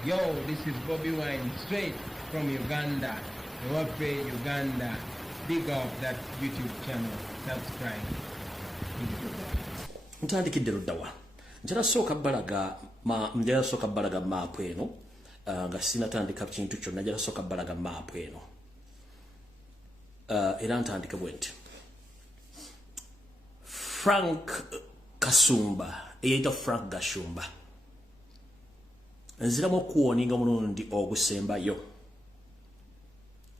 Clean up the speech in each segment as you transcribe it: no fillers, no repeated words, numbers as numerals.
Yo, this is Bobby Wine, straight from Uganda. Ewaffe, Uganda. Big up that YouTube channel. Subscribe. Ntandikidde luddawa. Njala sooka balaga maapu eno nga sinatandika kintu kyonna njala sooka balaga maapu eno. Era ntandike bwe nti. Frank Kasumba, eyita Frank Gashumba. Nziramu okuwoninga mulundi ogusembayo.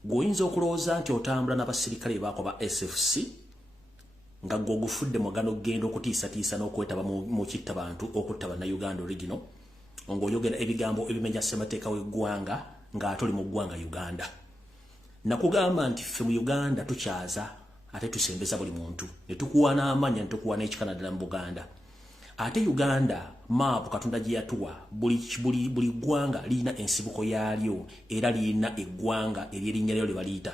Goyinza okulowooza nti otambula n'abasirikale baako ba SFC nga gogufudde mugano gendo okutiisatiisa n'okwetaba mu kittabantu okutta bannayuganda origino ng'oyogera ebigambo ebimenya ssemateeka w'eggwanga ng'ate oli mu ggwanga Uganda. Nakugamba nti ffe mu Uganda tukyaza ate tusembeza buli muntu ne tukuwa n'amanya ne tukuwa n'ekikana ddala mu Buganda. Ate Uganda maapu Katonda gye yatuwa buli ggwanga lirina ensibuko yaalyo era lirina eggwanga ery'erinnya lyo lye baliyita.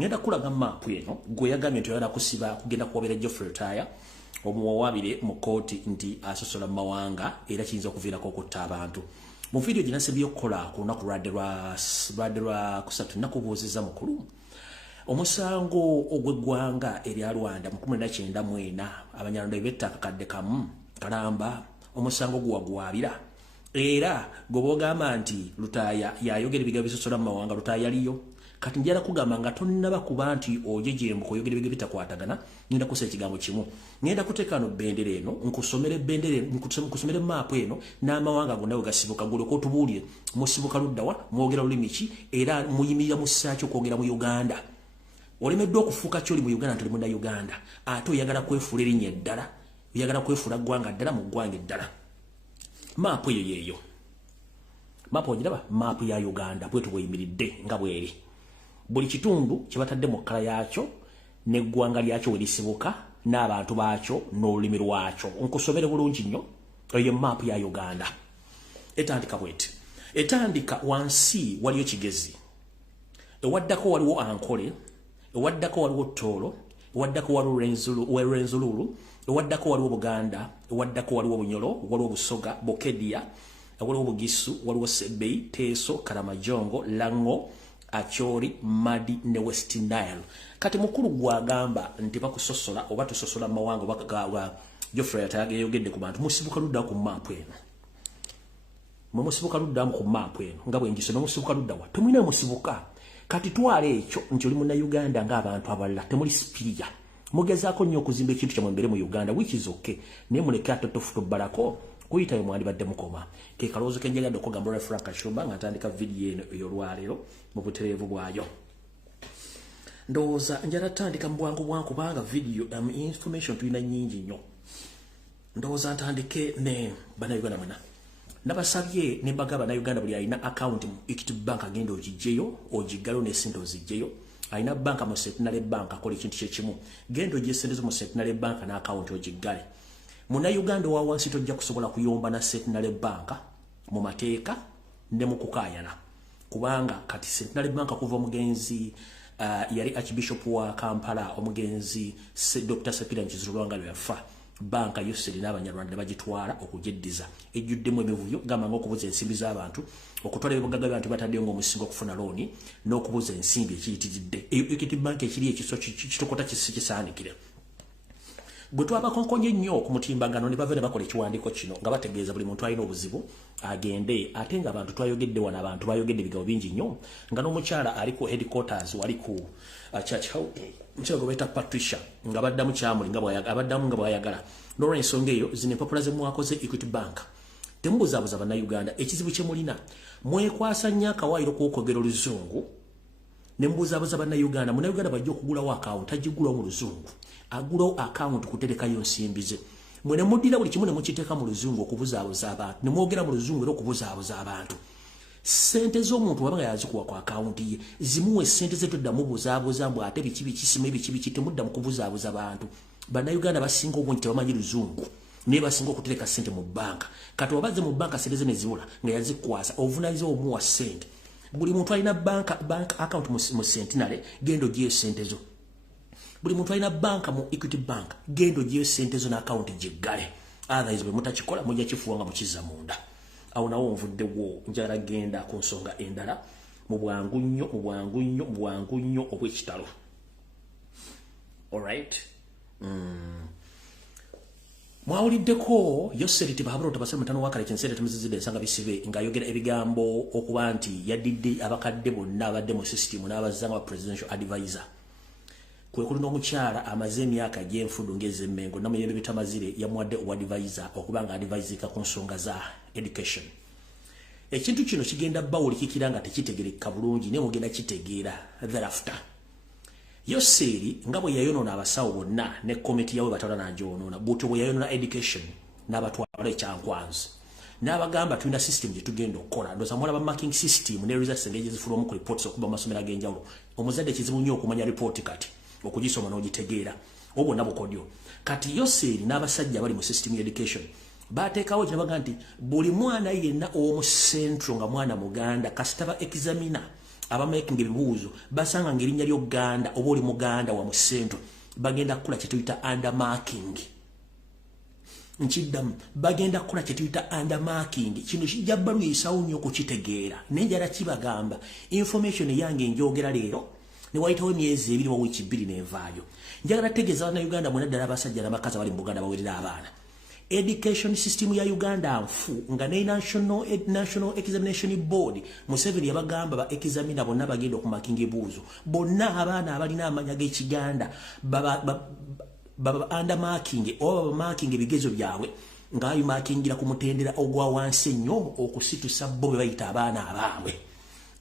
Ngenda kulaga maapu eno gwe yagambye nti oyagala kusiba kugenda kuwabira Geoffrey Retire omuwawabire mu kooti nti asosola mu mawanga era kiyinza okuviirako okutta abantu. Mu vidiyo gye nasibye okukola ku lunaku lwadde lwa kusatu nakubuuziza mukulu. Omusango ogw'eggwanga erya Rwanda mu 1994 Abanyarwanda betta akakadde kamu kalamba omusango guwagwabira era gobogamba nti Lutaya yayogera ebigambo bisosola mu mawanga Lutaya yaliyo. Kati njala kugamba nga tonnaba kuba nti ojeje mu kuyogera ebigambo bitakwatagana ngenda kusa ekigambo kimu. Ngenda kuteeka no bendera eno nkusomere bendera nkusomere maapu eno n'amawanga gonna gasibuka guleko otubuulire musibuka luddawa mwogera lulimi ki era muyimirira mu ssaaki okwogera mu Uganda. Olemeddwa okufuuka kyoli mu Uganda tuli munda Uganda ate oyagala kwefuula erinnya eddala oyagala kwefuula ggwanga ddala mu ggwanga eddala. Maapu eyo yeeyo maapu ogiraba maapu ya Uganda bwe tubuyimiridde nga bweri. Buli kitundu kye batadde mu kkala yaakyo n'eggwanga lyakyo we lisibuka n'abantu baakyo n'olulimi lwakyo. Nkusomere bulungi nnyo eyo maapu ya Uganda. Etandika bweti. Etandika wansi waliyo Kigezi. Ewaddako waliwo Ankole. Ewaddako waliwo Tooro. Ewaddako waliwo Rwenzululu. Ewaddako waliwo Buganda. Ewaddako waliwo Bunyolo. Waliwo Busoga. Bokedia. Waliwo Bugisu. Waliwo Sebei. Teeso. Karamajongo. Lango. Achori, Madi ne West Nile. Kati mukulu gwagamba nti bakusosola oba tusosola mawanga bakaga Geoffrey atayageyogedde ku bantu musibuka ludda ku maapu eno. Musibuka ludda ku maapu eno nga bwe ngiso musibuka ludda wa temulina musibuka. Kati twale ekyo nti oli munna Uganda ng'abantu abalala temuli spiria. Mugezaako nnyo okuzimba ekintu kyamwe mbere mu Uganda which is okay. Naye muleke atotofuto balako kuyitayo mwandibadde mukoma. Ke kaloozo kenjagadde okugamba Frank Kashumba nga atandika vidiyo eno ey'olwaleero mu butereevu bwayo. Ndowooza njala tandika mu bwangu kubanga vidiyo information tulina nnyingi nnyo. Ndowooza ntandike ne bannayuganda mwena. Nabasabye ne mbagamba bannayuganda buli alina account mu Equity Bank agenda ogijjeyo ogiggalo n'essente ozijjeyo. Alina banka mu Centenary Bank akola ekintu kye kimu. Genda ogye ssente zo mu Centenary Bank n'account ogiggale. Muna Uganda wa wansi tojja kusobola kuyomba na Centenary Bank mu mateeka ne mu kukaayana. Kubanga kati Centenary Bank kuva omugenzi yali Archbishop wa Kampala omugenzi Dr. Sepira Nkizulwanga lwafa banka yose lina Abanyarwanda bagitwala okujjeddiza ejjuddemu emivuyo gamba ng'okubuza ensimbi z'abantu okutwala ebibugaga by'abantu bataddeyo ng'omusingo okufuna looni n'okubuza ensimbi ekiyitiridde. Equity Bank ekiri ekiso kitokota kisaanikire. Bwe twabakonkonye nnyo ku mutimbagano ne bava ne bakola ekiwandiiko kino nga bategeeza buli muntu alina obuzibu agende ate nga abantu twayogedde wano abantu bayogedde ebigambo bingi nnyo nga n'omukyala ali ku headquarters wali ku church house omukyala gwe bayita Patricia nga baddamu kyamuli abaddamu nga bwayagala. N'olw'ensonga eyo zino empapula ze mwakoze Equity Bank temubuzaabuza bannayuganda ekizibu kye mulina mwekwasa nnyo akawaayiro k'okwogera oluzungu ne mbuzaabuza bannayuganda. Munnayuganda bajja okugulawo akawunti agigulawo mu luzungu agulawo akawunti kuterekayo nsimbi ze. Mwe ne muddira buli kimu ne mukiteeka mu luzungu okubuzaabuza abantu ne mwogera mu luzungu era okubuzaabuza abantu. Sente z'omuntu wabanga yazikuwa ku akawunti ye zimuwe sente ze toddamu buzaabuza mbw ate biki bikisimu ebiki temudda mu kubuzaabuza abantu. Bannayuganda basinga obungi tebamanyi luzungu naye basinga okutereka sente mu banka. Kati wabaze mu banka sente ze ne zibula nga yazikwasa obuvunaanyizibwa omuwa sente. Buli muntu alina bank account mu Centenary gendo gye sente zo. Buli muntu alina banka mu Equity Bank gendo gye sente zo na account jiggale. Otherwise bwe mutakikola mujja kifuwa nga mukiza munda. awo nawo nvuddewo njagala genda ku nsonga endala mu bwangu nnyo obw'ekitalo. Alright. Mwawuliddeko Yoseriti Bahabulota basema mutano wakale kyensere tumizizide ensanga bisibe ng'ayogera ebigambo okuba nti yaddidde abakadde bonna abadde mu system n'abazanga ba presidential advisor. Kwe kuli n'omukyala amaze emyaka gy'enfudu ng'ezemmengo namuyembe bitamazire yamuwadde owadvisor okuba nga advisika ku nsonga za education. Ekintu kino kigenda bawulikikira nga tekitegereka bulungi ne mugenda kitegeera thereafter. Yoseri nga bwe yayonoona abasawo bonna ne komiti yawe batwala n'agyonoona bw'otyo bwe yayonoona education n'abatwala ekyankwanzi n'abagamba tulina system gye tugenda okukola ndooza mulaba marking system ne results engeri zifulwamu ku reports okuba mu masomero ag'enjawulo. Omuzadde kizibu nnyo okumanya report kati okugisoma n'ogitegeera obwo bwonna bukodyo. Kati Yoseri n'abasajja bali mu system ya education bateekawo kye baga nti buli mwana yenna ow'omu centro nga mwana muganda kasitaba examiner abamaking ebibuuzo basanga ng'erinnya ly'Uganda oba oli muganda wa mu centro bagenda kukola kye tuyita undermarking. Nkiddamu bagenda kukola kye tuyita undermarking. Kino kijja balwisawo nnyo okukitegeera naye njala kibagamba information eyange njogera leero ne wayitawo emyezi 2 wa wiiki 2 n'envaayo. Njagala tegeeza Bannayuganda mwena ddala abasajja n'abakazi abali mu Buganda bawerera abaana. Education system ya Uganda nfu nga ne National Examination Board Museveni yabagamba ba examiner bonna bagenda okumakinga ebuuzo bonna abaana abalina amanya g'Ekiganda baba undermarking oba marking ebigezo byabwe ng'ayo markingira ku mutendera ogwa wansi ennyo okusitusa bo be bayita abaana abaabwe.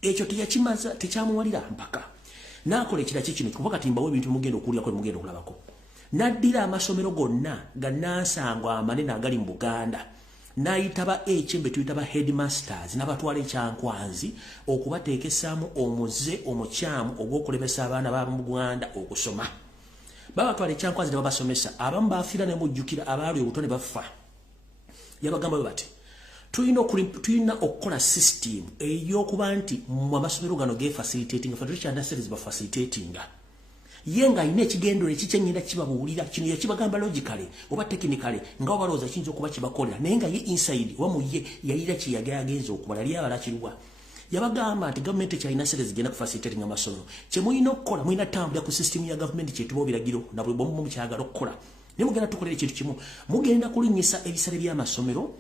Ekyo teyakimaza tekyamuwalira mpaka n'akola ekira kino kuba kati mbawo ebintu mugenda okuwulirako ne mugenda okulabako. Naddira amasomero gonna ga Nansangwa amanene agali mu Buganda n'ayitaba ekyembe tuyitaba headmasters n'abatwala ekyankwanzi okubateekesaamu omuze omukyamu ogw'okulemesa abaana ba mu Buganda okusoma. Babatwala ekyankwanzi ne babasomesa abamu baafiira ne mujjukira abaali obutone bafa. Yabagamba bati tulina okukola system ey'okuba nti mu amasomero gano ge-facilitating federation nurseries ba-facilitating yenga ine ekigendo ekikyenyera kibabuulira kino yakibagamba logically oba technically nga balooza kiyinza okuba kibakolera naye nga ye inside wamuye yayira kiyagayagenza okubala lyabala kirwa. Yabagamba nti government ekyalina sere zigenda ku facilitating amasomero kyemulina okukola mulina tambula ku system ya government kyetuba biragiro na buli bomu mukyagala okukola ne mugenda tukolera ekintu kimu mugenda kulinnyisa ebisale by'amasomero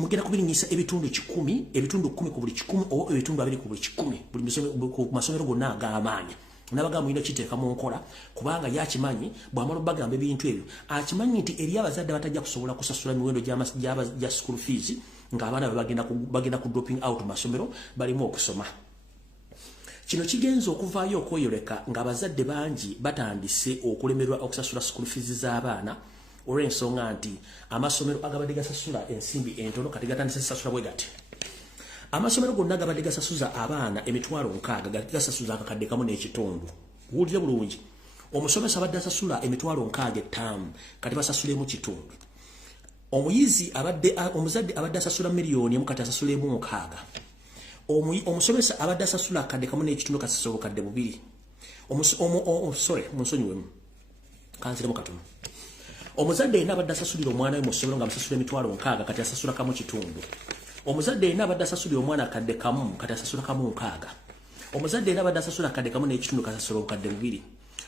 mugenda kubirinnyisa ebitundu 10 ebitundu 10 ku buli 10 oba ebitundu 2 ku buli 10 buli masomero gonna ag'amaanyi. Nabagamba ino kiteeka mu nkola kubanga yakimanyi bw'amala bagamba ebintu ebyo akimanyi nti eri abazadde batajja kusobola kusasula miwendo gya school fees ng'abaana bagenda ku dropping out masomero balimu okusoma. Kino kigenza okuvaayo okweyoleka ng'abazadde bangi batandise okulemerwa okusasula school fees z'abaana olw'ensonga nti amasomero agabadde gasasula ensimbi entono kati gatandise sasula bwe gati. Amasomero gonna gabadde gasasuza abaana emitwalo 6 gasasuza akakadde kamu n'ekitundu. Wulire bulungi. Omusomesa abadde asasula emitwalo 6 ettaamu kati basasulemu kitundu. Omuzadde abadde asasula miliyoni emu kati asasulemu 6. Omusomesa abadde asasula akadde kamu n'ekitundu kasasula obukadde 2. Sorry, munsonyiwemu. Kanziremu katono. Omuzadde yena abadde asasulira omwana we mu ssomero nga amusasula emitwalo 6 kati asasula kamu kitundu. Omuzadde yena abadde asasulira omwana akadde kamu kati asasula kamu 6. Omuzadde yena abadde asasula akadde kamu n'ekitundu kati asasula obukadde 2.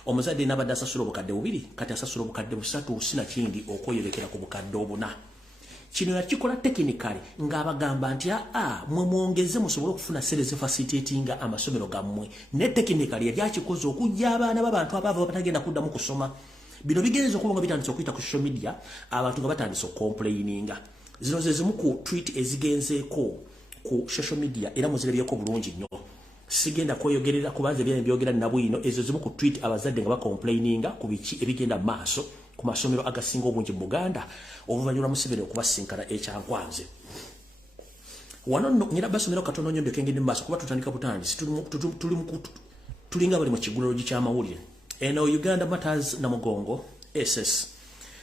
Omuzadde yena abadde asasula obukadde 2 kati asasula obukadde 3 sinakindi okweyolekera ku bukadde 4. Kino yakikola technically ng'abagamba nti mwe mwongeze musobole okufuna sere ze facilitating amasomero gammwe ne technically yali akikoze okujja abaana b'abantu abaava batagenda kuddamu kusoma. Bino bigenze okuba nga bitandise okuyita ku social media abantu nga batandise okomplaininga. Zino ze zimu ku tweet ezigenzeeko ku social media era muzirabyeko bulungi nnyo. Sigenda kweyogerera kubanza ebya byogera nabwino ezo zimu ku tweet abazadde nga bakomplaininga ku biki ebigenda maaso ku masomero agasinga obungi mu Buganda oluvannyuma Museveni okubasinkana ekyankwanze. Wano nyina basomero katono nnyo ndeke ngende maaso kuba tutandika butandisi tulinga bali mu kiguliro ky'amawulire. Eno Uganda Matters na Mugongo SS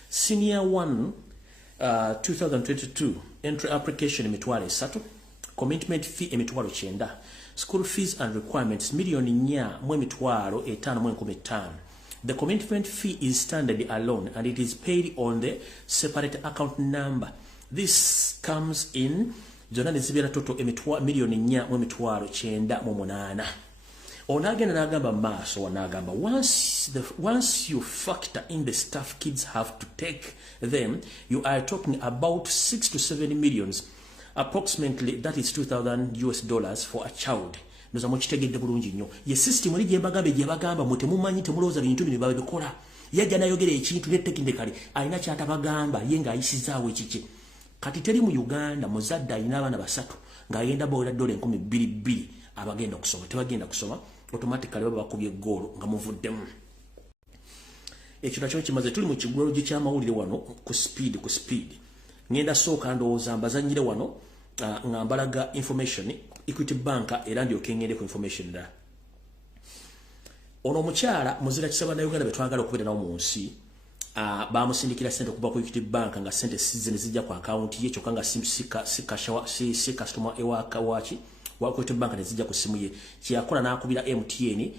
Senior 1 2022 entry application emitwalo 3 commitment fee emitwalo 9 school fees and requirements million 4 mu emitwalo 5.15. The commitment fee is standard alone and it is paid on the separate account number. This comes in zonna ne zibeera toto miliyoni 4,908. Onagenda n'agamba maaso n'agamba once you factor in the stuff kids have to take them, you are talking about 6 to 7 millions. Approximately that is $2,000 for a child. Ndoza mukitegedde bulungi nnyo. Ye system oli gye bagamba mutemumanyi temulowooza bintu bino babikola. Yajja n'ayogera ekintu n'ettekindekale alina kyatabagamba ye ng'ayisizaawo ekiki. Kati teri mu Uganda muzadde alina abaana basatu ng'agenda bawera $2,200 abagenda kusoma. Tebagenda kusoma automatically baba bakubye goalo nga muvuddemu. Ekyo nakyo kimaze tuli mu kigwalo ky'amawulire wano ku speed. Ngenda sooka ndowooza mbazanyire wano nga mbalaga information Equity Bank era ndio kengende ku information da. Ono omukyala muzira kisaba na Uganda betwagala okubera nawo mu nsi bamusindikira sente okuba ku Equity Bank nga sente season zijja ku account ye kyokka nga si customer ewaka wachi wa Equity Bank ne zijja ku simu ye kyakola n'akubira MTN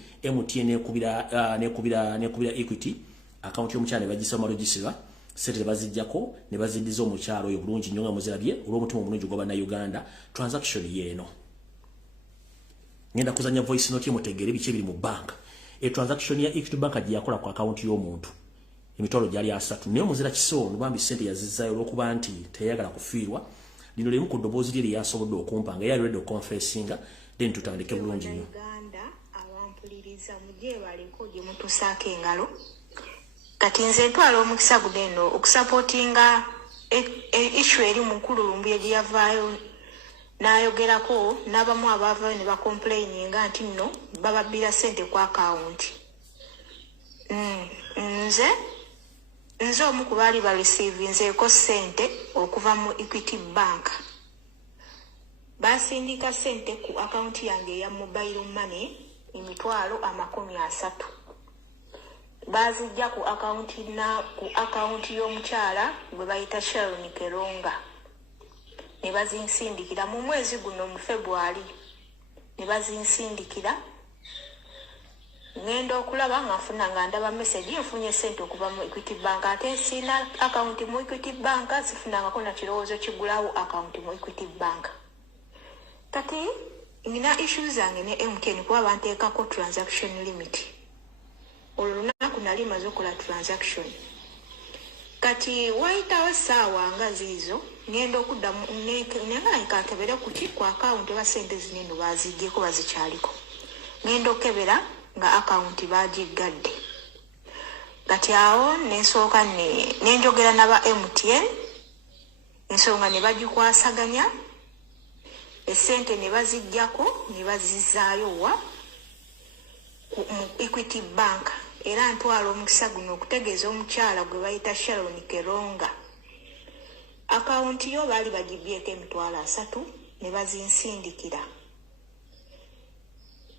nekubira Equity account y'omukyala ne bagisoma register sente bazijjako ne baziddiza omukyalo oyo bulungi nnyo nga muzirabye olw'omutima omulungi gw'aba na Uganda transaction yeeno. Ngenda kuzanya voice note yemutegere bice biri mu bank. Transaction ya Equity Bank gye yakola ku account y'omuntu emitwalo gyali 3 naye muzira kisoono bambi sente yazizzayo olw'okuba nti teyagala kufiirwa. Lino limu ku ddoboozi lye lyasobodde okumpa nga yali ready confessinga then tutandike bulungi nnyo. Uganda awampuliriza mujje baliko gye mutusaako engalo. Kati nze ntwala omukisa gudeno okusupportinga issue eri mukulu Lumbuye gye yavaayo n'ayogerako n'abamu abaavaayo ne bacomplaininga nti nno bababbira sente ku account. Nze omu ku baali barecevinzeeko sente okuva mu Equity Bank. Basindika sente ku account yange eya mobile money emitwalo 30. Bazijja ku account y'omukyala gwe bayita Sharon Keronga. Ne bazinsindikira mu mwezi guno mu February. Ne bazinsindikira. Ngenda okulaba ngafuna nga ndaba message nfunye sente okuva mu Equity Bank ate sina account mu Equity Bank sifunangako na kirowoozo kigulawo account mu Equity Bank. Kati nina issues zange ne MTN kuba banteekako transaction limit. Olunaku nali maze okukola transaction. Kati waitawo saawa nga ziizo ngenda okuddamu nekebera kuti ku account ba sente zineno bazijjeko bazikyaliko. Ngenda okebera nga account bagigadde. Kati awo nensooka nenjogera n'aba MTN ensonga ne bagikwasaganya esente ne bazijjako ne bazizaayo wa mu Equity Bank. Era ntwala omukisa guno okutegeeza omukyala gwe bayita Sharon Keronga. Account yo baali bagibyeko emitwalo 3 ne bazinsindikira.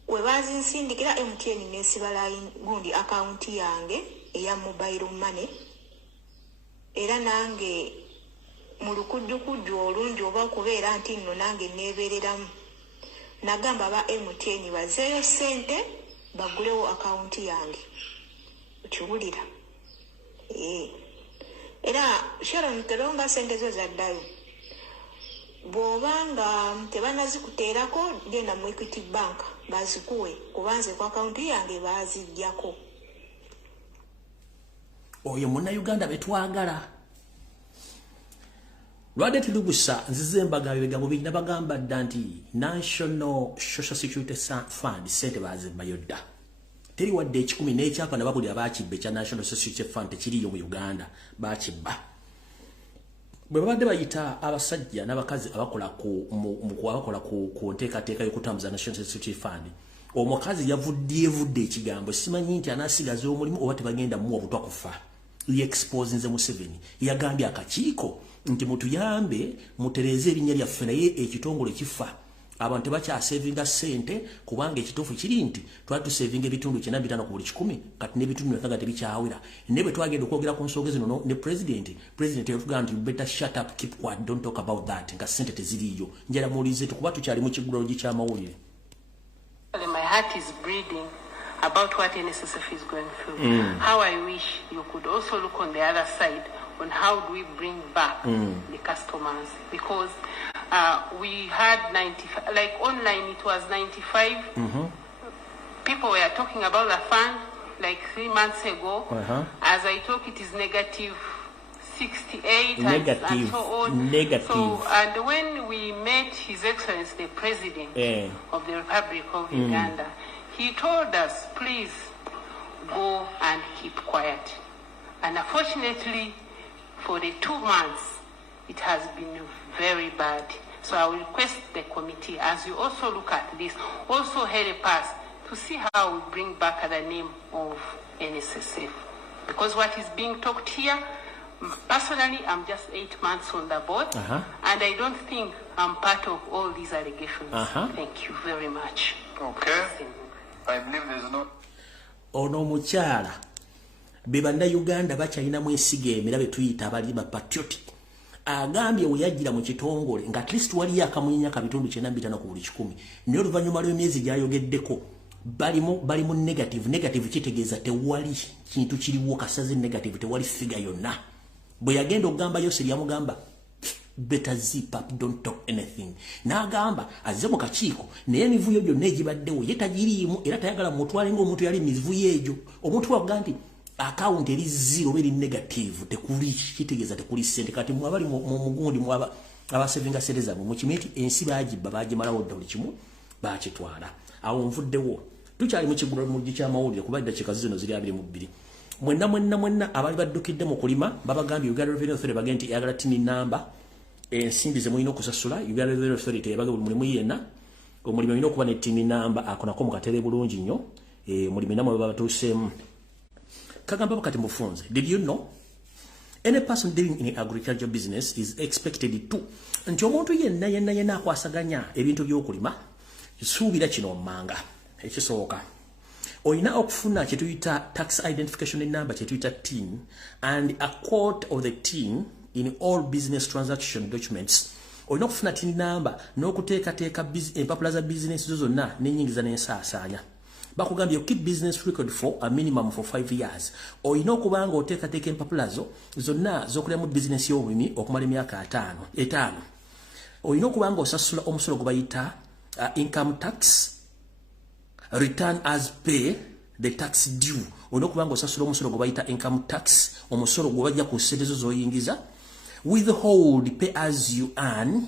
We bazinsindikira MTN nesibala gundi account yange eya mobile money. Era nange mu lukujjukujju olungi oba okubeera nti nno nange neebereramu. Nagamba ba MTN bazeeyo sente bagulewo account yange. Kiwulira. Era Sharon Keronga sente zo zaddayo. Bw'obanga tebanazikuteerako genda mu Equity Bank bazikuwe kubanze ku account yange bazijjako. Oyo muna Uganda betwagala. Lwadde tulugusa nzize embaga ebigambo birina bagamba dda nti National Social Security Fund sente bazimbayo dda. Teri wadde 10 n'ekyapa nababuli abakibbe kya National Social Security Fund tekiriyo mu Uganda bakibba. Bwe babadde bayita abasajja n'abakazi abakola ku nteekateeka y'okutambuza National Social Security Fund. Omukazi yavudde ekigambo simanyi nti anaasigaza omulimu oba tebagenda muwa butwa kufa. Ye-expose nze Museveni yagambye akakiiko nti mutuyambe mutereze erinnya lyaffe naye ekitongole kifa. Abantu tebakyasevinga sente kubanga ekituufu kiri nti twali tusevinga ebitundu 9 ku buli 10 kati n'ebitundu 9 tebikyawera. Ne bwe twagenda okwogera ku nsonga zino ne president yatugaa nti better shut up, keep quiet, don't talk about that nga sente teziriyo. Njala mulize tukuba tukyali mu kigulalo ky'amawulire. My heart is bleeding about what NSSF is going through. How I wish you could also look on the other side on how do we bring back the customers, because we had 95, like online it was 95. People were talking about the fund like 3 months ago. As I talk, it is negative 68 and so on. So, and when we met His Excellency the President of the Republic of Uganda, he told us, please go and keep quiet. And unfortunately, for the 2 months, it has been very bad. So I will request the committee, as you also look at this, also help us to see how we bring back the name of NSSF. Because what is being talked here, personally, I'm just 8 months on the board, and I don't think I'm part of all these allegations. Thank you very much. Okay. I believe there's no... Ono mukyala bebanda Uganda bachayina mwesige emirabe tuyita abali ba patriotic agambye oyajira mu kitongole nga at least wali yakamwinya kabitundu 9 ku buli 10 niyo luvanyuma lw'emyezi gyayogeddeko bali mu negative kitegeeza tewali kintu kiriwo kasaze negative tewali figure yonna bwe yagenda okugamba yose lyamugamba better zip up, don't talk anything. N'agamba azze mu kakiiko naye emivuyo gyonna egibaddewo ye tagiriimu era tayagala mutwale ng'omuntu yali mivuyo egyo omuntu waga nti account eri zero beri negative tekuli kitegeeza tekuli ssente kati mwabali mu mugundi mwaba abasevinga sente zaabwe mukimeti ensi baagibba baagimalawo dda buli kimu baakitwala awo nvuddewo tukyali mu kiggulo mu ky'amawulire kuba eddakiika zino ziri 22 mwenna abali baddukidde mu kulima babagambye Uganda Revenue Authority bagenti yagala tini namba ensimbi ze mulina okusasula Uganda Revenue Authority ebaga buli mulimu yenna omulimu alina okuba ne tini namba akonako mu katere bulungi nnyo mulimu namwe babatuuseemu kagamba bakati mufunze. Did you know any person dealing in agricultural business is expected to nti omuntu yenna akwasaganya ebintu by'okulima suubira kino mmanga ekisooka oyina okufuna kye tuyita tax identification number kye tuyita TIN and a code of the TIN in all business transaction documents. Oyina okufuna TIN number n'okuteekateeka empapula za business zo zonna n'ennyingiza n'ensaasaanya. Bakugambye keep business record for a minimum for 5 years. Oyina okuba nga oteekateeka empapula zo zonna z'okulemu business y'obulimi okumala emyaka 5. Oyina okuba nga osasula omusolo gwe bayita income tax, return as pay, the tax due. Oyina okuba nga osasula omusolo gwe bayita income tax, omusolo gwe bajja ku ssente zo z'oyingiza. Withhold, pay as you earn,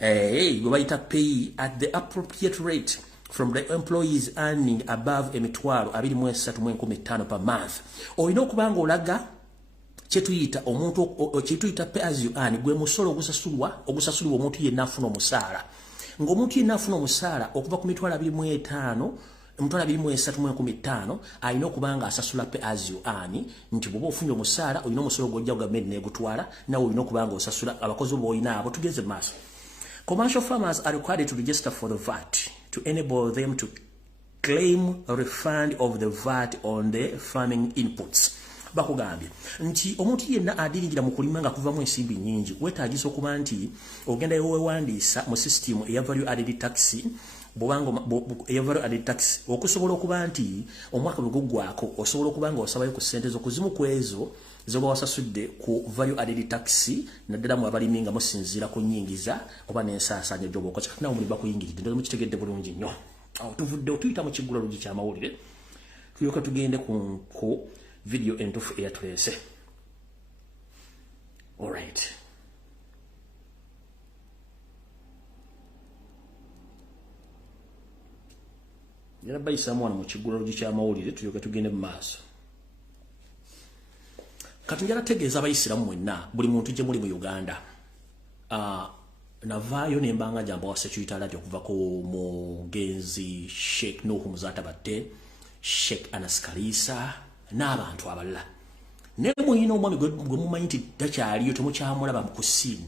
gwe bayita pay at the appropriate rate from the employees earning above emitwalo 23,150 per month. Oyina okuba nga olaga kyetuyita omuntu kyetuyita pay as you earn gwe musolo ogusasulwa omuntu yenna afuna omusaala. Ng'omuntu yenna afuna omusaala okuva ku mitwalo 25 emitwalo 23,150 alina okuba nga asasula pay as you earn nti bw'oba ofunye omusaala olina omusolo gw'ojja gavumenti n'egutwala nawe olina okuba nga osasula abakozi boolina abo tugeze maaso. Commercial farmers are required to register for the VAT to enable them to claim a refund of the VAT on the farming inputs. Bakugambye nti omuntu yenna adiringira mu kulima nga kuvamu ensimbi nnyingi weetaagisa okuba nti ogenda weewandiisa mu system eya value added tax eya value added tax okusobola okuba nti omwaka bwe guggwako osobola okuba nga osabayo ku ssente z'okuzimu ku ezo zoba wasasudde ku value added tax naddala mu abalimi nga musinziira ku nnyingiza oba n'ensaasaanya gy'oba okoze kati nawe muli bakuyigiridde ndoza mukitegedde bulungi nnyo. Awo tuvudde tuyita mu kiggulo lugi ky'amawulire tulyoka tugende ku video entufu eyatuleese. Alright. Njala bayisaamu wano mu kiggulo lugi ky'amawulire tulyoka tugende mu maaso. Kati njala tegeeza abayisiraamu mwenna buli muntu gye muli mu Uganda. Navaayo nembanga jamba wa security alert okuva ku mugenzi Sheikh Nuhu Muzatabatte, Sheikh Anas Kalisa n'abantu abalala. Ne muyina omwami gwe mumanyi nti takyaliyo temukyamulaba mu kusiini.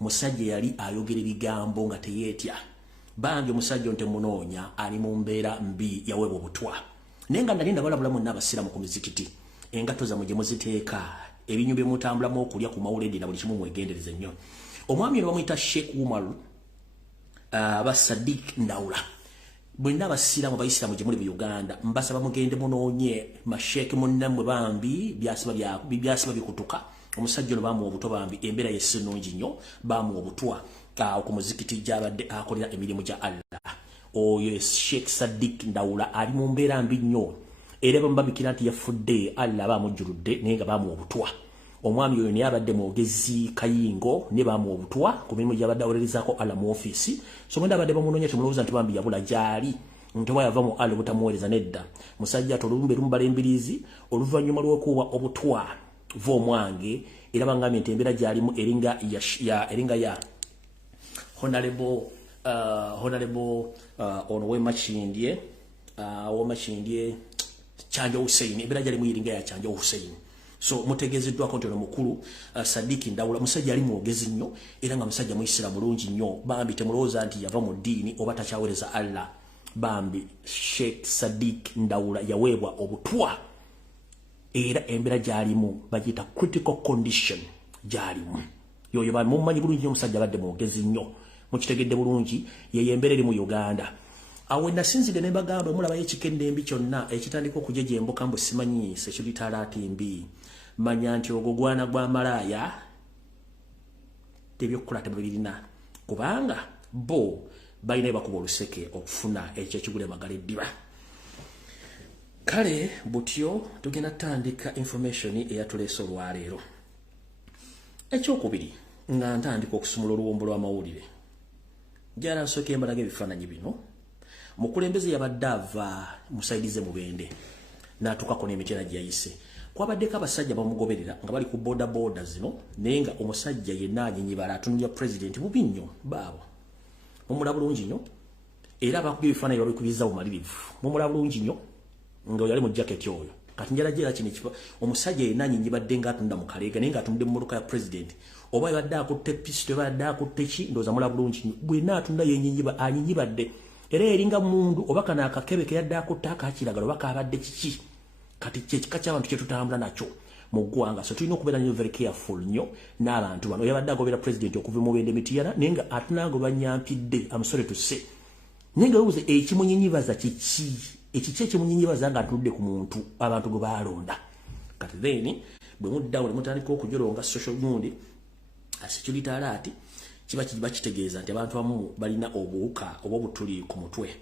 Musajja yali ayogera ebigambo nga teyeetya. Bange omusajja ntemunoonya ali mu mbeera mbi yaweebwa obutwa. Naye nga nali ndabalabulamu n'abasiraamu ku mizikiti. Engato zammwe gye muziteeka ebinyu bye mutambulamu okulya ku mawuledi na buli kimu mwegendereze nnyo. Omwami ono bamuyita Sheikh Umar aba Sadiq Ndawula. Bwenna abasiraamu bayisiraamu gye muli mu Uganda mbasaba mugende munoonye masheeke munnammwe bambi byasiba bikutuka. Omusajja ono baamuwa obutwa bambi embeera ye si nnungi nnyo baamuwa obutwa ku muzikiti gy'abadde akolera emirimu gya Allah. Oyo Sheikh Sadiq Ndawula ali mu mbeera mbi nnyo era bamubikira nti yafudde Allah bamujjuludde naye nga bamuwa obutwa. Omwami oyo naye abadde mwogezi kayingo ne bamuwa obutwa ku mirimu gy'abadde awolerezaako Allah mu ofiisi. So mwenda abadde bamunoonya temulowooza nti bambi yabula gyali nti oba yava mu Allah obutamuweereza nedda. Musajja ati olumbe lumbala embiriizi oluvannyuma lw'okuwa obutwa va omwange era bangambye nti embeera gy'alimu eringa ya Honorable Owememe Chanja Hussein ebera jali muyiringa ya Chanja Hussein. So mutegezeddwako nti ono mukulu Sadiki Ndawula musajja ali mwogezi nnyo era nga musajja muisira mulungi nnyo. Bambi temulowooza nti yava mu ddiini oba takyaweereza Allah. Bambi Sheikh Sadiq Ndawula yaweebwa obutwa era embeera gy'alimu bagiyita critical condition gy'alimu. Yoyo bamumanyi bulungi nnyo musajja badde mwogezi nnyo. Mukitegedde bulungi ye embeera eri mu Uganda. Awe nasinzide ne bagamba mulaba ekikende mbi kyonna ekitandika okujja emboka mbu simanyi sekiritaala ati mbi. Manya nti ogwo gwana gwa malaaya tebyokukola tebabirina kubanga bo balina bakuba oluseke okufuna ekyo ekigula emagala eddiba. Kale butyo tugenda tandika information eyatuleese olwaleero. Ekyokubiri nga ntandika okusumula oluwombo lw'amawulire. Jara nsooka embalaga ebifaananyi bino. Mukulembeze yabadde ava musaidize mubende n'atuukako n'emitera gy'ayise. Kwabaddeko abasajja bamugoberera nga bali ku boda zino naye nga omusajja yenna anyinyibala atunulya president bubi nnyo baabo. Mumula bulungi nnyo era abakubye ebifaananyi babikubiza bumalirivu. Mumula bulungi nnyo nga yali mu jaketi oyo. Kati njala jera kino ekifa omusajja yenna anyinyibadde ng'atunda mu kaleega naye ng'atundde mu mmotoka ya president. Oba yabadde akutte pisto yabadde akutte ki ndowooza mula bulungi nnyo. Bwenna atunda anyinyibadde. Era eringa mundu oba kana akakebe ke yadde akutte akakiragala oba kabadde kiki. Kati kyekika ky'abantu kye tutambula nakyo mu ggwanga. So tulina okubeera nnyo very careful nnyo n'abantu bano. Yabadde agobera president okuva mu bende mitiyana naye nga atunago banyampidde amusore tuse. Naye nga weebuuze ekimunyinyibaza kiki? Ekiki ekimunyinyibaza nga atudde ku muntu abantu gwe baalonda. Kati then bwe muddawo ne mutandika okujolonga social gundi security alert kiba kitegeeza nti abantu abamu balina obuwuka oba obutuli ku mutwe.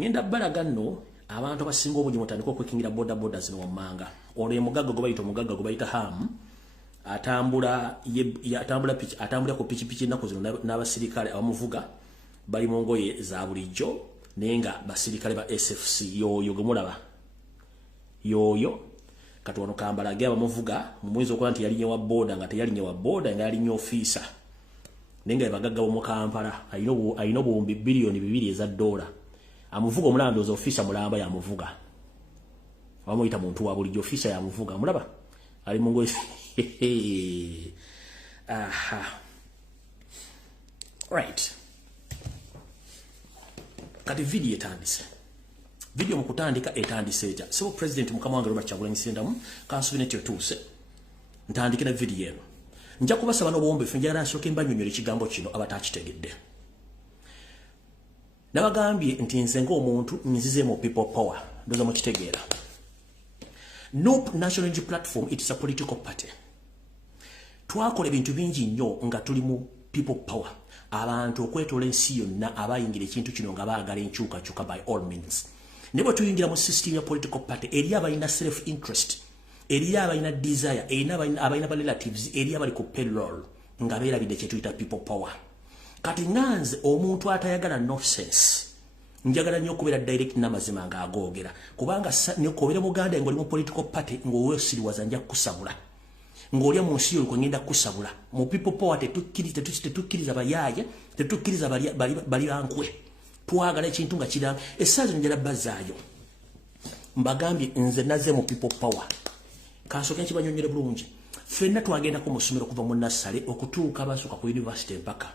Ngenda balaga nno abantu abasinga obungi mutandika okwekingira boda zino wammanga. Ono ye mugagga gwe bayita Ham atambula ku pikipiki ennaku zino n'abasirikale abamuvuga bali mu ngoye za bulijjo naye nga basirikale ba SFC. Yoyo gwe mulaba yoyo kati ono kambalage abamuvuga mu mwezi okuba nti yalinye wa boda nga teyalinye wa boda nga yalinye ofisa naye nga bagagga bo mu Kampala alina obuwumbi bilioni 2 eza dola. Amuvuga omulandoza ofisa mulamba yamuvuga bamuyita muntu wa bulijjo ofisa yamuvuga mulaba ali mu ngoye. Aha. Right. Kati video etandise. Video mukutandika etandise eja. So president mukama wange Robert Kyagulanyi Ssentamu kansubinetyo tuuse. Ntandike na video eno. Nja kubasaba n'obuwombe ffe njagala nsooke mbanyonyola ekigambo kino abatakitegedde. Nabagambye nti nze ng'omuntu nzize mu people power. Ndoza mukitegeera. No National Unity Platform, it is a political party. Twakola ebintu bingi nnyo nga tuli mu people power. Abantu okwetoola ensi yonna abayingira ekintu kino nga baagala enkyukakyuka by all means. Ne bwe tuyingira mu system ya political party eri abalina self interest, eri abalina desire, abalina ba relatives, eri abali ku payroll nga beerabidde kye tuyita people power. Kati nganze omuntu atayagala nonsense njagala nnyo okubeera direct n'amazima nga agoogera kubanga nekobera Buganda ng'oli mu political party ng'owesiriwaza nja kukusabula ng'olya mu nsi yoli kwengenda kukusabula mu people power tetukkiriza bayaaye tetukkiriza bali bankwe twagala ekintu nga kiranga essaazi njala bazaayo mbagambye nze naze mu people power kansooka nkibanyonyere bulungi ffenna twagendako mu ssomero kuva mu nassale okutuuka abasooka ku university empaka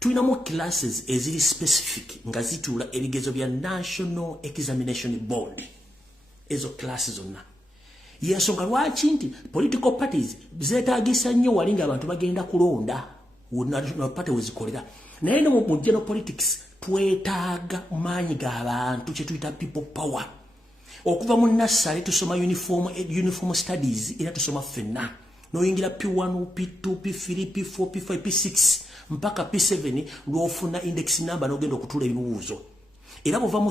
tulinamu classes eziri specific nga zituula ebigezo bya National Examination Board. Ezo classes zonna yensonga lwaki nti political parties zeetaagisa nnyo wali nga abantu bagenda kulonda party wezikolera naye ne mu general politics twetaaga maanyi g'abantu kye tuyita people power. Okuva mu nassale tusoma uniform studies era tusoma ffenna noyingira P1 P2 P3 P4 P5 P6 mpaka P7 lwofuna index number nogenda okutula ebibuuzo era bova mu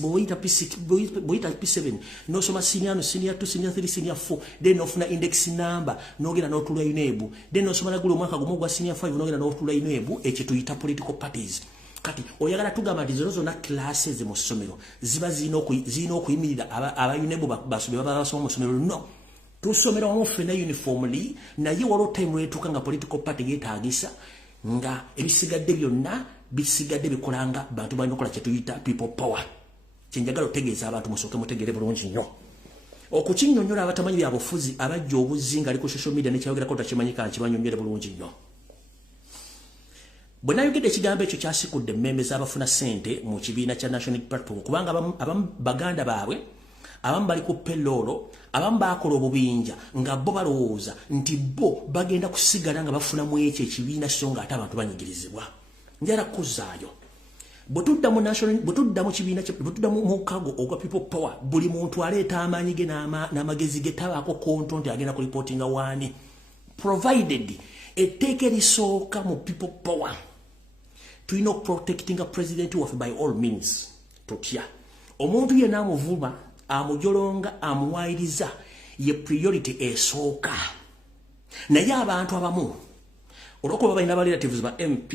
boyita P6 boyita P7 no soma senior 2 senior 3 senior 4 then ofuna index number nogenda notula inebu then osoma nagulo mwaka gumu gwa senior 5 nogenda notula inebu ekituyita political parties kati oyagala tugamba nti zona classes mu ssomero ziba zino okuyimirira abayunebu basome babasoma mu ssomero no tusomera omufena uniformly naye walo time wetuka nga political party yetaagisa nga ebisigadde byonna bisigadde bikolanga bantu balina okola kyetuyita people power kyenjagala otegeeza abantu musooke mutegere bulungi nnyo okukinyonnyola abatamanyi byabufuzi abajja obuzinga ali ku social media nekyayogerako takimanyika nkibanyonnyole bulungi nnyo bwe nayogedde ekigambo ekyo kyasikudde emmembe z'abafuna ssente mu kibiina kya national platform kubanga abamu baganda baabwe abamu bali ku pelolo abamu bakola obubinja nga bo balowooza nti bo bagenda kusigala nga bafunamu ekyo ekibiina so nga ate abantu banyigirizibwa njala kuzaayo bwetudda mu kibiina bwetudda mu mukago ogwa people power buli muntu aleeta amaanyi ge n'amagezi ge tabaako konto nti agenda ku reportinga waani provided etteeka erisooka mu people power tulina okuprotectinga president waffe by all means tutya omuntu yenna amuvuma amujolonga amuwairiza ye priority esooka naye abantu abamu olwokuba balina ba relatives ba MP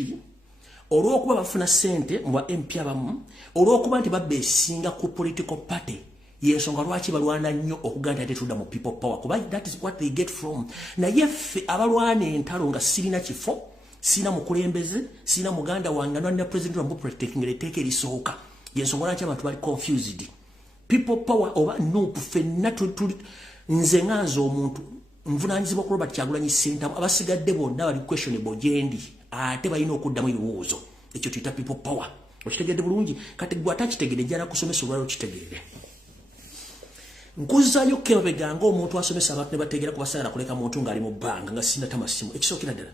olwokuba bafuna ssente mu ba MP abamu olwokuba nti babeesinga ku political party yensonga lwaki balwana nnyo okuganda ate tudda mu people power kuba that is what they get from naye ffe abalwana entalo nga sirina kifo sina mukulembeze sina muganda wange nwanina president wambu protecting etteeka erisooka yensonga lwaki abantu bali confused people power oba nupu fenna nze nganze omuntu nvunanyizibwa ku Robert Kyagulanyi Ssentamu abasigadde bonna bali questionable gyendi ate balina okuddamu ebibuuzo ekyo tuyita people power okitegedde bulungi kati gwe atakitegedde njala kusomesa olwali okitegedde nkuzaayo kebabeganga omuntu asomesa abantu ne bategeera kubasagala kuleka muntu ng'ali mu bbanga nga sina tamasimu ekisookera ddala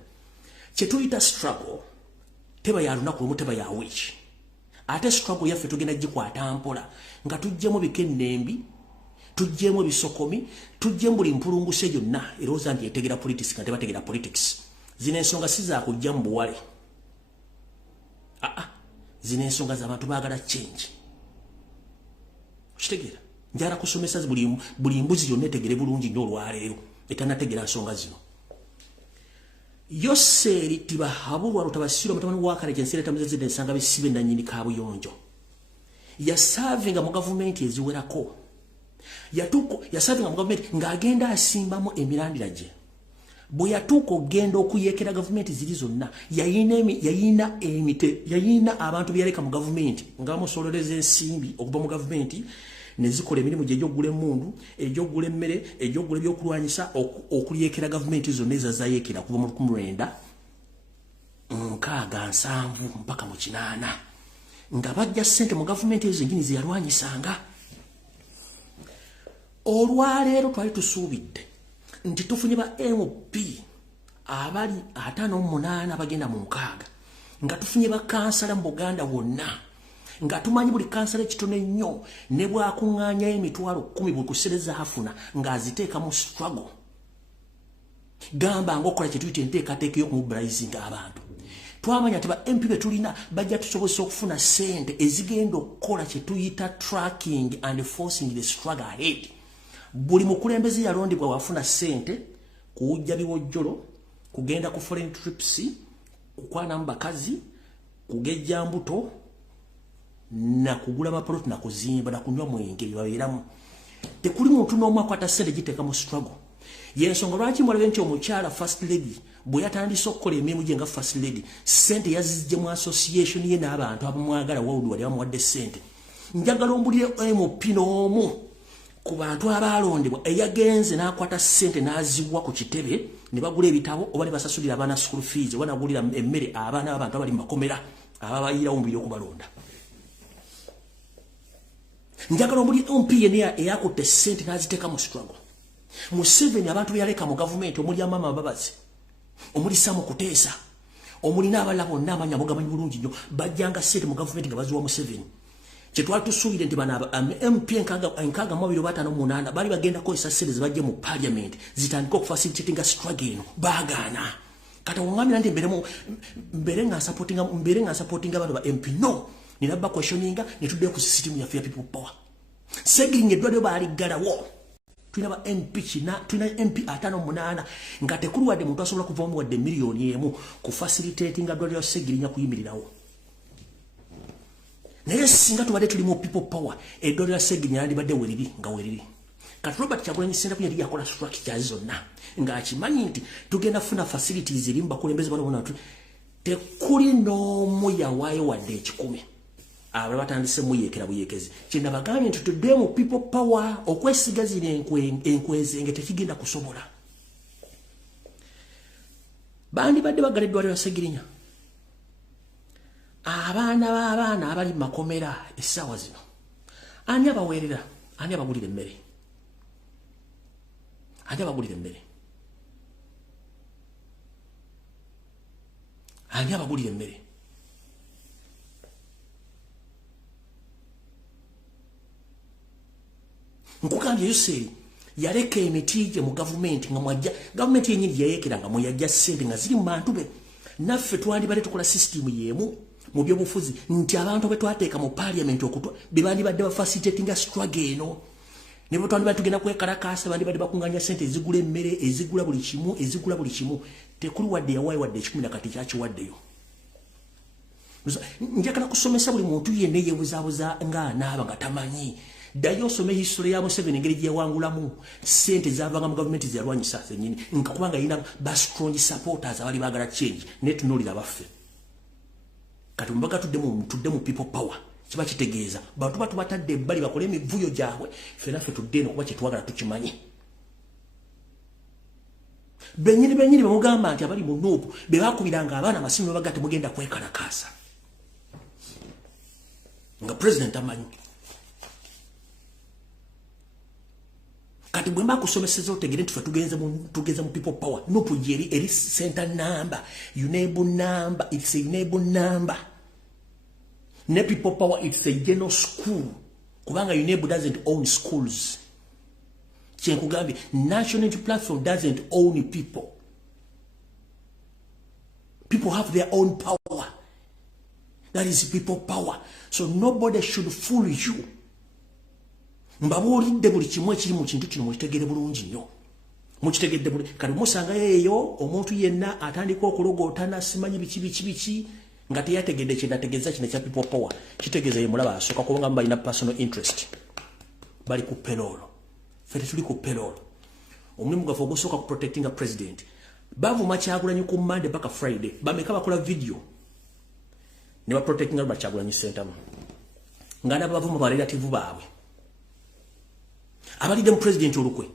kye tuyita struggle teba ya lunaku lumu teba ya wiiki ate struggle yaffe tugenda gikwata mpola nga tujjemu bikennembi tujjemu ebisokomi tujjemu buli mpulunguse gyonna erowooza nti etegera politics nga tebategera politics zino ensonga si zakujja mu buwale zino ensonga z'abantu baagala change okitegeera njala kusomesa buli mbuzi yonna etegere bulungi nnyo olwaleero etanategera nsonga zino Yoseeri tibahabulwa lutabasiro mutamani wakale jensere tamuzezede nsanga bisibe nanyini kabuyonjo yasavinga mu government eziwerako yasavinga mu government ng'agenda asimbamu emirandira gye bwe yatuuka ogenda okuyekera government ziri zonna yayina abantu byaleka mu government nga bamusololeza ensimbi okuva mu government nezikola emirimu gye egy'okugula emmundu egy'okugula emmere egy'okugula ebyokulwanyisa okulyekera gavumenti zonna ezazayekera kuva mu 1967 mpaka mu 8 nga bajja ssente mu gavumenti ezo zenyini ze yalwanyisanga olwaleero twali tusuubidde nti tufunye ba MP abali 58 bagenda mu 6 nga tufunye ba kansala mu Buganda wonna nga tumanyi buli kansala ekitone nnyo ne bwakuŋŋaanya emitwalo 10 buli kusereza hafuna ng'aziteeka mu struggle gamba ng'okola kye tuyita enteekateeka y'okumubulizinga abantu twamanya nti ba MP be tulina bajja tusobozesa okufuna ssente ezigenda okukola kye tuyita tracking and forcing the struggle ahead buli mukulembeze yalondebwa wafuna ssente kuwujja biwojjolo kugenda ku foreign trips kukwana mu bakazi kugejja mbuto na kugula maplot na kuzimba na kunywa mwenge bibabeeramu tekuli muntu n'omu akwata ssente giteeka mu struggle yensonga lwaki mwalabe nti omukyala first lady bwe yatandise okukola emirimu gye nga first lady ssente yazijje mu association ye n'abantu abamwagala worldwide bamuwadde ssente njagala ombulire MP n'omu ku bantu abalondebwa eyagenze n'akwata ssente n'aziwa ku kitebe ne bagula ebitabo oba ne basasulira abaana school fees oba nagulira emmere abaana b'abantu abali mu makomera ababayirawo mu biri okubalonda njagala ombuli MP yenna eyakutte ssente n'aziteeka mu struggle mu 7 abantu byaleka mu gavumenti omuli amama ababazi omuli Samu Kuteesa omuli n'abalala bonna amanya mugamanyi bulungi nnyo bajjanga ssente mu gavumenti nga baziwa mu 7 Kyetwali tusuubire nti bano MP enkaaga mu 28 bali bagenda kukozesa ssente ze bajje mu parliament zitandika okufacilitatinga struggle eno baagaana. Kati ongambira nti mbere nga supportinga abantu ba MP no nirabba questioninga netudde ku system ya people power. Segiringa eddwaliro baaliggalawo. Tulina ba MP tulina MP 58 nga tekuluwadde muntu asobola kuvaamu wadde miliyoni emu ku facilitatinga eddwaliro Segiringa kuyimirirawo. Naye singa tubadde tuli mu people power eddwaliro Segiringa libadde weriri nga weriri. Kati Robert Kyagulanyi Ssentamu yali yakola structure zonna nga akimanyi nti tugenda funa facilities eri mbakulembeze balabona tekuli n'omu yawaayo wadde ekikumi. Abo batandise muyeekera buyekezi. Kyenda bagambye nti tudde mu people power okwesigazira enkwezenge tekigenda kusobola. Bandi badde bagala eddwaliro Segiringa. Abaana abali makomera essaawa zino. Ani abaweerera? Ani abagulira emmere? Ani abagulira emmere? Ani abagulira emmere? Nkugambye Yoseri yaleka emiti gye mu gavumenti nga mwajja gavumenti yennyini yayeekera nga mweyajja ssente nga ziri mu bantu be. Naffe twandibadde tukola system y'emu mu byobufuzi nti abantu be twateeka mu parliament okutwa be bandibadde bafacilitatinga struggle eno. Ne bwe twandibadde tugenda kwekalakaasa bandibadde bakunganya ssente ezigula emmere ezigula buli kimu tekuli wadde yawaayo wadde ekikumi na kati kyakiwaddeyo. Njagala kusomesa buli muntu yenna yeebuzaabuza ng'anaaba nga tamanyi. Ddayo osome history ya Museveni engeri gye yawangulamu ssente zaavanga mu gavumenti ze yalwanyisa zennyini nga kubanga yina ba strong supporters abali baagala change ne tunuulira baffe. Kati mbaga tudde mu people power kiba kitegeeza bantu batubatadde ebbali bakole emivuyo gyabwe ffe naffe tudde eno kuba kyetwagala tukimanyi. Bennyini bamugamba nti abali mu Nuupu be baakubiranga abaana amasimu ne baga temugenda kwekalakaasa nga president amanyi. Kati bwe mbakusomeseza otegere nti ffe tugenza mu people power Nuupu gyeri eri center number enable number it's a enable number. Ne people power it's a general school kubanga enable doesn't own schools. Kyenkugambye national unity platform doesn't own people. People have their own power. That is people power. So nobody should fool you. Mbabuulidde buli kimu ekiri mu kintu kino mukitegere bulungi nnyo. Mukitegedde buli kati musanga eyo omuntu yenna atandika okulogootana simanyi biki nga teyategedde kyenategeeza kino ekya people power. Kitegeeza ye mulaba asooka kubanga balina personal interest. Bali ku payroll. Fete tuli ku payroll. Omulimu gwaffe ogusooka ku protecting a president. Bavuma Kyagulanyi ku Monday mpaka Friday. Bameka bakola video. Ne ba protecting a Kyagulanyi Ssentamu. Nga nabo bavuma ba relative baabwe. Abalidde mu president olukwe.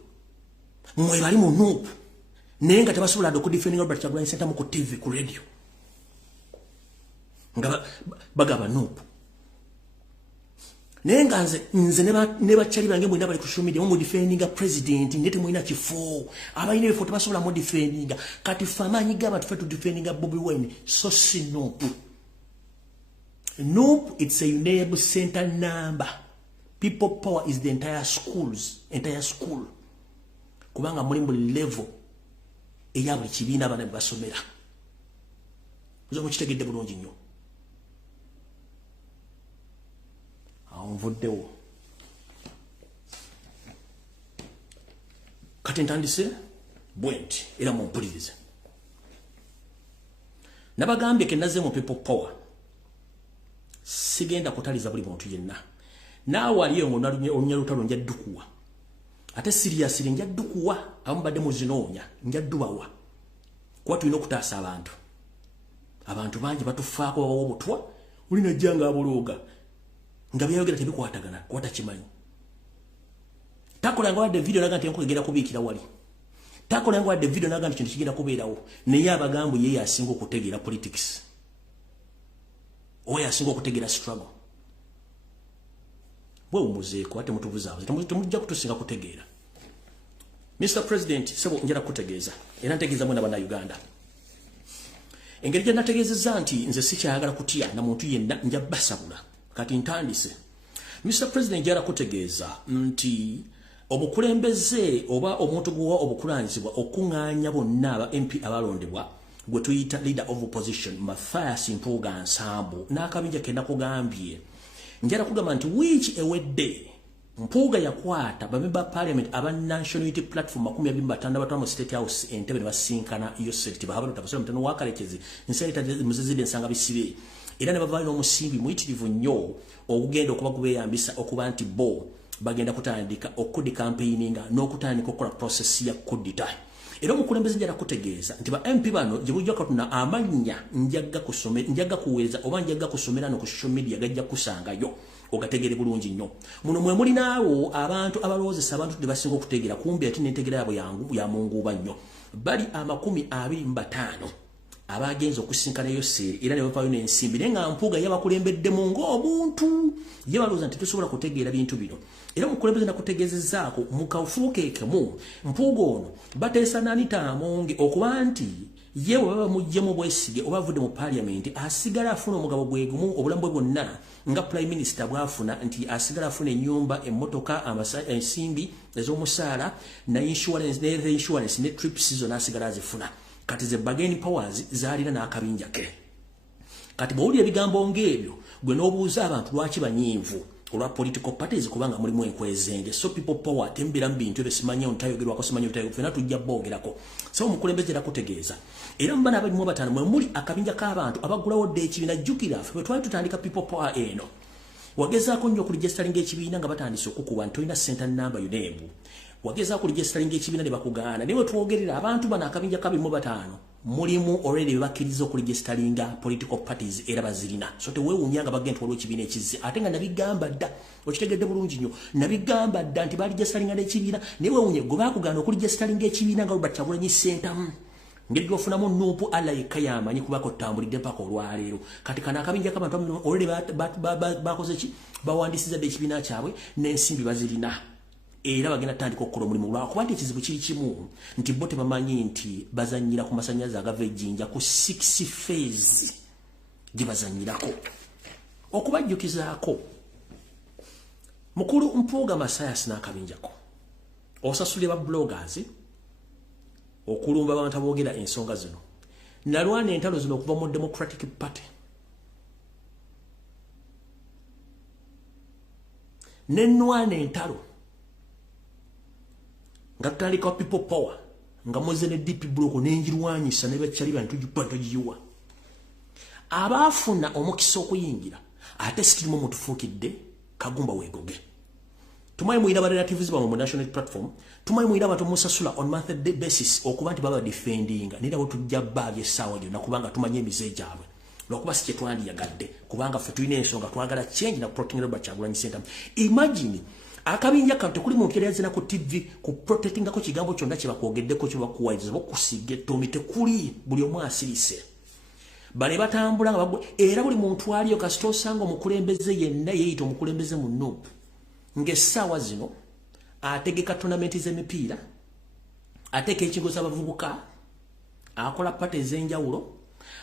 Mwe bali mu Nuupu. Naye nga tebasobola okudefendinga Robert Kyagulanyi Ssentamu ku TV ku radio. Nga bagaba Nuupu. Naye nga nze ne bakyali bange mwina bali ku social media mu defendinga president ndete mwina kifo. Abalina ebifo tebasobola mu defendinga. Kati ffe amaanyi g'abantu ffe tu defendinga Bobi Wine so si Nuupu. Nuupu it's a enable center number. People power is the entire school. Kubanga muri mu level eya buli kibiina abana basomera. Zo mukitegedde bulungi nnyo. Nvuddewo. Kati ntandise bwenti era mumpulirize. Nabagambye ke naze mu people power. Sigenda kutaliza buli muntu yenna. Naawe aliyo olunyalutalo nja ddukuwa. Ate seriously nja ddukuwa abambadde muzinoonya nja ddubawa. Kuba tulina okutaasa abantu. Abantu bangi batufaako babawa obutwa ulina jjanga abolooga. Nga byayogera tebikwatagana kwata kimanyi. Takolanga wadde video naga nti enkugenda kubiikira wali. Takolanga wadde video naga nti kintu kigenda kubeerawo. Naye abagambo ye yasinga okutegeera politics. Oyo yasinga okutegeera struggle. Bwe umuzeeko ate mutubuzaabuze temujja kutusinga kutegeera. Mr. President sebo njala kutegeeza era ntegeeza mwena bana Uganda. Engeri gye nategeezezza nti nze sikyayagala kutya na muntu yenna nja basabula. Kati ntandise Mr. President jara kutegeeza nti obukulembeze oba omuntu gwa obukulanyizibwa okunganya bonna aba MP abalondebwa gwe tuyita leader of opposition Mathias Mpuuga Nsambu n'akabinja kenda kugambye njara kugamba nti which ewedde Mpuuga yakwata bamemba parliament aba National Unity Platform 25 mu State House Entebbe basinkana iyo state bahabalo tabasoma mtano wakalekezi nsaita muzizide nsanga bisibe era ne bavali n'omusimbi muyitirivu nnyo okugenda okuba kubeyambisa okuba nti bo bagenda kutandika okudi campaigninga n'okutandika okukola process ya kudita era omukulembeze njala kutegeeza nti ba MP bano gye katuna amanya njaga kuweereza oba njaga kusomera no ku social media gajja kusangayo ogategere bulungi nnyo muno mwe muli naawo abantu abalowozesa abantu tebasinga okutegeera kumbi ati n'entegeera yabwe yangu ya munguuba nnyo bali 25 abagenza okusinkana yo seeri era ne bavayo n'ensimbi naye nga Mpuuga yabakulembeddemu ng'obuntu ye balowooza nti tusobola kutegeera bintu bino era omukulembeze nakutegeezezaako mu kafuukeekemu Mpuuga ono bateesa Anita Amonge okuba nti ye bwe bamuggyemu bwesige oba avudde mu parliament asigala afuna omugabo gwe gumu obulamu bwe bwonna nga prime minister bwafuna nti asigala afuna ennyumba emmotoka ensimbi ez'omusaala na insurance ne trips zonna asigala azifuna kati ze bargaining powers zaalira n'akabinja ke kati bw'owulira ebigambo ng'ebyo gwe n'obuuza abantu lwaki banyiivu olwa political parties kubanga mulimu enkwezenge so people power tembera mu bintu ebyo simanyi ontayogerwako simanyi ontayogerwako fena tujja boogerako so omukulembeze era kutegeeza era mu bana abalimu 5 mwe muli akabinja k'abantu abagulawo dde ekibiina jjukira ffe bwe twali tutandika people power eno wagezaako nnyo okuligisitalinga ekibiina nga batandise okukuba nti tolina center number yuneebu wagezaako okuligisitalinga ekibiina ne bakugaana naye twogerera abantu bano akabinja kabirimu 5 mulimu already bakkiriza okuligisitalinga political parties era bazirina so teweewuunya nga bagenda waliwo ekibiina ekizze ate nga nabigamba dda okitegedde bulungi nnyo nabigamba dda nti baaligisitalinga n'ekibiina naye weewuunye gwe baakugaana okuligisitalinga ekibiina nga Robert Kyagulanyi Ssentamu ngeri gyofunamu Nuupu alayika yamanyi kubako tambulidde mpaka olwaleero kati kana akabinja k'abantu already bakoze ki bawandiisiza dde ekibiina kyabwe n'ensimbi bazirina era bagenda tandika okukola omulimu lwakuba nti ekizibu kiri kimu nti bo tebamanyi nti bazanyira ku masannyalaze agava ejjinja ku 6 phase gye bazanyirako okubajjukizaako mukulu Mpuuga Mathias n'akabinjako osasule ba bloggers okulumba abantu aboogera ensonga zino nalwana entalo zino okuva mu Democratic Party nenwana entalo nga tutandika people power nga muze ne DP bloko n'enjirwanyisa ne bakyali bantu tugiyiwa abaafuna omukisa okuyingira ate sikirimu mutufuukidde kagumba weegoge tumaye muira ba relatives ba mu national platform tumaye muira abantu musasula on monthly basis okuba nti baba defending nira bo tujja baabye sawa gyo nakubanga tumanye emize gyabwe lwakuba si kyetwandi yagadde kubanga ffe tulina ensonga twagala change na protecting Robert Kyagulanyi Ssentamu imagine akabinja kantu kuli muntu yali azina ku TV ku protectinga ko kigambo kyonna kye bakwogeddeko kye bakuwaiza bokusige tomite kuli buli omu asirise bale batambula nga bagwe era buli muntu aliyo kasito osanga omukulembeze yenna yeeyita omukulembeze mu Nuupu ng'essaawa zino ategeka tournament z'emipiira ateeka ekigo z'abavubuka akola pate ez'enjawulo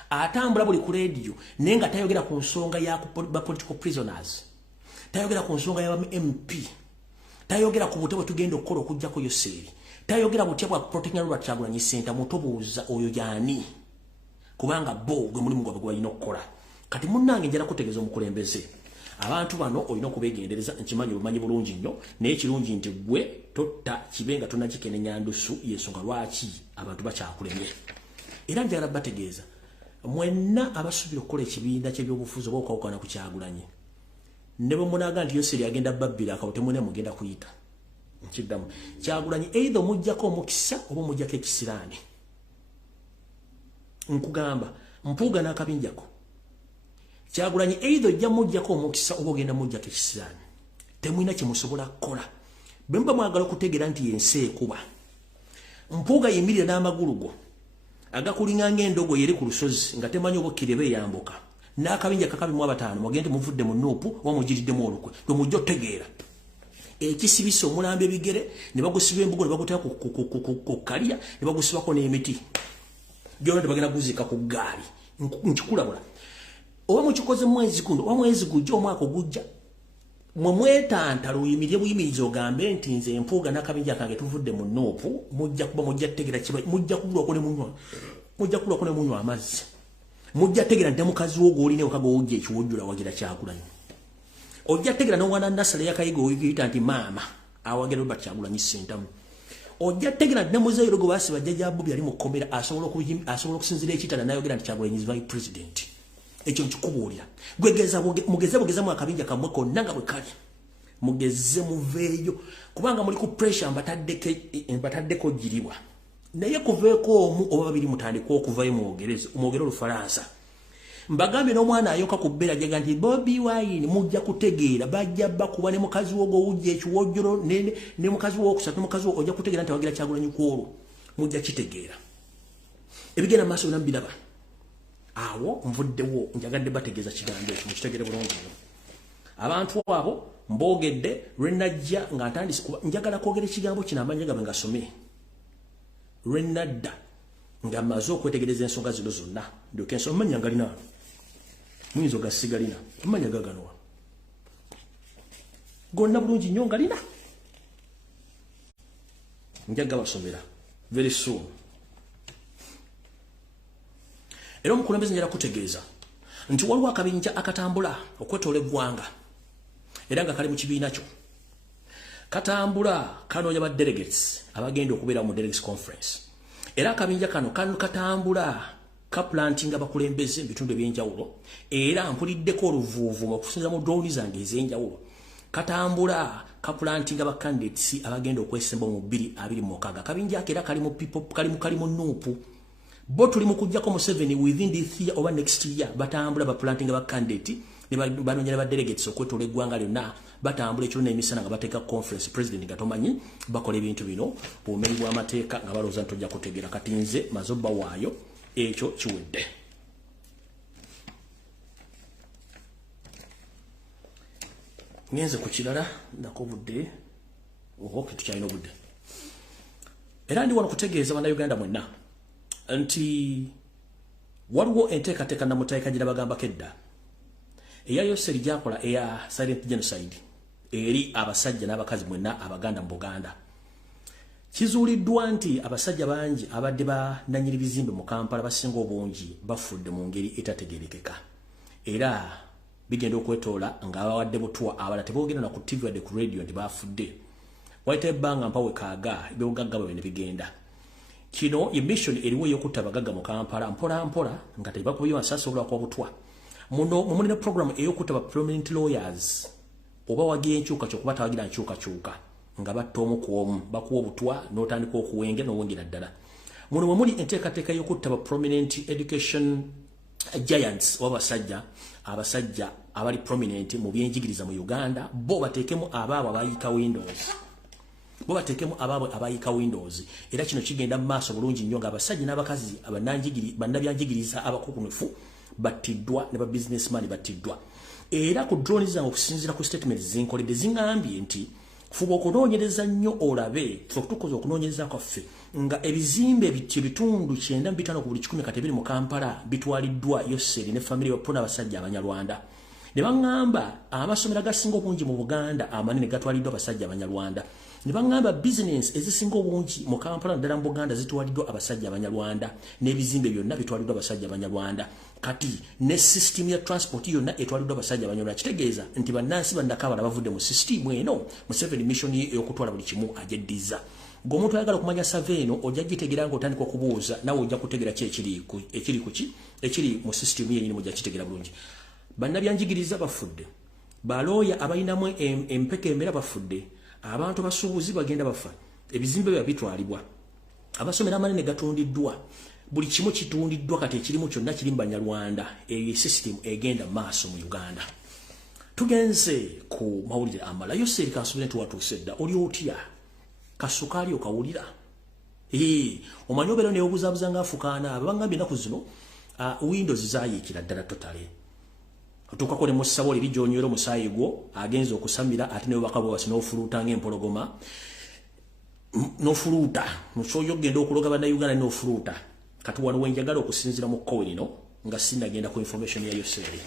atambula buli ku radio naye nga tayogera ku nsonga ya ba political prisoners tayogera ku nsonga ya MP tayogera ku butwe tugenda okukola okujjako yoseeri tayogera butya bwa protecting Robert Kyagulanyi Ssentamu mutobuuza oyo yaani kubanga bo gwe mulimu gwabwe gwalina okukola kati munnange njala kutegeeza omukulembeze abantu bano olina okubeegendereza nkimanyi bumanyi bulungi nnyo naye kirungi nti gwe totta kibenga tonakikenenya ndusu yensonga lwaki abantu bakyakulemye era njagala bategeeza mwenna abasuubira okukola ekibiina ky'ebyobufuzi oba okawukana ku Kyagulanyi ne bwe munaga nti Yoseri agenda babbira akawo temwene mugenda kuyita nkiddamu Kyagulanyi either mujjako omukisa oba mujjako ekisiraani nkugamba Mpuuga n'akabinjako Kyagulanyi either ojja mujjako omukisa oba ogenda mujjako ekisiraani temwina kye musobola kukola bwe muba mwagala okutegeera nti yensi ekuba Mpuuga yimirira n'amagulu go agakulinga ng'endogo yeri ku lusozi nga temanyi obukkire beeyambuka n'akabinja kakabimu 5 mugende muvudde mu Nuupu oba mugiriddemu olukwe gwe mujja otegeera ekisibisa omulamba ebigere ne bagusiba embugo ne bagutera ku kalya ne bagusibako n'emiti gyona tebagenda kuzika ku ggaali nkikulabula oba mukikoze mwezi guno oba mwezi gujja omwaka ogujja mwetanta luyimirye buyimirizo gambe nti nze empuuga n'akabinja kange tuvudde mu noopu mujja kutegera kiba mujja kulwako ne munywa amazzi mujja tegera nti mukazi wo gw'olina ewaka gw'owujja ekiwojjula wagira Kyagulanyi ojja tegera n'omwana Nasale yakayiga oyigiyita nti maama awagira Robert Kyagulanyi Ssentamu ojja tegera nti ne Muzeeyo gwe baasiba jjajja Bobi ali mu kkomera asobola okusinzira ekitala n'ayogera nti Kyagulanyi is vice president ekyo nkikubuulira mugeze mu akabinja kammwe konna nga bwe kali mugeze muveeyo kubanga muli ku pressure mbataddeko jiribwa naye kuveeko omu oba babiri mutandika okuvayo mwogere Olufalansa mbagambye n'omwana ayoka ku bbeera jaga nti Bobi Wine mujja kutegeera bajja bakuba ne mukazi wo gw'owujja ekiwojjolo ne mukazi wo okusatu mukazi wo ojja kutegeera nti awagira Kyagulanyi kwolwo mujja kitegeera ebigenda maaso byonna mbiraba awo nvuddewo njagadde bategeeza kigambo ekyo mukitegere bulungi abantu abo mbogedde lwenajja nga ntandise kuba njagala kwogera ekigambo kino amanya gabe ngasome lwenadda nga maze okwetegereza ensonga zino zonna ndyoke nsoma amanya galina muyinza ogasigalina amanya gaganwa gonna bulungi nnyo ngalina njaga basomera very soon era omukulembeze njala kutegeeza nti waliwo akabinja akatambula okwetoola eggwanga era nga kali mu kibiina kyo katambula kanoonya ba delegates abagenda okubeera mu delegates conference era akabinja kano katambula kaplantinga bakulembeze mu bitundu ebyenjawulo era mpuliddeko oluvuuvuuma okusinza mu drone zange ez'enjawulo katambula kaplantinga ba candidates abagenda okwesemba mu 2026 akabinja ako era kali mu nuupu bo tuli mu kujjako mu 7 within this year oba next year batambula baplantinga ba candidate ne banonyera ba delegates okwetoola eggwanga lyonna batambula ekiro n'emisana nga bateeka conference president nga tomanyi bakola ebintu bino bumenyi bw'amateeka nga balowooza nti ojja kutegeera kati nze maze obba waayo ekyo kiwedde ngenze ku kirala nako budde ohoke tukyalina obudde era ndi wano kutegeeza bannayuganda mwenna nti waliwo enteekateeka namutaika gira bagambako edda eya Yoseri gyakola eya silent genocide eri abasajja n'abakazi mwenna abaganda mu Buganda kizuuliddwa nti abasajja bangi abadde bananyiri bizimbe mu Kampala basinga obungi bafudde mu ngeri etategeerekeka era bigenda okwetoola ng'abawadde butwa abala teboogenda na ku TV wadde ku radio nti bafudde wayita ebbanga mpawe kaaga ebyobugagga bwe ne bigenda kino emission eriwo ey'okutta abagagga mu Kampala mpola mpola nga tebakubiyo masasi olwakwa butwa muno mumulina program ey'okutta ba prominent lawyers oba wagira enkyukakyuka kuba tawagira nkyukakyuka nga batta omu ku omu bakuwa obutwa n'otandika okuwenge n'owengera ddala muno mwe muli enteekateeka y'okutta ba prominent education giants oba abasajja abali prominent mu byenjigiriza mu Uganda bo bateekemu abaabo abayika windows era kino kigenda mu maaso bulungi nnyo nga abasajja n'abakazi bannabyanjigiriza abakukunefu battiddwa ne ba businessman battiddwa era ku drone zange okusinziira ku statement zinkoledde zingambye nti fuba okunoonyereza nnyo olabe tukoze okunoonyereza kwaffe nga ebizimbe bitundu 95 ku buli 10 kati biri mu Kampala bitwaliddwa Yoseri ne family bapona abasajja Abanyarwanda ne bangamba amasomero agasinga obungi mu Buganda amanene gatwaliddwa abasajja Abanyarwanda ne bangamba business ezisinga obungi mu Kampala ddala mu Buganda zitwaliddwa abasajja Abanyarwanda n'ebizimbe byonna bitwaliddwa abasajja Abanyarwanda kati ne system ya transport yonna etwaliddwa abasajja Abanyarwanda kitegeeza nti bannansi bandakabala bavudde mu system eno mu 7 mission ey'okutwala buli kimu ajeddiza ng'omuntu ayagala okumanya save eno ojja gitegeera ng'otandika okubuuza nawe ojja kutegeera ki ekiri mu system yenyini mujja kitegeera bulungi bannabyanjigiriza bafudde balooya abalinamu empeka emera bafudde abantu basuubuzi bagenda bafa ebizimbe bya bitwalibwa abasomera amanene gatundiddwa buli kimu kitundiddwa kati ekirimu kyonna kiri mu Banyarwanda eyo system egenda maaso mu Uganda tugenze ku mawulire amala Yoseri kansubire tuwatuuse dda oli otya kasukaali okawulira omanyi obeera neobuzaabuza ngaafukaana abangambye ennaku zino windows zaayiikira ddala totale otuukako ne musabo liri gy'onywera omusaayi gwo agenza okusamira ate ne bubaka bwewasi n'ofuluuta ng'empologoma n'ofuluuta nokyoyo ogenda okuloga bannayuganda n'ofuluuta kati wano wenjagala okusinzira mu kkowe lino nga sinagenda ku information ya Yoseri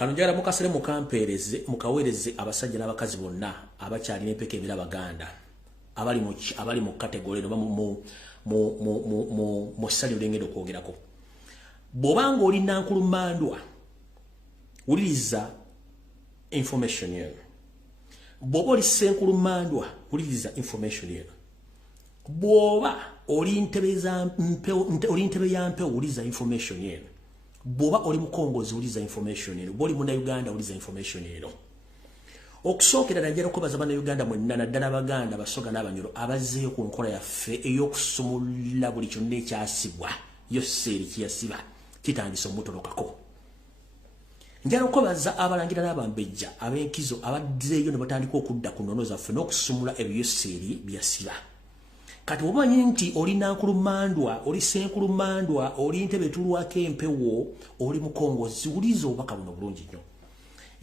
Kano njagala mukasere mukampereze mukawereze abasajja n'abakazi bonna abakyali n'empeke emira Baganda abali mu category no mu sali ulengero kwogerako. Bobanga oli Nankulummandwa uliriza information yenu. Bobo oli Senkulummandwa uliriza information yenu. Boba oli ntebe ya mpe uliriza information yenu. Boba oli Mukongozi uliriza information yenu. Boli muna Uganda uliriza information yenu. Okusookera najja okubaza bana Uganda mwenna naddala Abaganda basoga n'Abanyoro abazzeeyo ku nkola yaffe ey'okusumulula buli kyonna ekyasibwa yo seeri kiyasiba kitandise omutolokako. Njala okubaza abalangira n'abambejja ab'enkizo abadzeeyo ne batandika okudda ku nnono zaffe n'okusumula ebyo seeri byasiba. Kati omanyi nti oli Nankulummandwa, oli Senkulummandwa, oli ntebe tulwako empewo, oli Mukongozi uliza obubaka buno bulungi nnyo.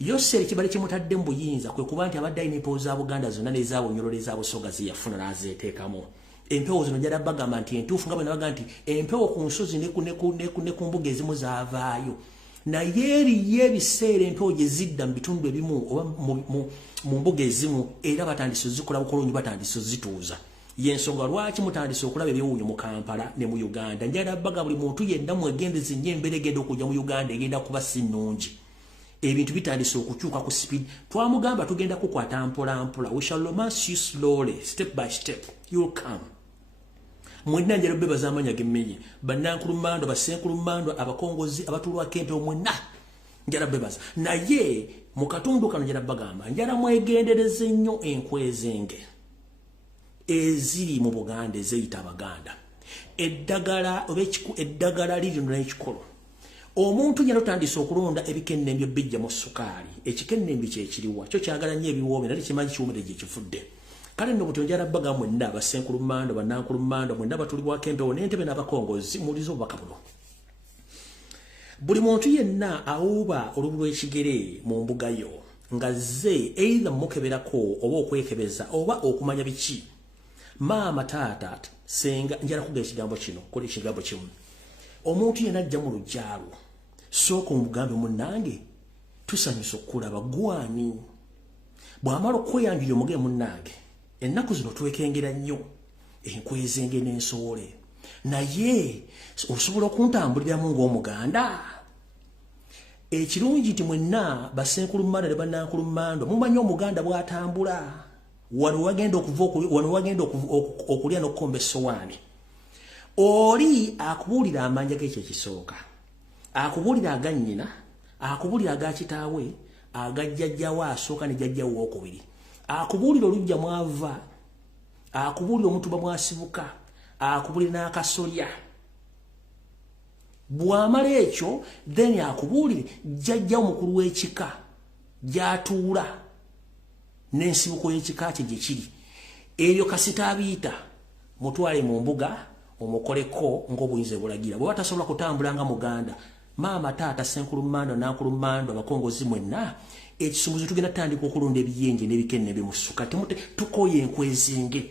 Yoseri kibali kimutadde mu buyinza kwe kuba nti abadde ayina za Buganda zonna n'ezaabo Nyololo ez'abo Soga ziyafuna n'azeeteekamu. Empewo zino njala bagamba nti entuufu nga bwe nabaga nti empewo ku nsozi ne ku mbuga ezimu zaavaayo. Naye eriyo ebiseera empewo gye zidda mu bitundu ebimu oba mu mbuga ezimu era batandise zikola bukolonyi batandise zituuza. Yensonga lwaki mutandise okulaba ebyewuunyo mu Kampala ne mu Uganda. Njala baga buli muntu yenna mwegendeze nnyo embeera egenda okujja mu Uganda egenda kuba si nnungi. Ebintu bitandise okukyuka ku speed. Twamugamba tugenda kukwata mpola mpola. We shall romance you slowly, step by step. You'll come. Mwenna njala bebaza amanya gemmenye. Bannankulumandwa, Basenkulummandwa, Abakongozi, abatulwako empewo mwenna. Njala bebaza. Naye mu katundu kano njala bagamba. Njala mwegendereze nnyo enkwezenge eziri mu Buganda ezeyita Abaganda. Eddagala liri n'ekikolo. Omuntu njala otandise okulonda ebikennembi bijja mu sukaali. Ekikennembi kye kiriwa. Kyo kyagala nnyo ebiwoome nali kimanyi kiwomere gye kifudde. Kale nno buti njala baga mwenna Basenkulummandwa, Bannankulumandwa, mwenna batulibwako empewo n'entebe n'Abakongozi mulizo obubaka buno. Buli muntu yenna awuba olubu lw'ekigere mu mbuga yo nga zze either mukeberako oba okwekebeza oba okumanya biki. Maama taata senga njala kuga ekigambo kino kuli ekigambo kimu. Omuntu yenna ajja mu lugyalo sooka omugambe munnange tusanyusa okulaba gwani. Bw'amala okweyanjulira omugee munnange ennaku zino twekengera nnyo enkwezenge n'ensowole naye osobola okuntambuliramu ng'Omuganda. Ekirungi nti mwenna Basenkulummandwa ne Bannankulumandwa mumanyi Omuganda bw'atambula. Wano wagenda okulya n'okukomba essowaani. Oli akubuulira amanja g'ekyo ekisooka. Akubuulira aga nnyina, akubuulira aga kitaawe, aga jjajjawe asooka ne jjajjawe owookubiri. Akubuulira oluggya mwava, akubuulira omutuba mwasibuka, akubuulira n'akasolya. Bw'amala ekyo then akubuulire jjajjawe mukulu w'ekika gy'atuula n'ensibuko y'ekika kye gye kiri. Ebyo kasita abiyita mutwale mu mbuga omukoleko ng'obuyinza bulagira. Bwe batasobola kutambula nga Muganda, maama taata Senkulummandwa, Nankulummandwa, Abakongozi mwenna ekisumbuzo tugenda tutandika okulonda ebiyenje n'ebikenne mu ssuka. Tukoye enkwezenge.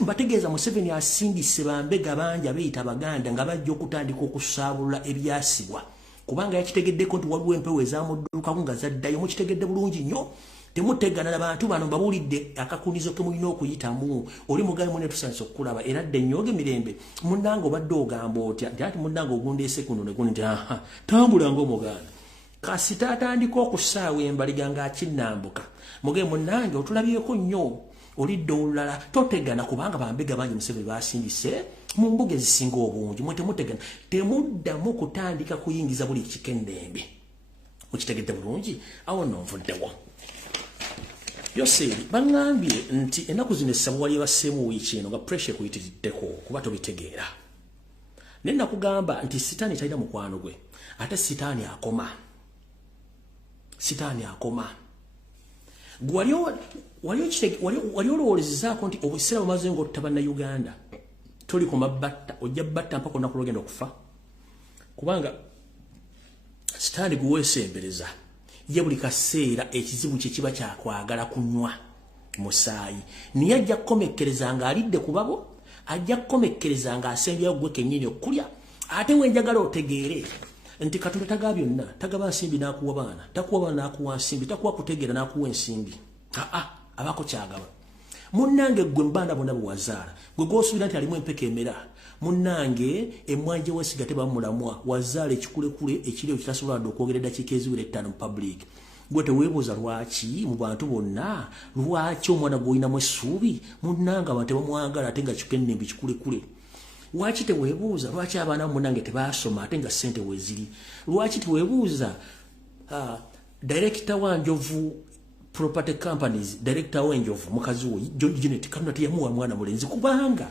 Mbategeeza Museveni asindise bambega bangi abeeyita Abaganda nga bajja okutandika okusaabulula ebyasibwa. Kubanga yakitegeddeko nti waliwo empewo ezamuddukamu nga zaddayo. Mukitegedde bulungi nnyo. Temutegana n'abantu bano mbabuulidde akakunizo ke mulina okuyitamu. Oli mugambe mwene tusanyusa okukulaba era dde nnyoge mirembe. Munnange obadde ogamba otya nti ati munnange ogundeese kuno ne guno nti tambula ng'Omuganda. Kasita atandika okusaawa embaliga ng'akinnambuka. Mugambe munnange otulabyeko nnyo. Olidde olulala totegana kubanga bambega bangi Museveni basindise mu mbuga ezisinga obungi. Mwe temutegana. Temuddamu kutandika kuyingiza buli kikendembe. Mukitegedde bulungi awo nno nvuddewo. Yoseri bangambye nti ennaku zino essaawa wali basseemu wiiki eno nga pressure kuyitiriddeko kuba tobitegeera. Ne nakugamba nti sitaani talina mukwano gwe ate sitaani akoma. Sitaani akoma. Wali olowoolezaako nti obuseera bumaze ng'otta Bannayuganda toli ku mabatta ojja batta mpaka olunaku lw'ogenda okufa. Kubanga sitaani guweesembereza. Ye buli kaseera ekizibu kye kiba kyakwagala kunywa musaayi. Niye ajja kukomekkereza ng'alidde ku babo, ajja kukomekkereza ng'asembyayo gwe kennyini okulya. Ate we njagala otegeere nti Katonda tagaba byonna, tagaba nsimbi n'akuwa baana, takuwa baana n'akuwa nsimbi, takuwa kutegeera n'akuwa ensimbi. Abako kyagaba. Munnange gwe mbanda bonna bwe wazaala, gwe gw'osuubira nti alimu empeka emera. Munnange emmwanje w'essiga tebamulamwa, wazaala ekikulekule ekiri ekitasobola wadde okwogera eddakiika eziwera 5 mu public. Gwe teweebuuza lwaki mu bantu bonna, lwaki omwana gw'olinamu essuubi, munnange abantu tebamwagala ate nga kikennembi kikulekule. Lwaki teweebuuza lwaki abaana munnange tebaasoma ate nga ssente weeziri? Lwaki teweebuuza director wa Njovu Property Companies, director w'Enjovu mukazi wo John Janet Katonda teyamuwa mwana mulenzi kubanga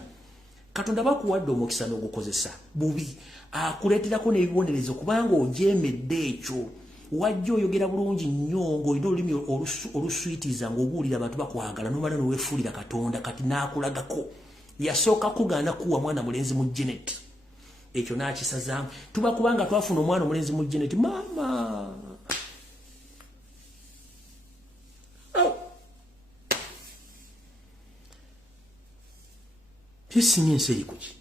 Katonda bakuwadde omukisa n'ogukozesa bubi, akuleeterako n'ebibonerezo kubanga ojeemedde ekyo. Wajja oyogera bulungi nnyo ng'olina olulimi oluswitiza ng'obuulira abantu bakwagala n'omala n'oweefuulira Katonda kati n'akulagako. Yasooka kugaana kuwa mwana mulenzi mu Janet. Ekyo n'akisazaamu. Tuba kubanga twafuna omwana omulenzi mu Janet. Maama! Pisinye nseri kuki.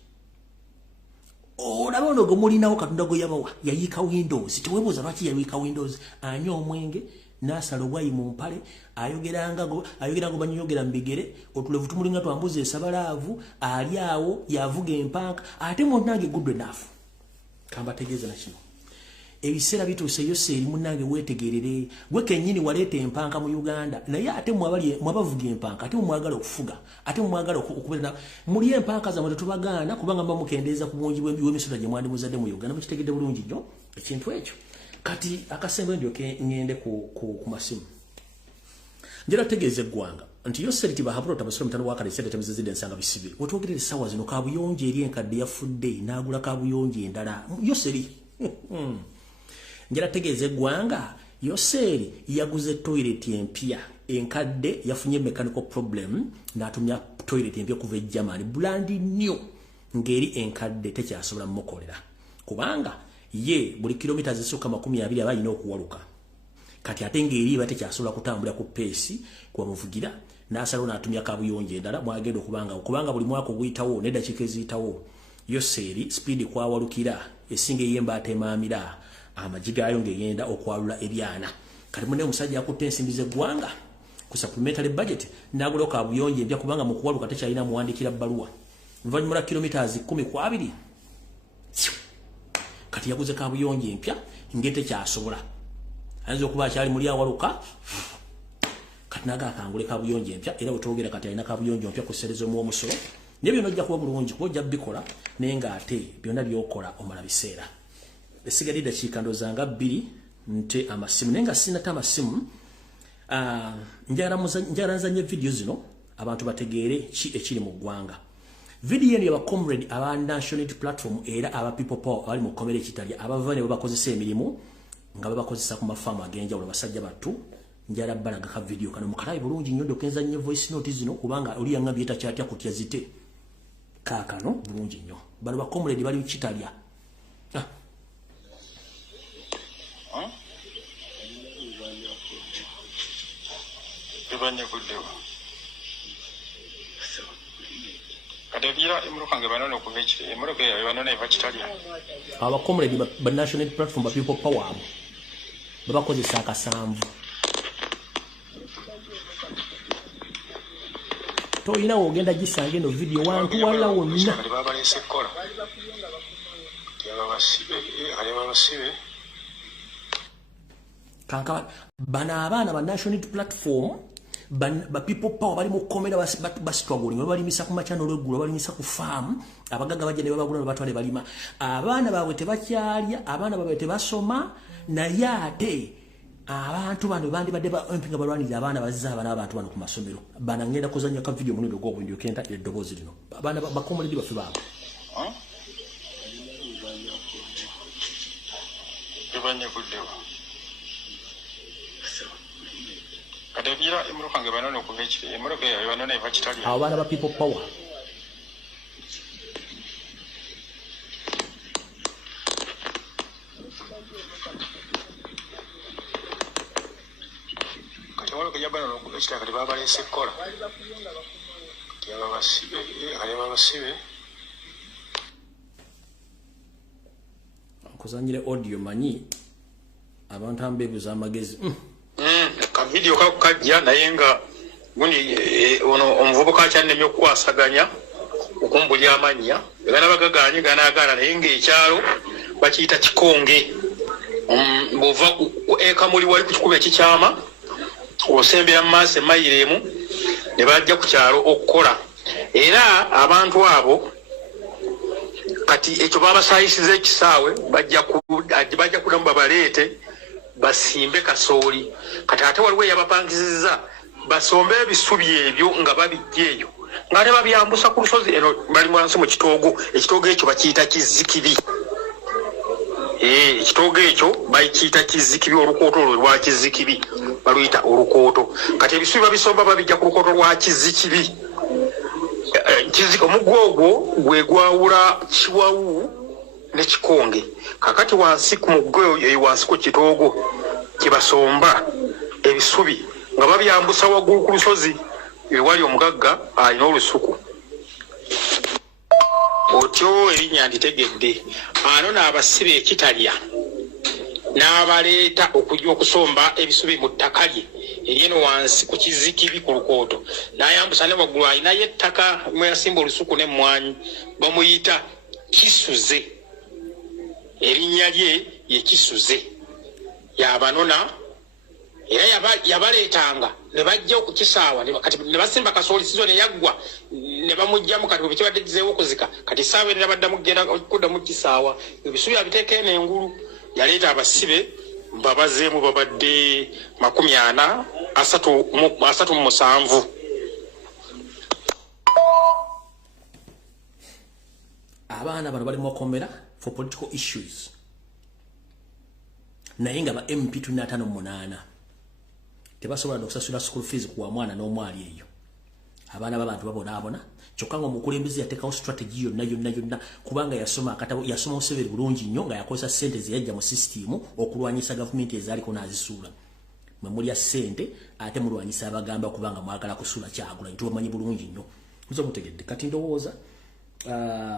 Olaba ono gwe mulinawo Katonda gwe yabawa yayiika Windows. Teweebuuza lwaki yayiika Windows. Anywa omwenge n'asala obwayi mu mpale ayogeranga banyogera mu bigere otulevu tumulinga twambuza esabalaavu ali awo yavuga empanka ate munnange good enough. Kambategeeza na kino. Ebiseera bituuse yose eri munnange weetegerere. Gwe kennyini waleeta empanka mu Uganda naye ate mwabavuga empanka ate mwagala okufuga ate mwagala okubeera muli empanka zammwe tetubagaana kubanga mba mukendeeza ku bungi bw'emisota gye mwandi muzadde mu Uganda mukitegedde bulungi nnyo ekintu ekyo. Kati akasembe ndyoke ngende ku masimu. Njera tegeeze eggwanga nti yo seriti bahabula tabasolo mutano wakale sente temuzizidde ensanga bisibe. Wetwogerere essaawa zino kaabuyonjo eri enkadde yafudde n'agula kaabuyonjo endala. Yo seri. Njera tegeeze eggwanga yo seri yaguze toilet empya enkadde yafunye mechanical problem n'atumya toilet empya kuva e Germany brand new ngeri enkadde tekyasobola mukolera kubanga ye buli kilomita zisukka 20 aba alina okuwaluka. Kati ate ngeri bate kyasobola kutambula ku peesi kwa muvugira n'asalawo n'atumya kaabuyonjo endala mwagenda kubanga buli mwaka oguyitawo n'eddakiika eziyitawo yo seri speed kwawalukira esinga eyemba atemaamira amajiga ayo ngegenda okwalula ebyana. Kati munne omusajja akutte ensimbi z'eggwanga ku supplementary budget n'agula kaabuyonjo empya kubanga mu kuwaluka tekyalina muwandikira bbaluwa nvanyuma kilomita 10 kati yaguze kaabuyonjo empya ngete kyasobola ayinza okuba akyali muli awaluka kati nagakangule kaabuyonjo empya era wetwogera kati alina kaabuyonjo empya ku sserezo muwomusolo naye byonna ojja kuba bulungi kuba ojja bikola naye ng'ate byonna byokola omala biseera. Esigadde dakiika ndozanga 2 nte amasimu naye nga sinata amasimu. Njala nzanye video zino abantu bategeere ki ekiri mu ggwanga. Video eno yaba comrade aba National Platform era aba People Power bali mu komere kitalya abava ne bakozesa emirimu nga babakozesa ku mafaamu ag'enjawulo basajja battu. Njala balaga ka video kano mukalayi bulungi nnyo ndokenza nnyo voice note zino kubanga oli yangambye takyatya kutya zite kaakano bulungi nnyo bano ba comrade bali kitalya. Ebanye kuddewa kadebira emurukange banone okuva ekire emuruka yawe banone eva kitalya. Aba comrade ba National Platform ba People Power babakozesa akasanvu. Toyina wogenda gisanga eno video wantu wala wonna babalese kola basibe kanka bana abaana ba National Platform ba People Power bali mu komera bastruggling balimisa ku machano lweggulo balimisa ku farm abagaga bajja ne babagula batwale balima abaana baabwe tebakyalya abaana baabwe tebasoma naye ate abantu bano bandi badde ba empinga balwanira abaana bazza abaana abantu bano ku masomero bana ngenda kuzanya ka video mulindo gwo ndio kenta edobozi lino abaana bakomole bafe babo ebanye kuddewa kadebira emurukange banone okuva ekire emuruka yawe banone eva kitalya. Abaana ba People Power kati waliwo kujabana n'okuva ekitala kati babalese kola kati babasibe kuzanyire audio manyi abantu ambebuza amagezi ka video kakajja naye nga gundi ono omuvubuka kyannemye okukwasaganya okumbulya amanya gana bagaganye gana naye ng'ekyalo bakiyita kikonge bova ekamuli wali ku kikuba ekikyama osembera mu maaso emayiro emu ne bajja ku kyalo okukola era abantu abo kati ekyo babasayisiza ekisaawe bajja kulamu babaleete basimbe kasooli kati ate waliwo eyabapangizizza basombe ebisubi ebyo nga babijja eyo ng'ate babyambusa ku lusozi eno bali wansi mu kitoogo ekitoogo ekyo bakiyita kizikibi ekitoogo ekyo bakiyita kizikibi olukooto olwo lwa kizikibi baluyita olukooto kati ebisubi babisomba babijja ku lukooto lwa kizikibi omuggo ogwo gwe gwawula kiwawu ne kikonge kakati wansi ku muggo eyo wansi ku kitoogo kyebasomba ebisubi nga babyambusa waggulu ku lusozi ewali omugagga alina olusuku otyo erinnya nditegedde ano n'abasibe ekitalya n'abaleeta okujja okusomba ebisubi mu ttaka lye eryeno wansi ku kizikibi ku lukooto n'ayambusa ne waggulu alinayo ettaka mweyasimba olusuku n'emmwanyi bamuyita kisuze erinnya lye ye kisuze yabanona era yabaleetanga ne bajja okukisaawa ne basimba kasooli sizo ne yaggwa ne bamugjamu kati bwe kibadde kizeewo okuzika kati saawa era baddamu kugenda kuddamu kisaawa ebisubi abiteeka eno engulu yaleeta abasibe mbabazeemu babadde 37 abaana bano bali mu makomera for political issues naye nga ba MP 58 tebasobola okusasula school fees kuwa mwana n'omwali eyo abaana b'abantu babonaabona kyokka nga omukulembeze yateekawo strategy yonna kubanga yasoma Museveni bulungi nnyo nga yakozesa ssente ze yajja mu sisitimu okulwanyisa gavumenti ezaaliko n'azisuula mwe mulya ssente ate mulwanyisa abagamba kubanga mwagala kusuula Kyagulanyi tubamanyi bulungi nnyo nzo mutegedde kati ndowooza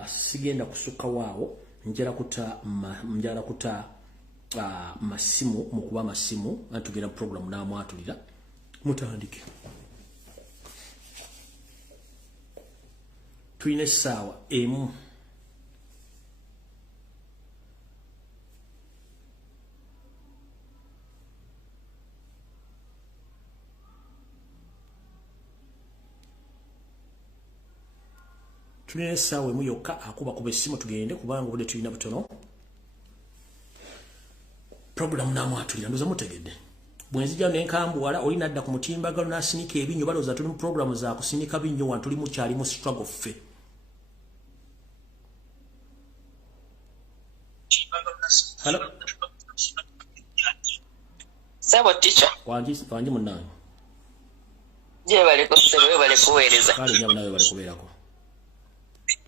sigenda kusukka waawo njala kuta masimu mukuba masimu atugenda program n'amwatulira mutandike tulina essaawa emu yokka akuba kuba essimu tugende kubanga obudde tulina butono program n'amwatulira ndoza mutegedde bwenzija nenkambuwala oli nadda ku mutimbagalo n'asinika ebinyo balooza tuli mu programu za kusinika binyo wantu tuli mukyali mu struggle ffe Hello Sabo teacher wanji munange je bale kuweereza kale nyaba nawe bale kubeerako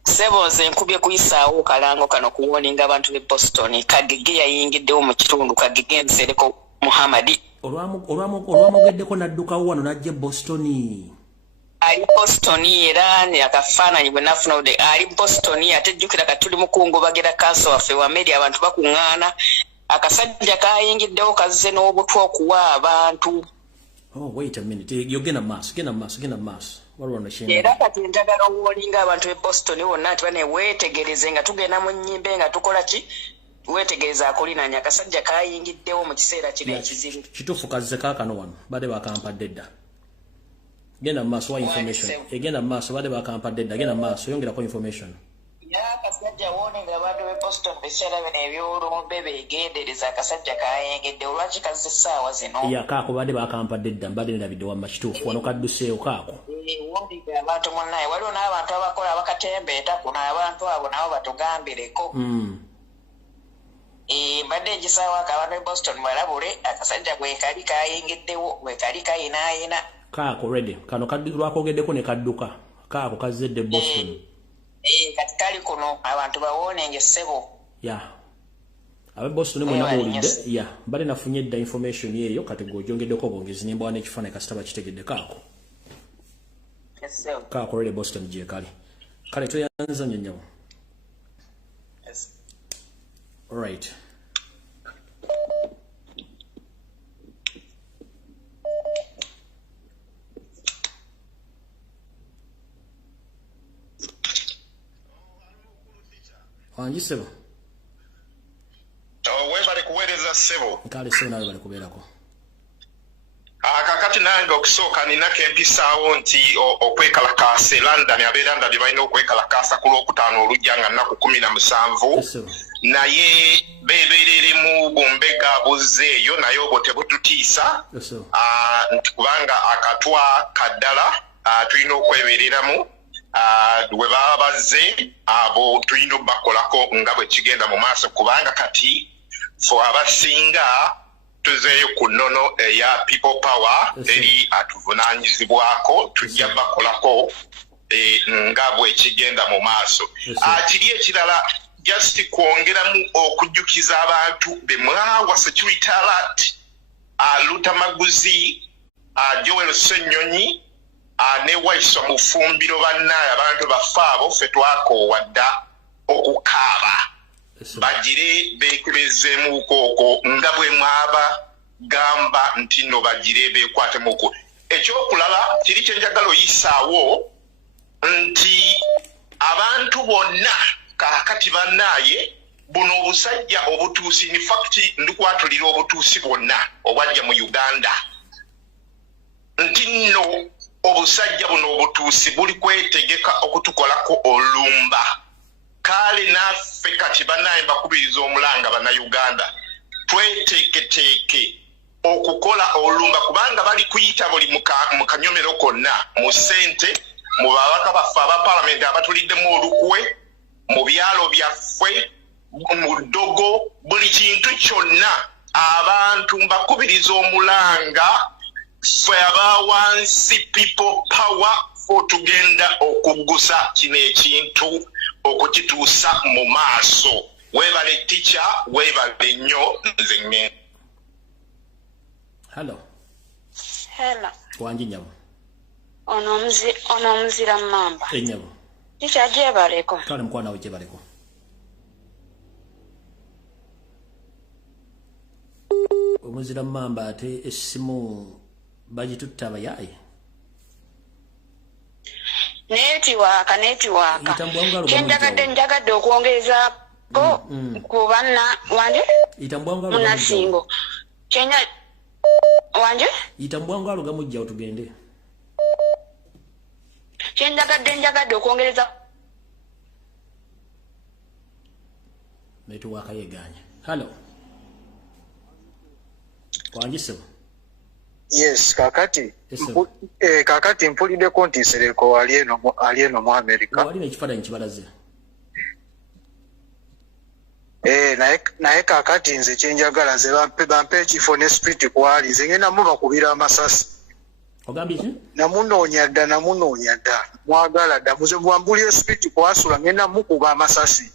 Sebo nze nkubye kuyisaawo kalango kano kuwoninga abantu be Boston Kagege yayingiddewo mu kitundu Kagege Nsereko Muhammadi olwamugeddeko naddukawo wano najja Boston ali Boston era ne akafaananyi bwe nafuna ode ali Boston atejjukira katuli mukungu bagera kanso waffe wa media abantu bakuŋŋaana akasajja kayingiddewo kazze n'obutwa okuwa abantu. Oh, wait a minute. Gena maaso. Era kati njagala owolinga abantu e Boston wonna ati bane weetegereze nga tugenda mu nnyimbe nga tukola ki weetegereza akolinanya akasajja kayingiddewo mu kiseera kino ekizibu. Kituufu kazze kaakano wano badde bakampadde dda. Genda maaso wa information. Egenda maaso badde bakampadde dda. Genda maaso yongerako information. Ya akasajja woninga abantu e Boston biseera bino ebyolumbe beegendereza akasajja kayingidde olwaki kazze essaawa zino. Ya kaako badde bakampadde dda mbadde ndabidde wamma kituufu wano kadduseeyo kaako. Wondiga abantu munnaye waliwo n'abantu abakola abakatembeeta kuno abantu abo nabo batugambireko. Mbadde ngisaawa abantu e Boston mwalabule akasajja gwe kali kayingiddewo gwe kali kayinaayina. Kaako ready kano lwakogeddeko ne kadduka kaako kazzedde Boston. Kati kali kuno abantu bawonenge ssebo. Ya abe Boston mwe nawulidde ya mbadde nafunye dda information yeeyo kati gw'ogyongeddeko bongezi nimba wana ekifaananyi kasita bakitegedde kaako. Kaako ready Boston gye kali kale toyanza nnyo. All right. Wanji sebo. Webale kuweereza ssebo. Kale sebo nawe bali kubeerako. Kakati nange okusooka ninako empisaawo nti okwekalakaasa London abeera London balina okwekalakaasa ku Lwokutaano olujja nga nnaku 17 naye beebeerere mu Bumbega buzze eyo naye obwo tebututiisa nti kubanga akatwa kaddala tulina okwebeereramu bwe baba bazze abo tulina okubakolako nga bwe kigenda mu maaso kubanga kati fo abasinga tuzeeyo ku nnono eya people power eri atuvunaanyizibwako tujja bakolako nga bwe kigenda mu maaso kiri ekirala just kwongeramu okujjukiza abantu be mwawa security alert Luta Maguzi Joel Ssenyonyi ne Waiswa Mufumbiro bannaye abantu bafaabo ffe twakoowadda okukaaba bagire beekebezeemu kooko nga bwe mwaba gamba nti no bagire beekwatemu ekyokulala kiri kyenjagala oyisaawo nti abantu bonna kakati bannaye buno obusajja obutuusi in fact ndikwatulira obutuusi bwonna obwajja mu Uganda nti nno obusajja buno obutuusi buli kwetegeka okutukolako olumba kale naffe kati bannaye bakubiriza omulanga bannayuganda tweteeketeeke okukola olumba kubanga bali kuyita buli mu kanyomero konna mu ssente mu babaka baffe aba palamenti abatuliddemu olukwe mu byalo byaffe mu ddogo buli kintu kyonna abantu mbakubiriza omulanga ffe abawansi people power fo tugenda okuggusa kino ekintu okukituusa mu maaso weebale teacher weebale nnyo nze ng'e Hello. Wanji nyabo. Ono omuzira mamba. Nyabo. Teacher jebaleko. Kale mkwana we jebaleko. Omuzira mamba ate essimu bagitutta abayaye. Netiwaka. Njagadde okwongeza ku banna wanje? Itambwangalo. Munasingo. Wanje? Itambwangalo gamujja otugende. Njagadde okwongereza. Netiwaka yeganya. Hello. Kwanjisebo. Yes, kakati mpulidde kontisereko ali eno mu America. Wali n'ekifaananyi kibalaze. Naye kakati nze kyenjagala nze bampe ekifo ne street kwali nze ngenda mubakubira amasasi. Ogambye ki? Namunoonya dda mwagala dda muze bwambulye street kwasula ngenda mukuba amasasi.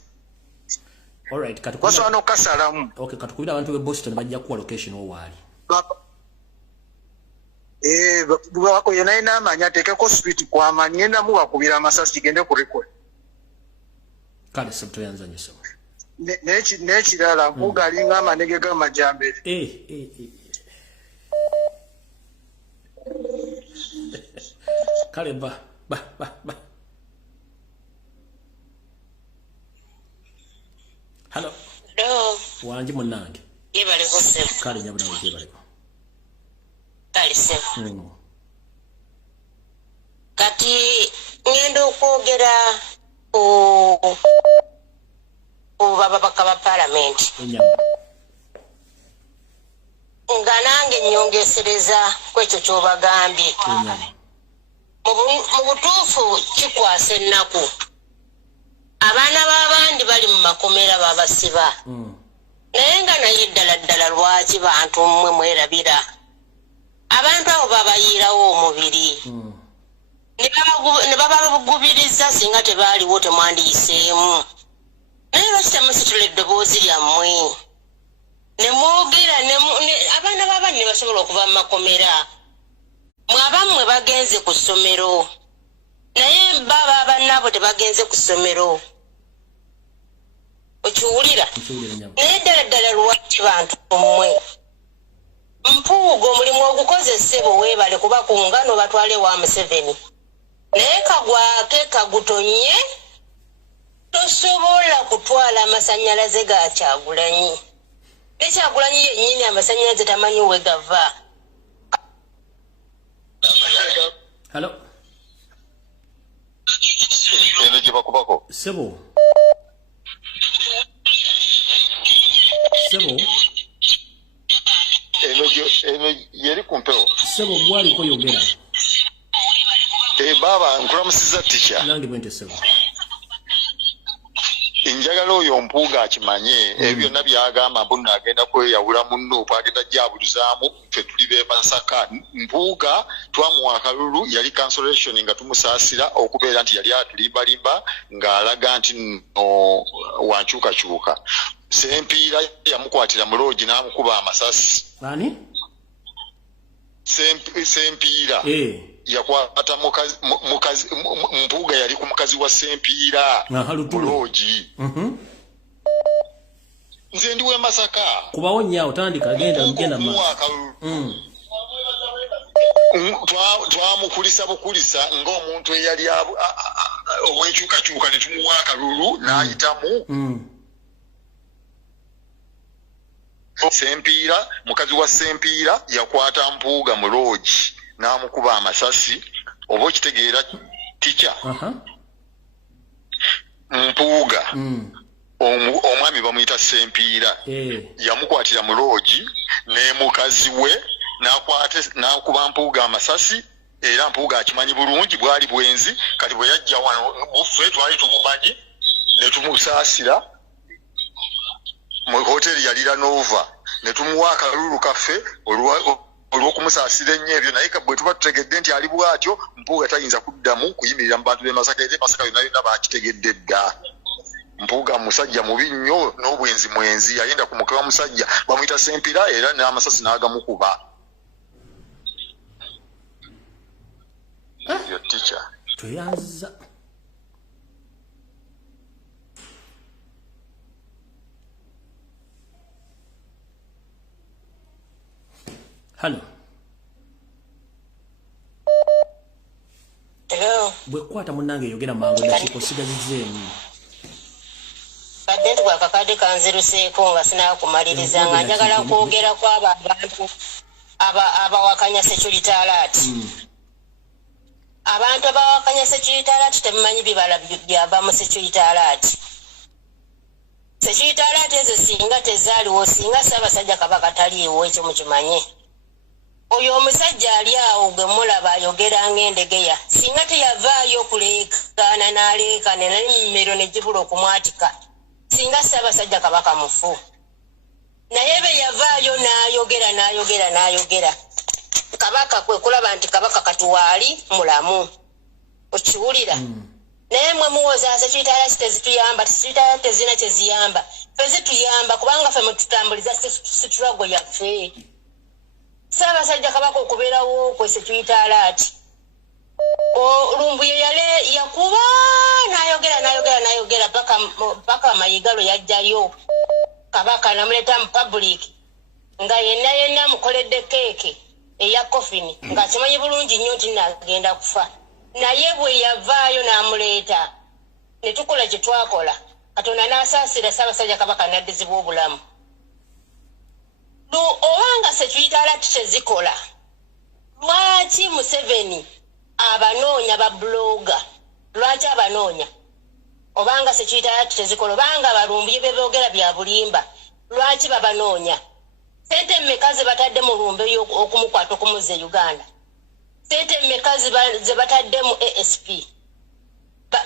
Alright, kwasobola kasalamu. Okay, katukubira abantu be Boston bajja kuwa location owaali. Oyo naye n'amanya ateekeko street kwama ngenda mubakubira amasasi kigende ku record. Kale sebto yanzanyisa. N'ekirala mugalinga amanege g'amajjambere. Kale ba. Hello. Wanji munange. Yebaleko sebo. Kale nyabuna yebaleko. Kale sebo. Kati ngenda okwogera bababaka ba palamenti. Nga nange nyongesereza kwekyo kyobagambye. Mu butuufu kikwasa ennaku. Abaana b'abandi bali mu makomera babasiba. Naye nga naye ddala lwaki bantu mmwe mwerabira. Abantu abo babayiirawo omubiri. Ne babagubiriza singa tebaaliwo temwandiyiseemu. Naye lwaki temusitula eddoboozi lyammwe? Ne mwogera abaana b'abandi ne basobola okuva mu makomera. Mwe abammwe bagenze ku ssomero. Naye baba bannaabo tebagenze ku ssomero. Okiwulira? Naye ddala lwaki bantu mmwe? Mpuuga omulimu ogukozesebo weebale kuba kungano batwale wa Museveni. Naye kagwake kagutonye tosobola kutwala amasanyalaze ga Kyagulanyi. Kyagulanyi yennyini amasanyalaze tamanyi we gava. Hello. Kubako. Sebo. Yeri kumpeo. Sebo gwali ko yogera. Baba nkulamusiza teacher. Nange bwente sebo. Njagala oyo mpuuga akimanye byonna byagamba mbona agenda kweyawula munno agenda jabulizaamu ffe tuli be Masaka. Mpuuga twamuwa akalulu yali cancellation nga tumusaasira okubeera nti yali atulimbalimba ng'alaga nti no wankyukakyuka. Sempiira yamukwatira mu loogi n'amukuba amasasi. Ani? Sempiira. Yakwata mukazi Mpuuga yali ku mukazi wa Sempiira Muloogi. Nze ndiwe Masaka. Kubawo nnyawo tandika genda twamukulisa bukulisa ng'omuntu eyali ow'enkyukakyuka ne tumuwa akalulu n'ayitamu. Sempiira mukazi wa Sempiira yakwata Mpuuga Muloogi n'amukuba amasasi. Oba okitegeera teacher. Mpuuga omwami bamuyita Sempiira yamukwatira mu loogi ne mukazi we n'akuba Mpuuga amasasi. Era Mpuuga akimanyi bulungi bwali bwenzi. Kati bwe yajja wano buffe twali tumumanyi ne tumusaasira mu hoteli ya Lira Nova ne tumuwa akalulu kaffe olw'okumusaasira ennyo ebyo. Naye bwe tuba tutegedde nti ali bw'atyo Mpuuga tayinza kuddamu kuyimirira mu bantu b'e Masaka. Era Masaka yonna baakitegedde dda. Mpuuga musajja mubi nnyo n'obwenzi mwenzi. Yayenda ku muke wa musajja bamuyita Sempiira era n'amasasi n'agamukuba. Yo teacher. Tuyanza. Hello. Hello. Bwekwata munange yogera mangu nakikusigazizeemu. Kadde twakakadde kanziruseeko nga sinaakumaliriza nga njagala kwogera kw'abo abantu abawakanya security alert. Abantu abawakanya security alert temumanyi bibala byava mu security alert. Security alert ezo singa tezaaliwo, singa Ssaabasajja Kabaka taliiwo, ekyo mukimanye. Oyo omusajja ali awo gwe mulaba ayogera ng'endegeya, singa teyavaayo kuleekaana n'aleekaana n'emmero ne gibula okumwatika, singa Ssaabasajja Kabaka mufu. Naye be yavaayo n'ayogera. Kabaka kwe kulaba nti Kabaka katuwaali mulamu. Okiwulira? Naye mwe muwoza security alert tezituyamba, security alert tezina kye ziyamba. Ffe zituyamba kubanga ffe mututambuliza situlago yaffe. Ssaabasajja Kabaka okubeerawo kwe security alert. Lumbuye yale yakuba n'ayogera paka Mayigalo yajjayo. Kabaka namuleeta mu public nga yenna mukoledde keeke eya coffin ng'akimanyi bulungi nnyo nti nagenda kufa. Naye bwe yavaayo n'amuleeta ne tukola kye twakola, Katonda n'asaasira Ssaabasajja Kabaka n'addizibwa obulamu. Obanga security alert tezikola, lwaki Museveni abanoonya babloga? Lwaki abanoonya? Obanga security alert tezikola, obanga Balumbuye be boogera bya bulimba, lwaki babanoonya? Sente mmeka ze batadde mu Lumbuye okumukwata okumuzza e Uganda? Sente mmeka ze batadde mu ASP?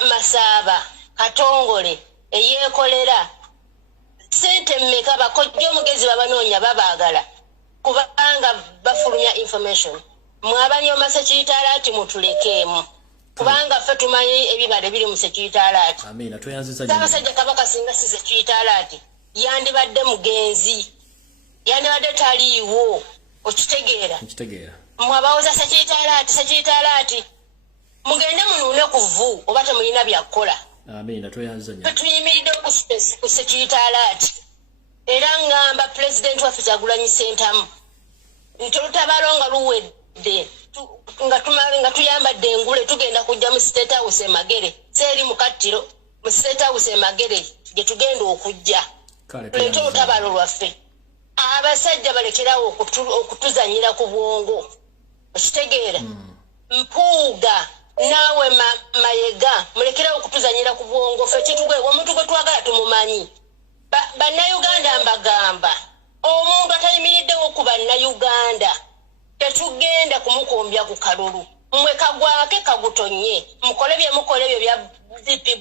Masaaba, Katongole, eyeekolera. Sente mmeka bakojja omugezi babanoonya babaagala kubanga bafulumya information. Mwabanyooma security alert mutulekeemu kubanga ffe tumanyi ebibala ebiri mu security alert. Amina, tweyanziza nnyo. Ssaabasajja Kabaka singa si security alert yandibadde mugenzi, yandibadde taliiwo. Okitegeera? Mwabawoza security alert mugende munuune ku vvu oba temulina byakukola. Amina, tweyanziza nnyo. Tuyimiridde ku security alert. Era ngamba President waffe Kyagulanyi Ssentamu nti olutabaalo nga luwedde nga tuyambadde engule tugenda kujja mu State House e Magere seeri mu Kattiro museta usemagere gye tugenda okujja leto tabalo lwaffe abasajja balekerawo okutuzanyira ku bwongo okitegeera mpuuga nawe mayega mulekerawo okutuzanyira ku bwongo ffe kitugwe omuntu gwe twagala tumumanyi bannayuganda mbagamba omuntu atayimiriddewo ku bannayuganda tetugenda kumukombya ku kalulu mmwe kagwake kagutonye mukole bye bya DP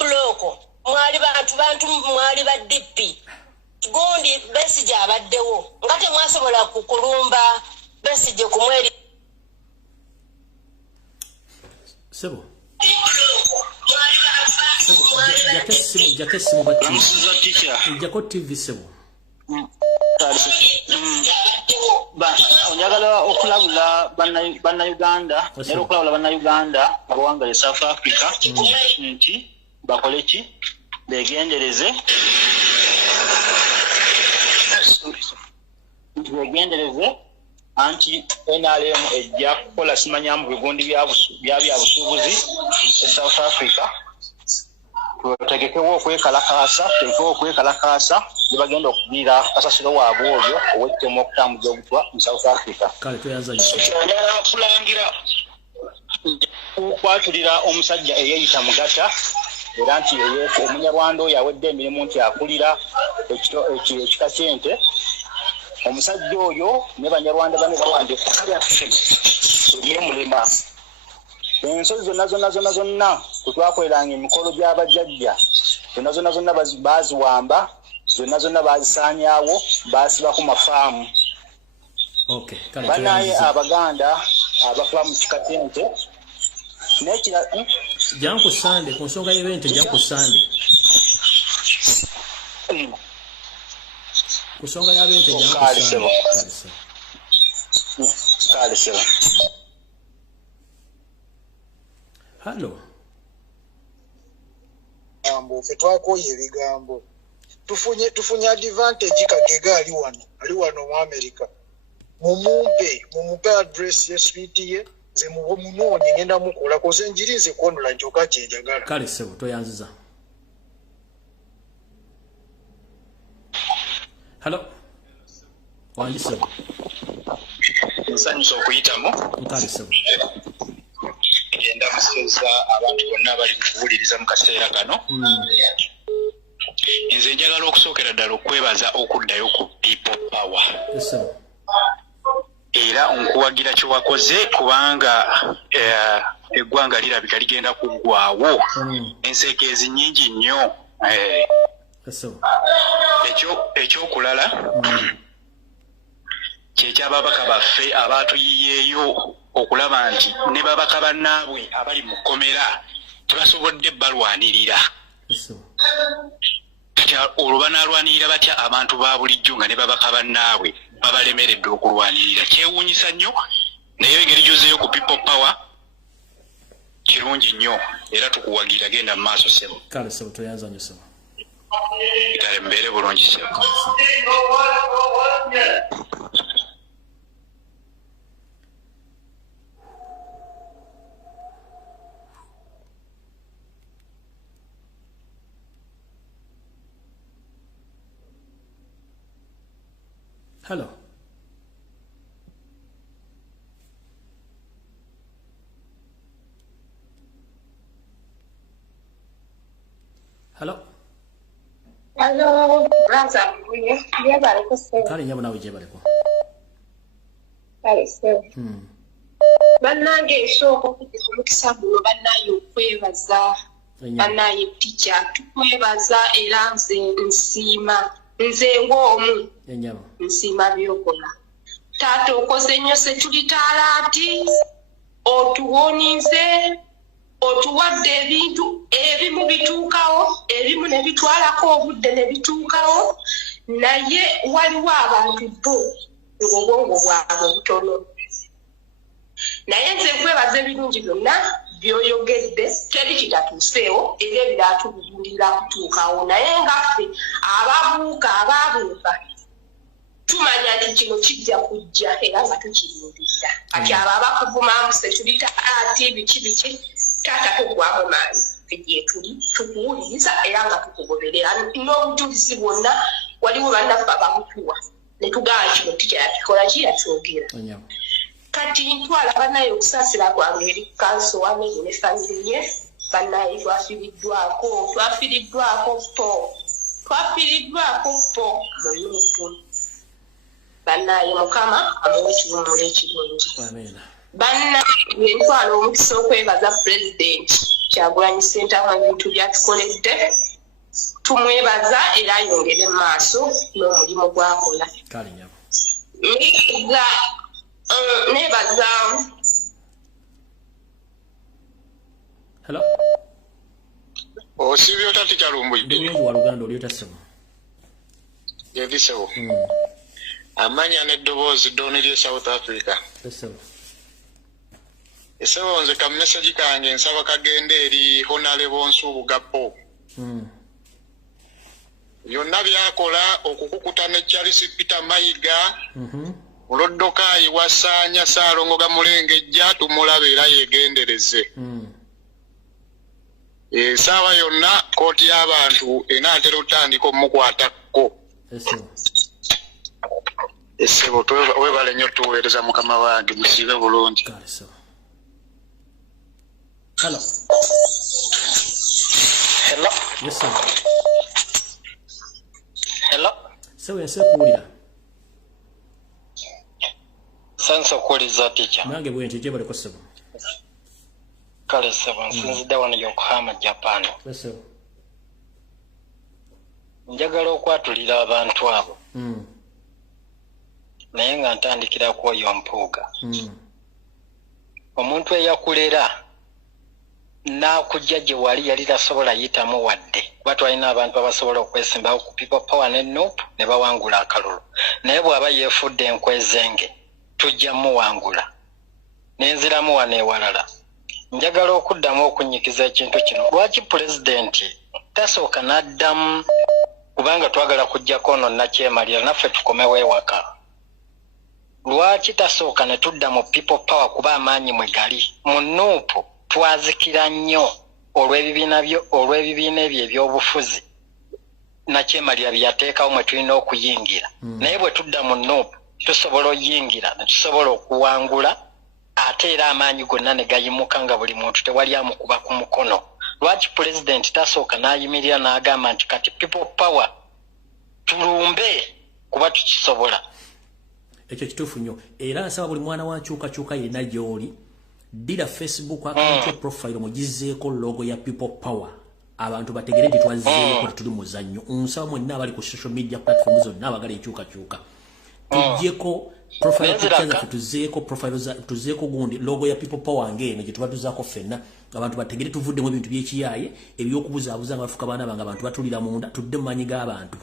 block mwali bantu mwali ba DP gundi Besigye abaddewo nga temwasobola kukulumba Besigye kumweri sebo jakesimu bati jako TV sebo onyagala okulabula bannayuganda era okulabula bannayuganda abawanga South Africa nti bakole ki begendereze anti NRM ejja kukola simanya mu bigundi byabusuubuzi e South Africa tegekewo okwekalakaasa bagenda okubira kasasiro waabwe obyo owettemu okutambuza obutwa mu South Africa kale toyaza kulangira okwatulira omusajja eyeyita Mugata era nti omunyarwanda oyo awedde emirimu nti akulira ekika ky'ente omusajja oyo ne banyarwanda bane bawandika mulima ensozi zonna kutwakoleranga emikolo gy'abajjajja zonna baziwamba zonna bazisaanyaawo basiba ku mafaamu banaye abaganda abakola mu kika ky'ente janku sande ku nsonga y'ebente janku sande ku nsonga y'ebente janku sande Hello. Ffe twakoye ebigambo. Tufunye advantage Kagega ali wano mu America. Mumumpe address ye street ye ze mubo munoonye ngenda mukola koze njirize konola njoka kyenjagala. Kale sebo toyanziza. Hello. Wandise. Nsanyusa okuyitamu. Kale sebo. Ngenda kusoza abantu bonna bali kuwuliriza mu kaseera kano. Nze njagala okusookera ddala okwebaza okuddayo ku people power. Yes sir. Era nkuwagira kye wakoze kubanga eggwanga lirabika ligenda kuggwaawo. Ensekeezi nnyingi nnyo. Ekyokulala kyekyababaka baffe abaatuyiyeeyo okulaba nti ne babaka bannaabwe abali mu kkomera tebasobodde balwanirira. Olwo banaalwanirira batya abantu ba bulijjo nga ne babaka bannaabwe babalemeredde okulwanirira. Kyewuunyisa nnyo naye engeri gy'ozeeyo ku people power kirungi nnyo era tukuwagira genda mu maaso sebo. Kale sebo toyanza nnyo sebo. Kale mbeere bulungi sebo. Hello. Hello, brother. Kale nyabo nawe je baleko. Kale sebo. Bannange esooka okuddiza omukisa guno bannaye okwebaza. Bannaye teacher tukwebaza era nze nsiima. Nze ng'omu nsiima byokola. Taata okoze nnyo setulitaalaati otuwonize otuwadde ebintu ebimu bituukawo ebimu ne bitwalako obudde ne bituukawo naye waliwo abantu bo ng'obwongo bwabwe butono. Naye nze nkwebaza ebirungi byonna byoyogedde teri kitatuuseewo era ebiraatubulira kutuukawo naye nga ffe ababuuka tumanya nti kino kijja kujja era nga tukirindira kati abo abakuvuma setulita ati biki taata togwamu maanyi gye tuli tukuwuliriza era nga tukugoberera n'obujulizi bwonna waliwo bannaffe ababutuwa ne tugamba kino tikyakikola kiyakyogera kati ntwala bannaye okusaasira kwange eri kanso wamezi ne famire ye bannaye twafiiriddwako po munuupu bannaye mukama amuwe ekiwummulo ekirungi bannaye ntwala omukisa okwebaza pulezidenti Kyagulanyi Ssentamu ebintu byatukoledde tumwebaza era ayongere mu maaso n'omulimu gw'akola nebaza Hello. Osibyo tati Lumbuye. Ndi wa Luganda oli otasema. Yebisewo. Amanya n'eddoboozi Donnie South Africa. Esewo nze ka message kange nsaba kagende eri Honorable Nsubugapo. Byonna byakola okukukuta ne Charles Peter Mayiga. Oloddokayi wasaanya Saalongo Gamulengejja tumulabe era yegendereze. Saawa yonna kooti y'abantu enaatera otandika omukwatako. Essebo webale nnyo tuweereza mukama wange musiibe bulungi. Hello. Yes, sir. Hello. Sewe kuwulira. Sansa okuwuliza teacher. Nange bwe ntije baleko ssebo. Kale ssebo nsinzidde wano Yokohama, Japan. Njagala okwatulira abantu abo. Naye nga ntandikira ku oyo Mpuuga. Omuntu eyakulera n'akujja gye wali yali tasobola yitamu wadde. Kuba twalina abantu abasobola okwesimbawo ku people power ne NUP ne bawangula akalulu. Naye bw'aba yeefudde enkwezenge tujja muwangula. N'enziramu wano ewalala. Njagala okuddamu okunyikiza ekintu kino. Lwaki pulezidenti tasooka n'addamu kubanga twagala kujjako ono nakyemalira naffe tukomewo ewaka. Lwaki tasooka ne tudda mu people power kuba amaanyi mwe gali. Mu NUP twazikira nnyo olw'ebibiina ebyo eby'obufuzi nakyemalira byateekawo mwe tulina okuyingira. Naye bwe tudda mu NUP tusobola oyingira ne tusobola okuwangula ate era amaanyi gonna ne gayimuka nga buli muntu tewali amukuba ku mukono. Lwaki pulezidenti tasooka n'ayimirira n'agamba nti kati people power tulumbe kuba tukisobola. Ekyo kituufu nnyo era nsaba buli mwana wa nkyukakyuka yenna gy'oli ddira Facebook account profile mugizeeko logo ya people power abantu bategere nti twazeeko tuli muzannyo. Nsaba mwenna abali ku social media platforms zonna abagala enkyukakyuka tujjeko profile pictures tuzeeko profile tuzeeko gundi logo ya people power ngene gye tuba tuzaako ffenna abantu bategere tuvuddemu ebintu by'ekiyaaye eby'okubuzaabuza nga bafuka baana bange abantu batulira munda tudde mu maanyi g'abantu.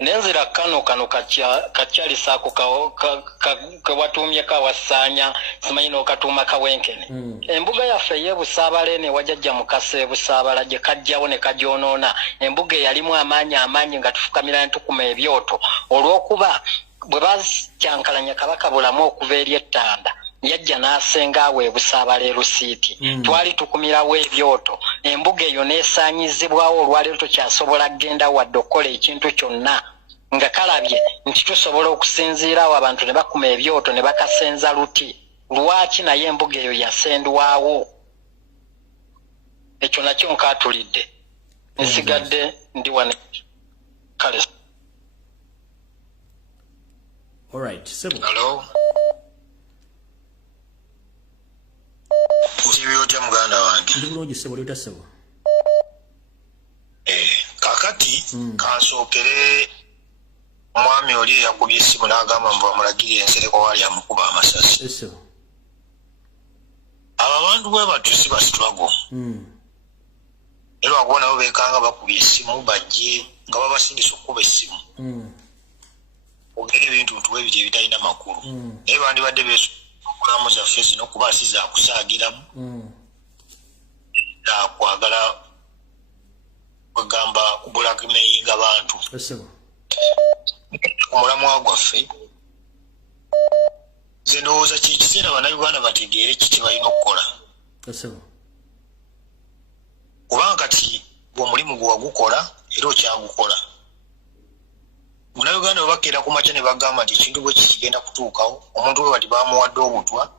Nenzira Kano kakyali saako kawatumye kawasaanya simanyi n'okatuuma kawenkene. Embuga yaffe y'ebusaabala eno ewajjajja Mukasa ebusaabala gye kajjawo ne kagyonoona. Embuga eyalimu amaanyi nga tufukamira ne tukuma ebyoto olw'okuba bwe bakyankalanya Kabaka Bulamu okuva eri ettanda yajja n'asenga awo ebusaabala erusiiti. Twali tukumirawo ebyoto. Embuga eyo n'esaanyizibwawo olwaleero tokyasobola kgenda wadde okukola ekintu kyonna nga kalabye nti tusobola okusinziirawo abantu ne bakuma ebyoto ne bakasenza luti. Lwaki naye embuga eyo yasendwawo? Ekyo nakyo nkaatulidde. Nsigadde ndi wane kale. Alright, Sebo. Hello. Osibyo muganda wange. Ndi bulungi Sebo, oli Sebo. Kakati kansookere omwami oli yakubye essimu n'agamba mbu bamulagire ensereko wali amukuba amasasi. Abo abantu bwe batyo si basitulago. Era wakuba nabo beekanga bakubye essimu bajje nga babasindisa okukuba essimu. Ogera ebintu ntuwe ebyo ebitalina makulu. Naye bandibadde beesukulamu zaffe zino kuba si za kusaagiramu. Kwagala bagamba kubulagimeyinga bantu. Omulamwa gwaffe nze ndowooza kikiseera bannayuganda bategeere kiki balina okukola. kubanga kati omulimu gwe wagukola era okyagukola. Munnayuganda bakeera ku makya ne bagamba nti ekintu bwe kigenda kutuukawo omuntu we bati bamuwadde obutwa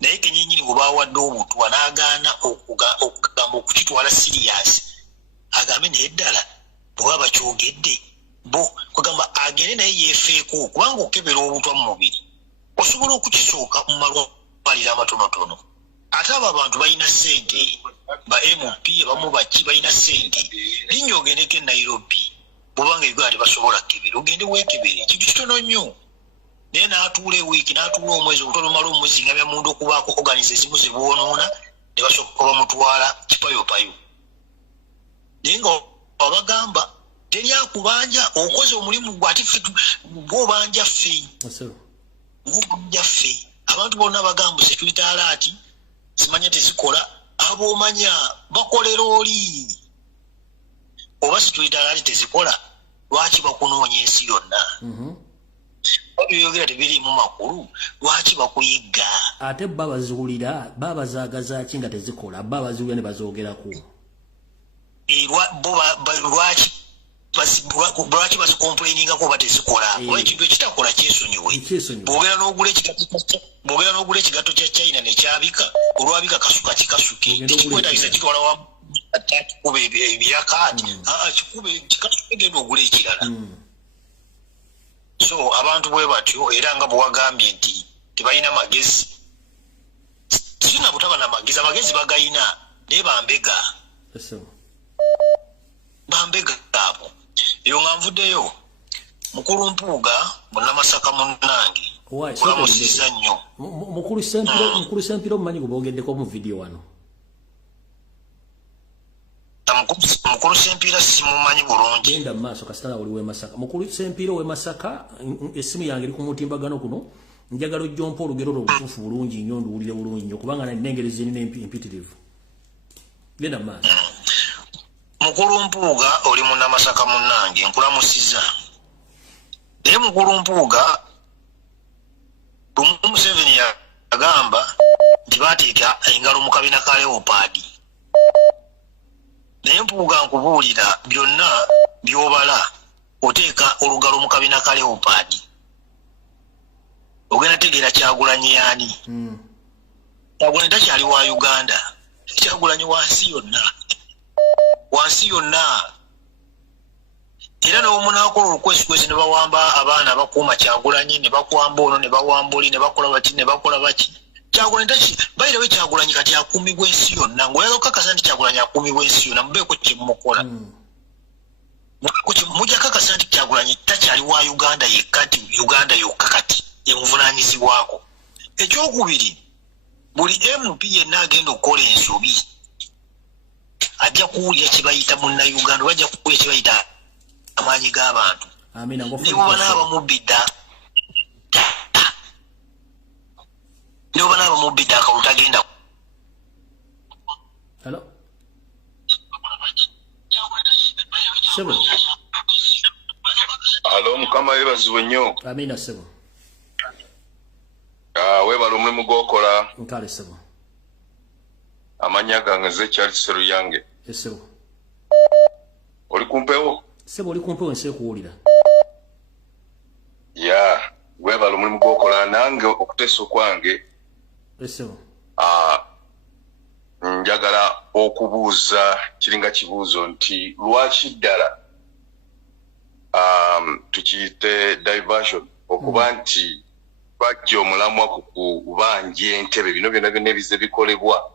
naye kenyinyini bwe bawadde obutwa n'agaana okugamba okukitwala siriyasi agambe naye ddala bwe baba kyogedde bo kugamba agende naye yeefeeko kubanga okebera obutwa mu mubiri osobola okukisooka mu malwaliro amatonotono. Ate abo abantu balina ssente ba MP abamu baki balina ssente linnya ogendeko e Nairobi bwobanga Uganda tebasobola kebera ogende weekebere kintu kitono nnyo naye n'atuula ewiiki n'atuula omwezi obutono omala omwezi nga byamundu okubaako organize ezimu ze boonoona ne basooka bamutwala kipayopayo naye nga abagamba teri akubanja okoze omulimu gwe ate ffe gw'obanja ffe abantu bonna bagamba security alert simanya tezikola abomanya bakolera oli oba security alert tezikola lwaki bakunoonya ensi yonna byogera tebiri mu makulu lwaki bakuyigga ate babazuulira babazaagaza ki nga tezikola babazuulira ne bazoogerako lwaki bazikomplainingako oba tezikola oba ekintu ekitakola kyesonyiwe bwogera n'ogula ekigato kya China nekyabika olwabika kasuka kikasuke tekikwetagisa kitwala wamu kikuba ebyakaati kikube kikasuke genda ogula ekirala. So abantu bwe batyo era nga bwewagambye nti tebalina magezi sina butaba na magezi amagezi bagayina naye bambega abo eyo nga nvuddeyo mukulu mpuuga munnamasaka munnange kulamusiza nnyo mukulu sempiro mumanyi guboogeddeko mu vidiyo wano mukulu sempira simumanyi bulungi genda mumaaso kasitala oli w'emasaka mukulu sempiro w'emasaka essimu yange eri ku mutimbagano kuno njagala ojjompa olugero lwo obutuufu bulungi nnyo nduwulire bulungi nnyo kubanga nengereza enina empitirivu genda mumaaso. Mukulu mpuuga oli munnamasaka munnange nkulamusiza naye mukulu mpuuga lumu Museveni yagamba nti bateeka engalo mu kabina ka Leopaadi naye mpuuga nkubuulira byonna byobala oteeka olugalo mu kabina ka Leopaadi ogenda tegeera Kyagulanyi yaani Kyagulanyi takyali wa Uganda Kyagulanyi wansi yonna era n'omunakola olukwesikwesi ne bawamba abaana bakuuma Kyagulanyi ne bakwamba ono ne bawamba oli ne bakola bati ne bakola baki Kyagulanyi taki bayirawe Kyagulanyi kati akuumibwa ensi yonna ng'oyagala okukakasa nti Kyagulanyi akuumibwa ensi yonna mubeeko kye mukola mujja kakasa nti Kyagulanyi takyali wa Uganda yekka nti Uganda yokka kati emuvunaanyizibwako. Ekyokubiri buli MP yenna agenda okukola ensobi ajja kuwulira kibayita munnayuganda bajja kuwulira kibayita amaanyi g'abantu niboba n'abamubidde akalulu tagenda alo mukama webaziwe nnyo amina sebo webala omulimu gw'okola nkale sebo amanya gange Ezekyama yange sebo oli kumpewo sebo oli kumpewo nsi ekuwulira ya webala omulimu gw'okola nange okuteesa okwange sebo njagala okubuuza kiringa kibuuzo nti lwaki ddala tukiyite diversion okuba nti bajja omulamwa ku kubanja entebe bino byonna byonna ebize bikolebwa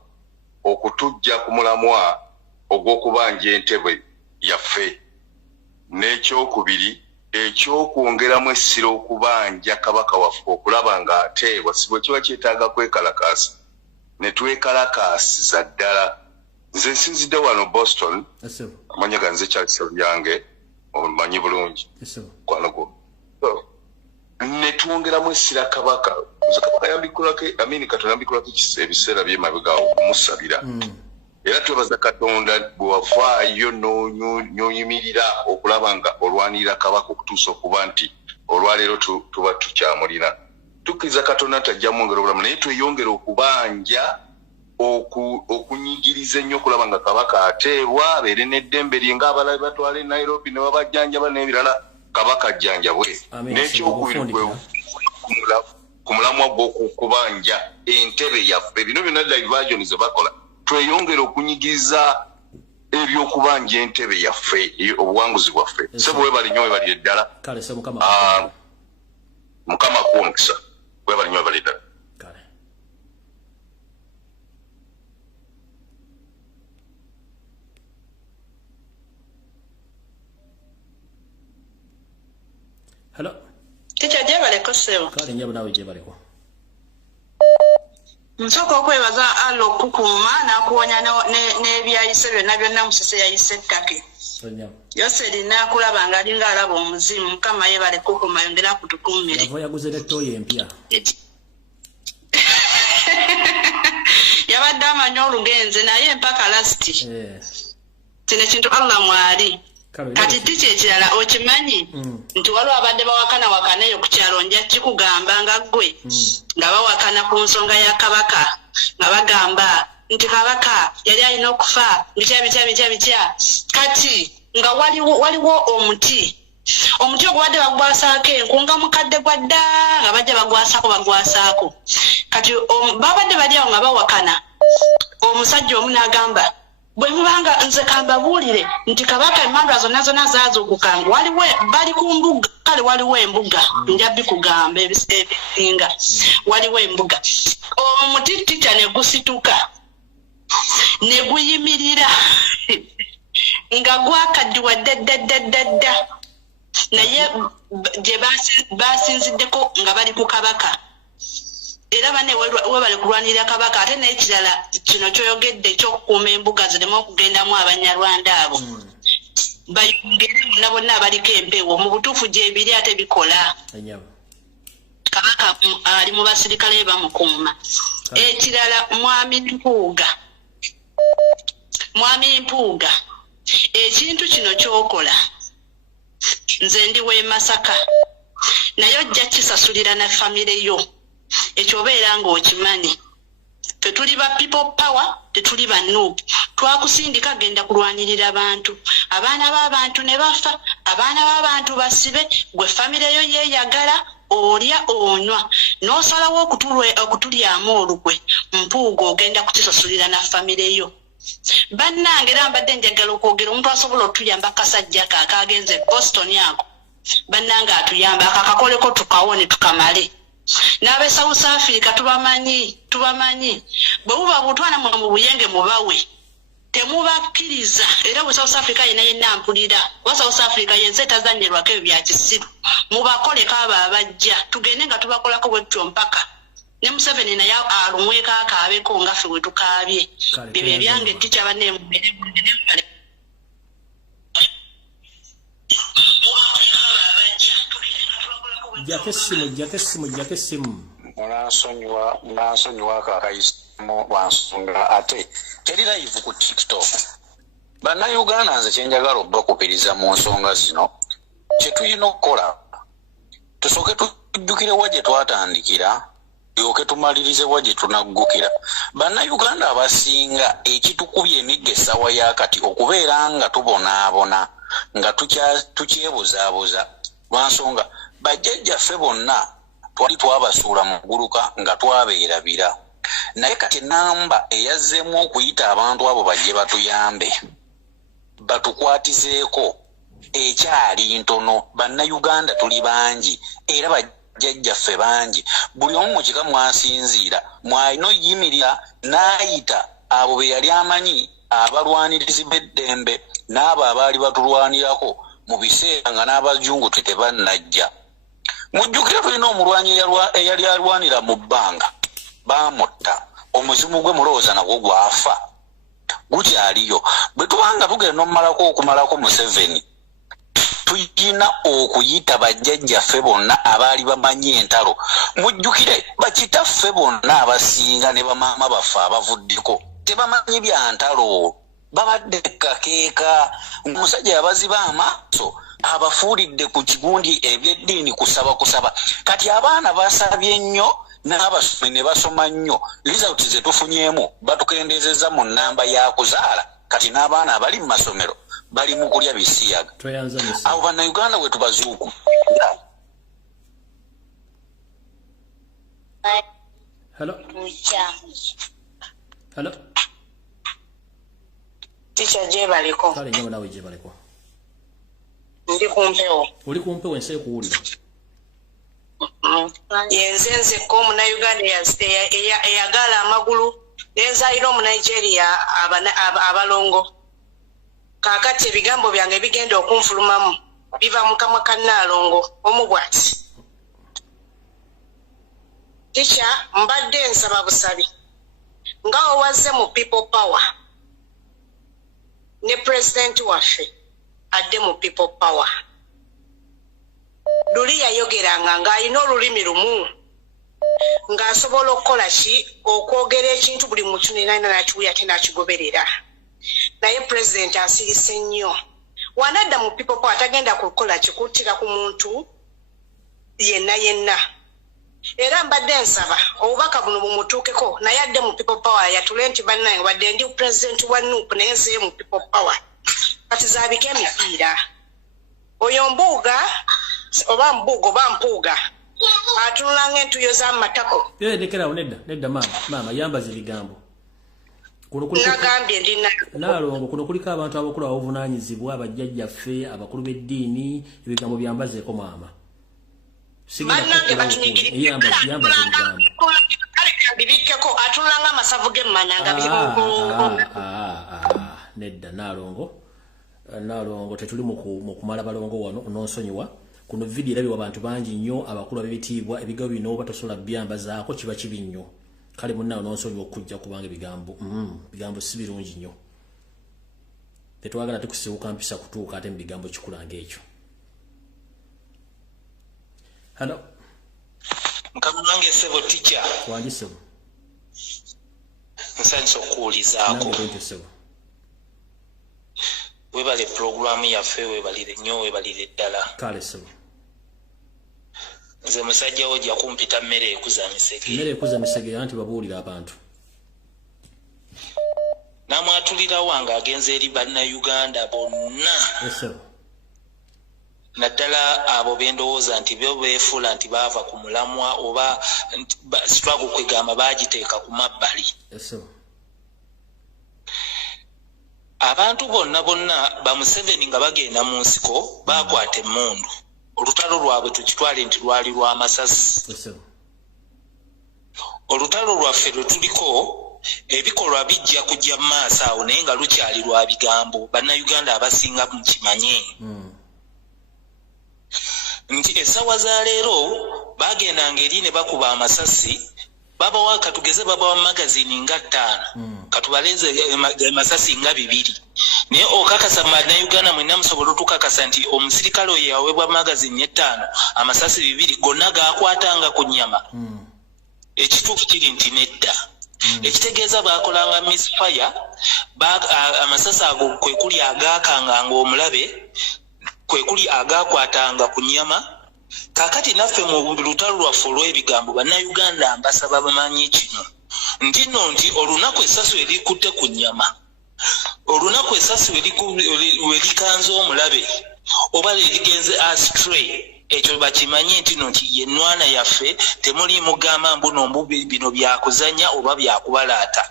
okutujja ku mulamwa ogw'okubanja entebe yaffe n'ekyokubiri ekyokwongeramu essira okubanja kabaka waffe okulaba ng'ateebwa sibwe kiba kyetaaga kwekalakaasa ne twekalakaasiza ddala. Nze nsinzidde wano Boston amanya ganze Ezekyama yange omanyi bulungi kwanago ne twongeramu essira kabaka kabaka yambikulako Katonda yambikulako ebiseera byemabega okumusabira era twebaza Katonda bwe wavaayo n'onyumirira okulaba nga olwanirira kabaka okutuusa okuba nti olwaleero tuba tukyamulina tukkiriza Katonda tajja mwongera obulamu naye tweyongera okubanja okunyigiriza ennyo okulaba nga kabaka ateebwa abeere n'eddembe lye ng'abalabi batwala e Nairobi ne babajjanjaba n'ebirala kabaka ajjanjabwe n'ekyokubiri ku mulamwa gw'okubanja entebe yaffe bino byonna diversion ze bakola tweyongere okunyigiriza ebyokubanja entebe yaffe obuwanguzi bwaffe sebo webali nnyo webali ddala mukama kuwomukisa webali nnyo webali ddala. Hello. Teacher Jebaleko sebo. Kale njabo nawe Jebaleko. Nsoko okwebaza alo kukuma nakuwonya n'ebyayise byonna byonna Musese yayise ettake. Yoseri nakulaba nga alinga alaba omuzimu Mukama yebale kukuma yongera kutukumire. Yavo yaguze lettoyi empya. Yabadde amanyi olugenze naye mpaka lasti. Kino ekintu Allah mwali. Kati tiche ekirala okimanyi nti waliwo abadde bawakana eyo ku kyalo nja kikugamba nga ggwe nga bawakana ku nsonga ya kabaka nga bagamba nti kabaka yali alina okufa bitya kati nga waliwo omuti ogubadde bagwasaako enkunga mukadde gwa dda nga bajja bagwasaako kati babadde bali awo nga bawakana omusajja omu n'agamba bwe mubanga nze kambabuulire nti kabaka emmandwa zonna zaazuukukanga bali ku mbuga kale waliwo embuga njabbi kugamba ebisinga waliwo embuga omuti tica ne gusituka ne guyimirira nga gwakaddiwa ddaddaddaddadda naye gye basinziddeko nga bali ku kabaka era bane webale kulwanirira kabaka ate n'ekirala kino kyoyogedde ekyokukuuma embuga ziremu okugendamu abanyarwanda abo bayongere bonna abaliko empewo mu butuufu gyebiri ate bikola kabaka ali mu basirikale bamukuuma ekirala mwami mpuuga ekintu kino kyokola nze ndi w'e Masaka naye ojja kisasulira na famire yo ekyo obeera ng'okimanyi tetuli ba people power tetuli ba noob twakusindika genda kulwanirira abantu abaana b'abantu ne bafa abaana b'abantu basibe gwe famire yo yeeyagala olya onywa n'osalawo okutulyamu olukwe mpuuga ogenda kukisasulira na famire yo bannange era mbadde njagala okwogera omuntu asobola otuyamba kasajja kaakagenze Boston ako bannange atuyamba akakakoleko tukawone tukamale n'abe South Africa tubamanyi bwe buba butwana mu buyenge mubawe temubakkiriza era bwe South Africa yenna ampulira wa South Africa yense etazanyirwako ebyo bya kisiru mubakoleko abo abajja tugende nga tubakolako bwetyo mpaka ne Museveni naye alumweko akaabeko nga ffe bwe tukaabye bibyo ebyange tica banne mubere Jake simu. Munansonyiwa kakayisimu lwansonga ate teri live ku TikTok. Bannayuganda nze kyenjagala obbakupiriza mu nsonga zino kye tulina okukola tusooke tujjukire wa gye twatandikira tulyoke tumalirize wa gye tunaggukira. Bannayuganda abasinga ekitukubye emigga essaawa yaakati okubeera nga tubonaabona nga tukyebuzaabuza lwansonga bajjajjaffe bonna twali twabasuula mu gguluka nga twabeerabira naye kati namba eyazzeemu okuyita abantu abo bajje batuyambe batukwatizeeko ekyali ntono. Bannayuganda tuli bangi era bajjajjaffe bangi buli omu mu kika mwasinziira mwalina oyimirira n'ayita abo be yali amanyi abalwanirizi b'eddembe n'abo abaali batulwanirako mu biseera nga n'abajungu tebannajja. Mujjukira tulina omulwanyi eyali alwanira mu bbanga baamutta omuzimu gwe mulowooza nagwo gwafa gukyaliyo. Bwe tubanga tugenda okumalako Museveni tulina okuyita bajjajjaffe bonna abaali bamanyi entalo. Mujjukire bakitaffe bonna abasinga ne bamaama baffe abavuddeko tebamanyi bya ntalo babadde kakeeka. Omusajja yabaziba amaaso abafuulidde ku kigundi ebyeddiini kusaba kati abaana basabye nnyo n'abasomi ne basoma nnyo result ze tufunyeemu batukendezeza mu nnamba ya kuzaala kati n'abaana abali mu masomero bali mu kulya bisiyaga abo bannayuganda bwe tubazuuku. Hello. Hello. Teacher Jebaliko. Kale nyo nawe Jebaliko. Ndi kumpewo. Uli kumpewo ense kuwulira. Yenzenze ko mu Uganda eyagala amagulu nenzaayira mu Nigeria abalongo. Kakati ebigambo byange bigenda okunfulumamu biva mu kamwa ka Nnaalongo omubwati. Teacher mbadde nsaba busabi nga owaze mu people power ne president waffe adde mu people power. Luli yayogeranga ng'alina olulimi lumu ng'asobola okukola ki okwogera ekintu buli muntu nenayina n'akiwulira ate n'akigoberera. Naye president asirise nnyo wanadda mu people power tagenda kukola kikuttira ku muntu yenna. Era mbadde nsaba obubaka buno bumutuukeko naye adde mu people power yatule nti bannange wadde ndi president wa NUP naye nzeye mu people power kati zaabika emipiira oyo mbuuga oba mbuuga oba mpuuga atunulanga entuyo z'amatako. Lekerawo nedda maama yambaza ebigambo nagambye ndina Nnaalongo kuno kuliko abantu abakulu abavunaanyizibwa abajjajjaffe abakulu b'eddiini ebigambo byambazeeko maama. Bannange batunyigiriza bibikkeko atunulanga amasavu g'emmana nedda Nnaalongo tetuli mu kumala balongo wano nonsonyiwa kuno video erabibwa abantu bangi nnyo abakulu ab'ebitiibwa ebigambo bino oba tosobola byambazaako kiba kibi nnyo kale munnaawe nonsonyiwa okujja kubanga bigambo si birungi nnyo tetwagala tukusibuka mpisa kutuuka ate mu bigambo kikulanga ekyo. Hello. Mkamunange sebo teacher. Wanji sebo. Nsanso kuulizaako. Nange sebo. Webale programu yaffe webalire nnyo webalire ddala. Kale sebo. Nze musajja ojja kumpita mmere ekuza misege. Mmere ekuza misege anti babuulira abantu. Namwatulira wange agenze eri bannayuganda bonna. Yes sebo. Naddala abo bendowooza nti byo beefuula nti baava ku mulamwa oba struggle kwegamba baagiteeka ku mabbali. Abantu bonna ba Museveni nga bagenda mu nsiko baakwata emmundu. Olutalo lwabwe tukitwale nti lwali lwa masasi. Olutalo lwaffe lwe tuliko ebikolwa bijja kujja mu maaso awo naye nga lukyali lwa bigambo bannayuganda abasinga mukimanye. Nti esawa za leero bagendanga eri ne bakuba amasasi babawa katugeze babawa magazini nga 5 katubaleze amasasi nga 2 naye okakasa bannayuganda mwenna musobola otukakasa nti omusirikale oyo yaweebwa magazini 5 amasasi 2 gonna gaakwatanga ku nnyama. Ekituufu kiri nti nedda ekitegeeza baakolanga misfire amasasi ago kwe kuli agaakanganga omulabe kwe kuli agakwatanga ku nnyama. Kakati naffe mu lutalo lwaffe olw'ebigambo bannayuganda mbasaba bamanyi kino nti olunaku essasu erikutte ku nnyama olunaku essasu werikanze omulabe oba lerigenze astray ekyo bakimanye nti yenwana yaffe temuli mugamba mbuno bino byakuzanya oba byakubalaata.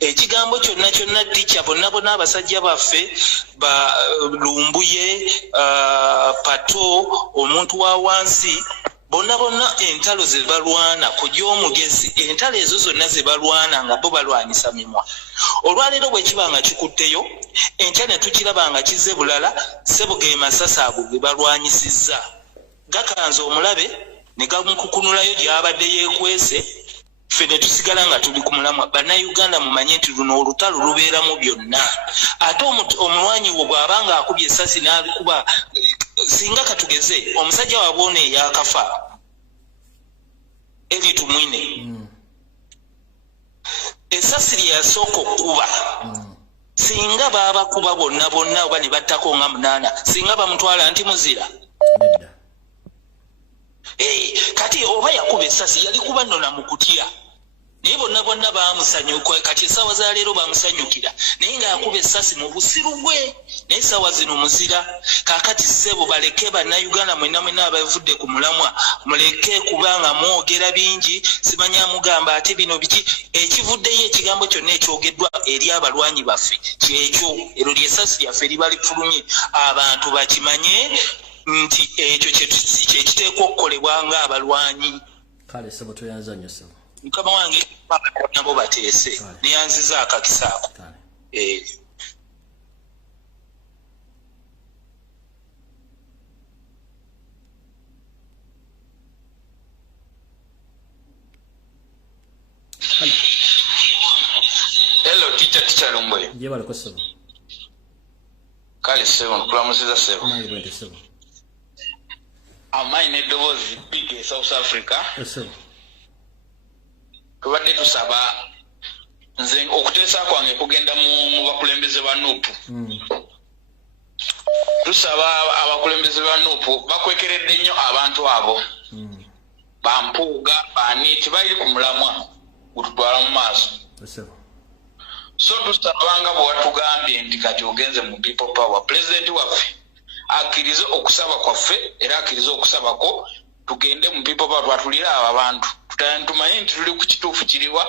Ekigambo kyonna ticha bonna abasajja baffe ba Lumbuye pato omuntu wa wansi bonna entalo ze balwana kujja omugezi entalo ezo zonna ze balwana nga bo balwanyisa mimwa. Olwaleero bwe kibanga kikutteyo enkya ne tukirabanga kize bulala sebuge masasi ago ge balwanyisizza gakanze omulabe ne gamukukunulayo gy'abadde yeekwese ffe ne tusigala nga tuli ku mulamwa. Bannayuganda mumanye nti luno olutalo lubeeramu byonna. Ate omulwanyi wo bw'abanga akubye essasi n'alikuba singa katugeze omusajja wabwona eyakafa eri tumwine essasi lyasooka okuba singa baabakuba bonna oba ne battako nga 8 singa bamutwala nti muzira. Kati oba yakuba essasi yali kuba nno na mukutya. Naye bonna bamusanyuka kati essaawa za leero bamusanyukira naye nga yakuba essasi mu busiru bwe naye essaawa zino muzira. Kaakati ssebo baleke bannayuganda mwenna abavudde ku mulamwa muleke kubanga mwogera bingi simanya mugamba ate bino biki ekivuddeyo ekigambo kyonna ekyogeddwa eri abalwanyi baffe kyekyo ero lyessasi lyaffe liba lifulumye abantu bakimanye nti ekyo kyekiteekwa okukolebwa ng'abalwanyi. Kale ssebo toyanza nnyo ssebo. Mukama wange nabo bateese neyanziza akakisa ako. Hello teacher Lumbuye. Je bale ko ssebo. Kale ssebo nkulamusiza ssebo. Manyi bwente ssebo. Amaine eddoboozi big South Africa. Ssebo. Tubadde tusaba nze okuteesa kwange kugenda mu bakulembeze ba NUP. Tusaba abakulembeze ba NUP bakwekeredde nnyo abantu abo. Bampuuga bani tibairi ku mulamwa gututwala mu maaso. So tusabanga bwe watugambye nti kati ogenze mu people power. President waffe akkirize okusaba kwaffe era akkirize okusabako tugende mu people power twatulira abo abantu. Tumanyi nti tuli ku kituufu kiriwa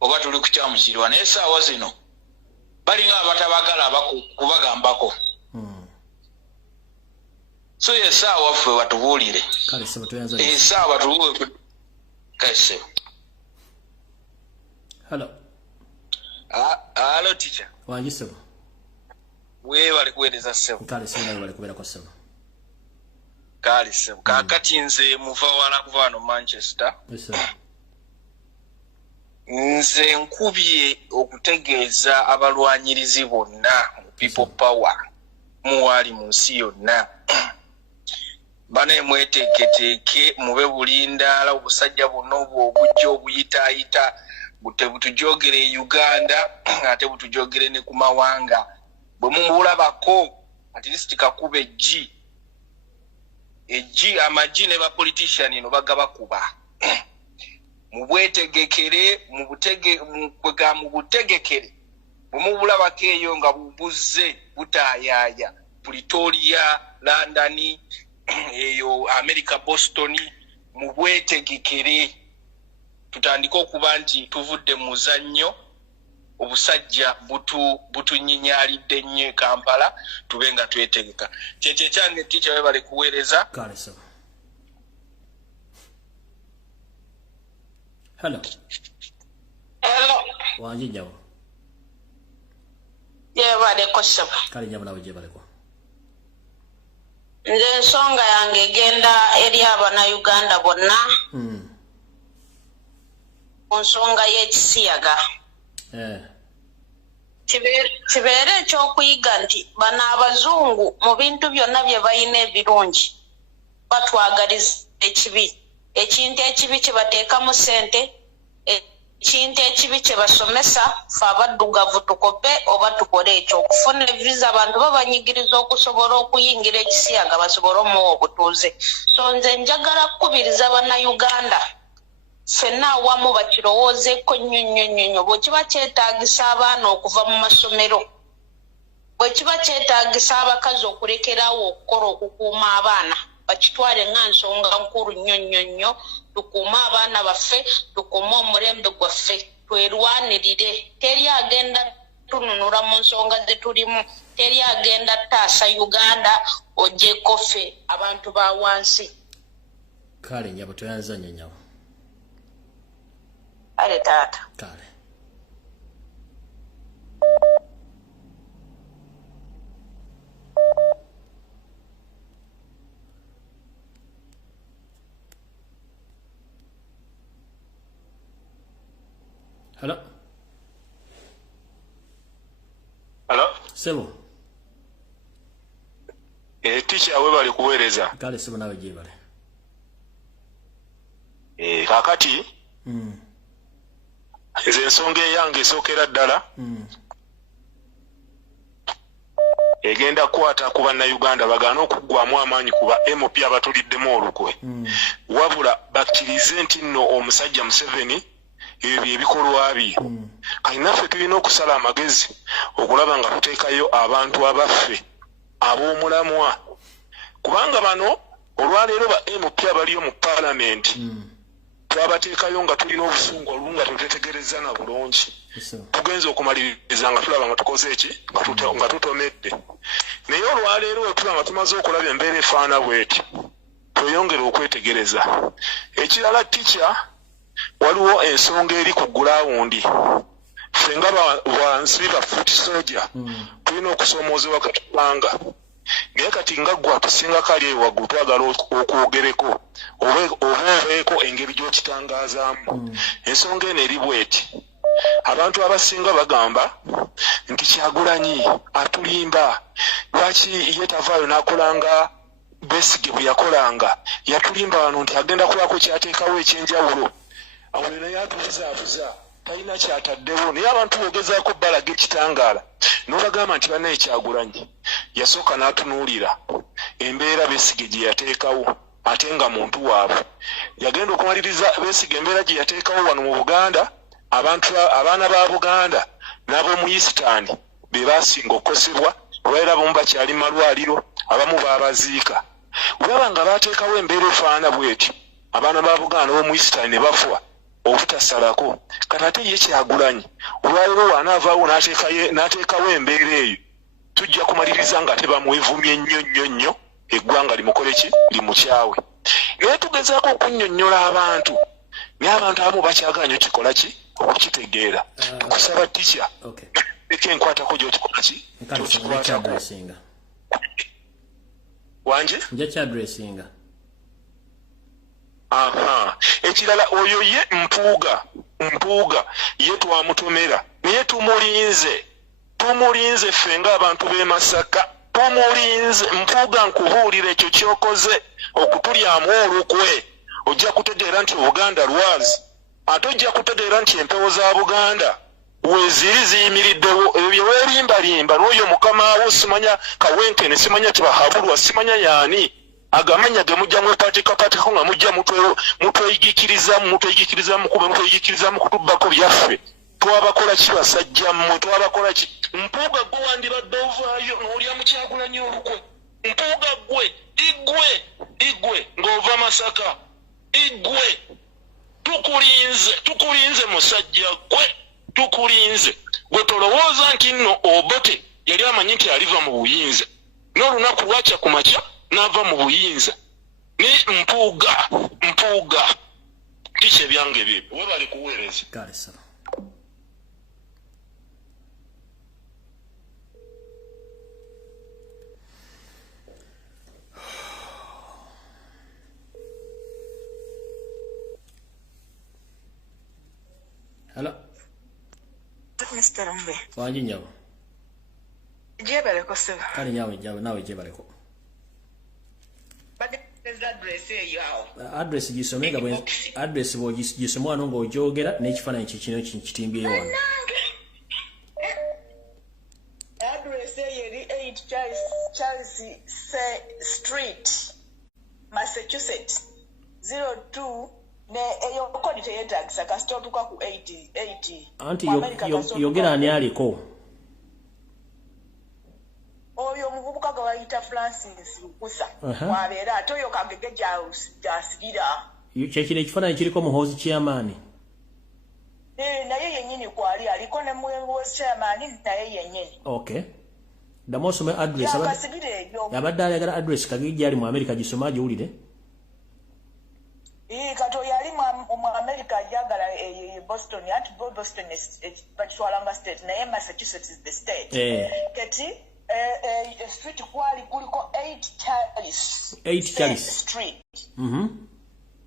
oba tuli ku kyamu kiriwa naye essaawa zino balinga abatabagala kubagambako. So essaawa waffe batubuulire. Essaawa batubuulire. Kale ssebo. Hello. Hello teacher. Wangi ssebo. Weebale kuweereza ssebo. Kale ssebo nawe bale kubeera kwa ssebo. Kale ssebo. Kaakati nze muva wala kuva wano Manchester. Nze nkubye okutegeeza abalwanyirizi bonna mu people power muwali mu nsi yonna. Bane mweteeketeeke mube bulindaala obusajja bonna obwo obujja obuyitaayita butujogere Uganda ate butujogere ne ku mawanga. Bwe mumulabako at least kakube ejji amagi ne ba politician ino bagaba kuba. Mubwetegekere mu butegekere bumulabako eyo nga bubuze butayaaya Pretoria, London, eyo America, Boston, mubwetegekere tutandika okuba nti tuvudde mu muzannyo obusajja butunyinyaalidde nnyo Kampala tube nga twetegeka. Kyekyo kyange teacher we bale kuweereza. Kale ssebo. Hello. Wangi nyawo. Je bale ko ssebo. Kale nyawo nawe je bale ko. Nze ensonga yange egenda eri Uganda bonna. Nsonga y'ekisiyaga. Kibeere ekyokuyiga nti bano abazungu mu bintu byonna bye balina ebirungi batwagaliza ekibi. Ekintu ekibi kye bateekamu ssente, ekintu ekibi kye basomesa ffe abaddugavu tukope oba tukole ekyo okufuna visa abantu babanyigiriza okusobola okuyingira ekisiyaga basobole omuwa obutuuze. So nze njagala kukubiriza bannayuganda ffenna awamu bakirowoozeeko nnyo bwe kiba kyetaagisa abaana okuva mu masomero, bwe kiba kyetaagisa abakazi okurekerawo okukola okukuuma abaana bakitwale nga nsonga nkulu nnyo. Tukuume abaana baffe, tukuume omulembe gwaffe, twerwanirire. Teri agenda tununula mu nsonga ze tulimu, teri agenda taasa Uganda ogyeko ffe abantu ba wansi. Kale nyabo toyanza nnyo nyawo. Kale taata. Kale. Hello. Sebo. Teacher we bali kuweereza. Kale sebo nawe je bale. Kakati ensonga eyange esookera ddala egenda kwata ku bannayuganda bagaana okuggwamu amaanyi kuba MOP abatuliddemu olukwe wabula bakkirize nti nno omusajja Museveni ebyo ebikolwa bye kati naffe tulina okusala amagezi okulaba nga tuteekayo abantu abaffe ab'omulamwa kubanga bano olwaleero ba MOP abaliyo mu paalamenti twabateekayo nga tulina obusungu olumu nga tutetegereza na bulungi tugenza okumaliriza nga tulaba nga tukoze eki nga tutomedde naye olwaleero wetulaba nga tumaze okulaba embeera efaana bweti tweyongere okwetegereza ekirala tica waliwo ensonga eri ku gulawundi ffe nga wansi ba foot soldier tulina okusomoozebwa katubanga naye kati nga gwe atusinga kali ewaggulu twagala okwogereko obeeko engeri gy'okitangazaamu ensonga eno eri bweti abantu abasinga bagamba nti Kyagulanyi atulimba lwaki ye tavaayo n'akolanga Besigye bwe yakolanga yatulimba wano nti agenda kulako kyateekawo ekyenjawulo awo naye atuzaabuza talina kyataddewo naye abantu bogezaako balaga ekitangaala n'obagamba nti bannaye Kyagulanyi yasooka n'atunuulira embeera Besigye gye yateekawo ate nga muntu waabwe yagenda okumaliriza Besigye embeera gye yateekawo wano mu Buganda abaana ba Buganda n'ab'omu Eastern be baasinga okukosebwa olwaliro abamu bakyali mu malwaliro abamu baabaziika olaba nga baateekawo embeera efaana bweti abaana ba Buganda b'omu Eastern ne bafa obutasalako kati ate ye Kyagulanyi olwaliro wanaavaawo n'ateekawo embeera eyo tujja kumaliriza nga tebamwevumye nnyo eggwanga limukole ki limukyawe naye tugezaako okunnyonnyola abantu naye abantu abamu bakyagaanyo kikola ki okukitegeera tukusaba tica eka enkwatako gyokikola ki gyokikwatako wanje ekirala oyo ye mpuuga ye twamutomera naye tumulinze ffe ng'abantu b'e Masaka tumulinze mpuuga nkubuulira ekyo kyokoze okutulyamu olukwe ojja kutegeera nti Buganda lwazi ate ojja kutegeera nti empewo za Buganda weziri ziyimiriddewo ebyo bye weerimbalimba n'oyo mukama wo simanya kawenkene simanya tibahabulwa simanya yaani agamanya ge mujja mwepatikapatiko nga mujja mutweyigikirizamu kuba mutweyigikirizamu kutubbako byaffe twabakola ki basajja mmwe twabakola ki mpuuga gwe wandibadde ovaayo n'olya mu Kyagulanyi olukwe mpuuga gwe igwe ng'ova Masaka igwe tukulinze musajja gwe tukulinze gwe tolowooza nti nno Obote yali amanyi nti aliva mu buyinza n'olunaku lwakya ku makya n'ava mu buyinza ne mpuuga kiki ebyange bibyo we bali kuweereza Hello. Mr. Lumbuye. Wanji nyawo. Jebaleko seba. Kali nyawo nawe jebaleko. Bade address yawo. Address gisomega bwe address bo gisomwa no ng'ojogera n'ekifaananyi kino kitimbye wano. Address yeri 8 Charles Street, Massachusetts 02 ne eyo kodi teyetagisa kasito tuka ku 80 anti yogera ani aliko oyo muvubuka gawayita Francis Lukusa wabeera ate oyo kagege jasigida kyekino ekifaananyi kiriko muhoozi chairman naye yennyini kwali aliko ne muhoozi chairman naye yennyini okay ddamu osome address abadde ayagala address kagege ali mu America gisoma giwulire kato yali mu America jagala Boston ati Boston batwalanga state naye Massachusetts is the state kati street kwali kuliko 8 Charles Street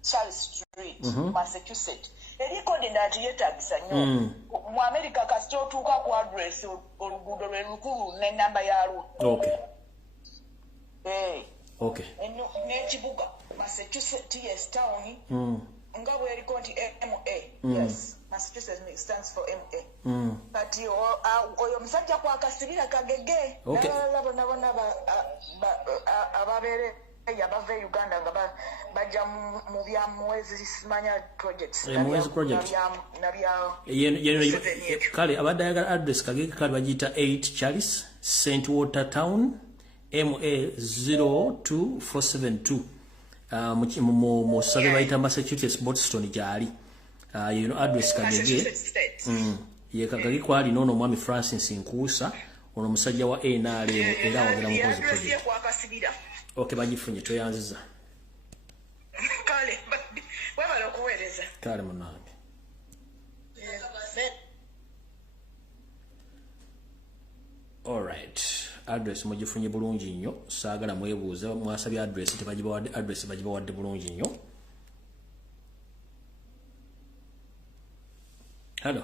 Charles Street Massachusetts eriko ndati yetagisa nnyo mu America kasito tuka ku address oluguudo lwe lukulu ne namba yalwo okay n'ekibuga Massachusetts yes town nga bwe eriko nti MA. Yes, Massachusetts stands for MA. Kati oyo musajja kwakasibira kagege. N'abalala bonna ababeere abava e Uganda nga bajja mu bya Muwezi simanya projects. Muwezi project. Kale abadde ayagala address kagege kale bagiyita 8 Charles St. Water Town MA 02472. Mu sabe bayita Massachusetts Boston gyali. Address kagege. Ye kagege kwali nono mwami Francis Nkuusa ono musajja wa NRM era wagera mu project. Okay, bagifunye toyanziza. Kale, wabala kuweereza. Kale munange. Alright. Address mugifunye bulungi nnyo. Saagala mwebuuza mwasabye address tebagibawadde address bagibawadde bulungi nnyo. Hello.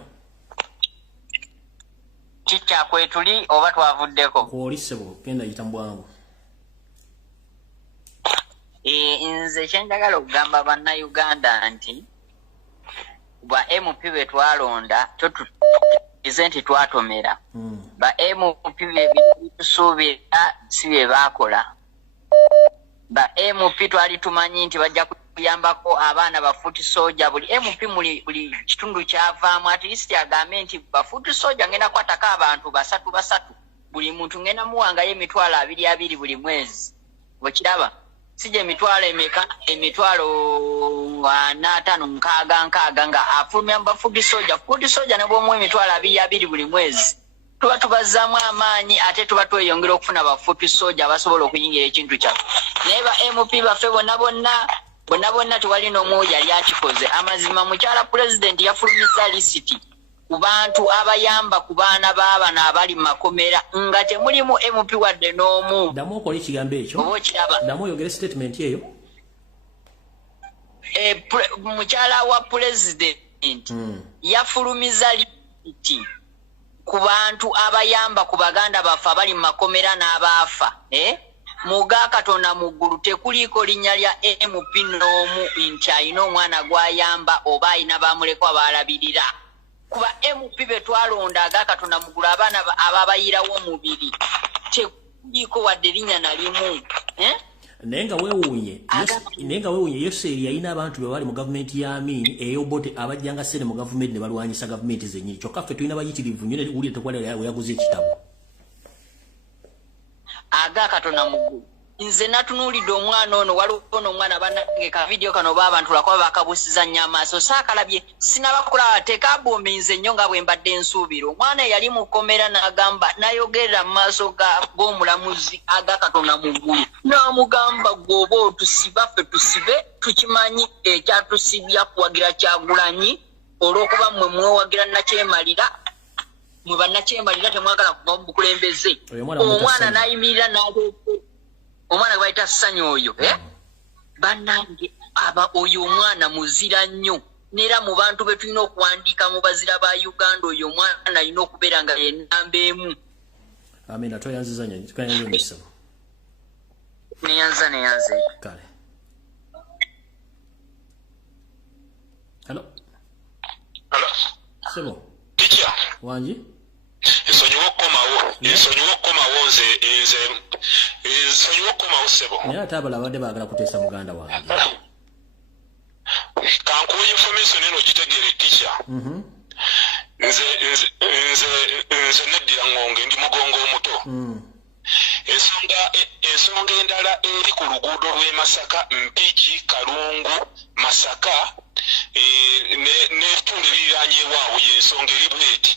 Chicha kwetuli oba twavuddeko. Kwolissebo genda yitambwangu. Nze kyenjagala okugamba bannayuganda nti bwa MP bwe twalonda totuize nti twatomera. Ba MP bitusuubira si bye baakola. Ba MP twali tumanyi nti bajja kuyambako abaana ba foot soldier. Buli MP buli kitundu kyavaamu at least agambe nti ba foot soldier ngenda kwataka abantu basatu. Buli muntu ngenda muwangayo emitwalo 2 buli mwezi. Bwekiraba sije emitwalo emeka emitwalo 45 nga afulumya mba foot soldier ne bw'omu emitwalo 2 buli mwezi. Tuba tubazaamu amaanyi ate tuba tweyongera okufuna ba foot soldier basobola okuyingira ekintu kyaffe. Naye ba MP baffe bonna tewali n'omu yali akikoze. Amazima mukyala president yafulumiza lisiti ku bantu abayamba ku baana b'abaana abali makomera nga temulimu MP wadde n'omu. Damu okola ekigambo ekyo. Damu oyogere statement eyo. Mukyala wa president yafulumiza lisiti ku bantu abayamba ku baganda baffe abali makomera n'abaafa. Muga Katonda muggulu tekuliko linnya lya MP n'omu nti alina omwana gw'ayamba oba alina bamulekwa baalabirira. Kuba MP be twalonda aga Katonda muggulu abaana ababayirawo omubiri tekuliko wadde linnya na limu. Nenga weewuunye Yoseri yalina abantu be bali mu gavumenti ya Amin eyobote abajjanga sere mu gavumenti ne balwanyisa gavumenti zennyini. Kyokka ffe tulina bayitirivu nnyo ne wulire tekwala we yaguze ekitabo. Aga Katonda muggulu nze natunuulidde omwana ono waliwo n'omwana bannange ka video kano baabantu lwakuba bakabusiza nnyo amaaso saakalabye sinabakulaba tekabombe nze nnyo nga bwe mbadde nsuubira. Omwana yali mukomera n'agamba nayogerera mu maaso g'omulamuzi Aga Katonda muggulu n'amugamba gwoba otusiba ffe tusibe tukimanyi ekyatusibya kuwagira Kyagulanyi olw'okuba mmwe mwewagira Nakyemalira mwe bannakyemalira temwagala kuva mu bukulembeze. Omwana n'ayimirira omwana gwaita Ssanyu oyo. Bannange oyo omwana muzira nnyo. Neera mu bantu be tulina okuwandiika mu bazira ba Uganda oyo omwana alina okubeera nga yenamba emu. Amina toyanziza nnyo. Tukanyanziza. Neyanze. Kale. Hello. Sebo. Teacher. Wanji? Ensonyiwa okkomawo sebo. Naye ate abala abadde baagala kuteesa muganda wange. Kankuwa information eno ogitegeere teacher. Nze neddira ngonge ndi mugongo omuto. Ensonga endala eri ku luguudo lw'e Masaka Mpigi Kalungu Masaka n'ebitundu ebiriraanye ewaawo y'ensonga eri bweti.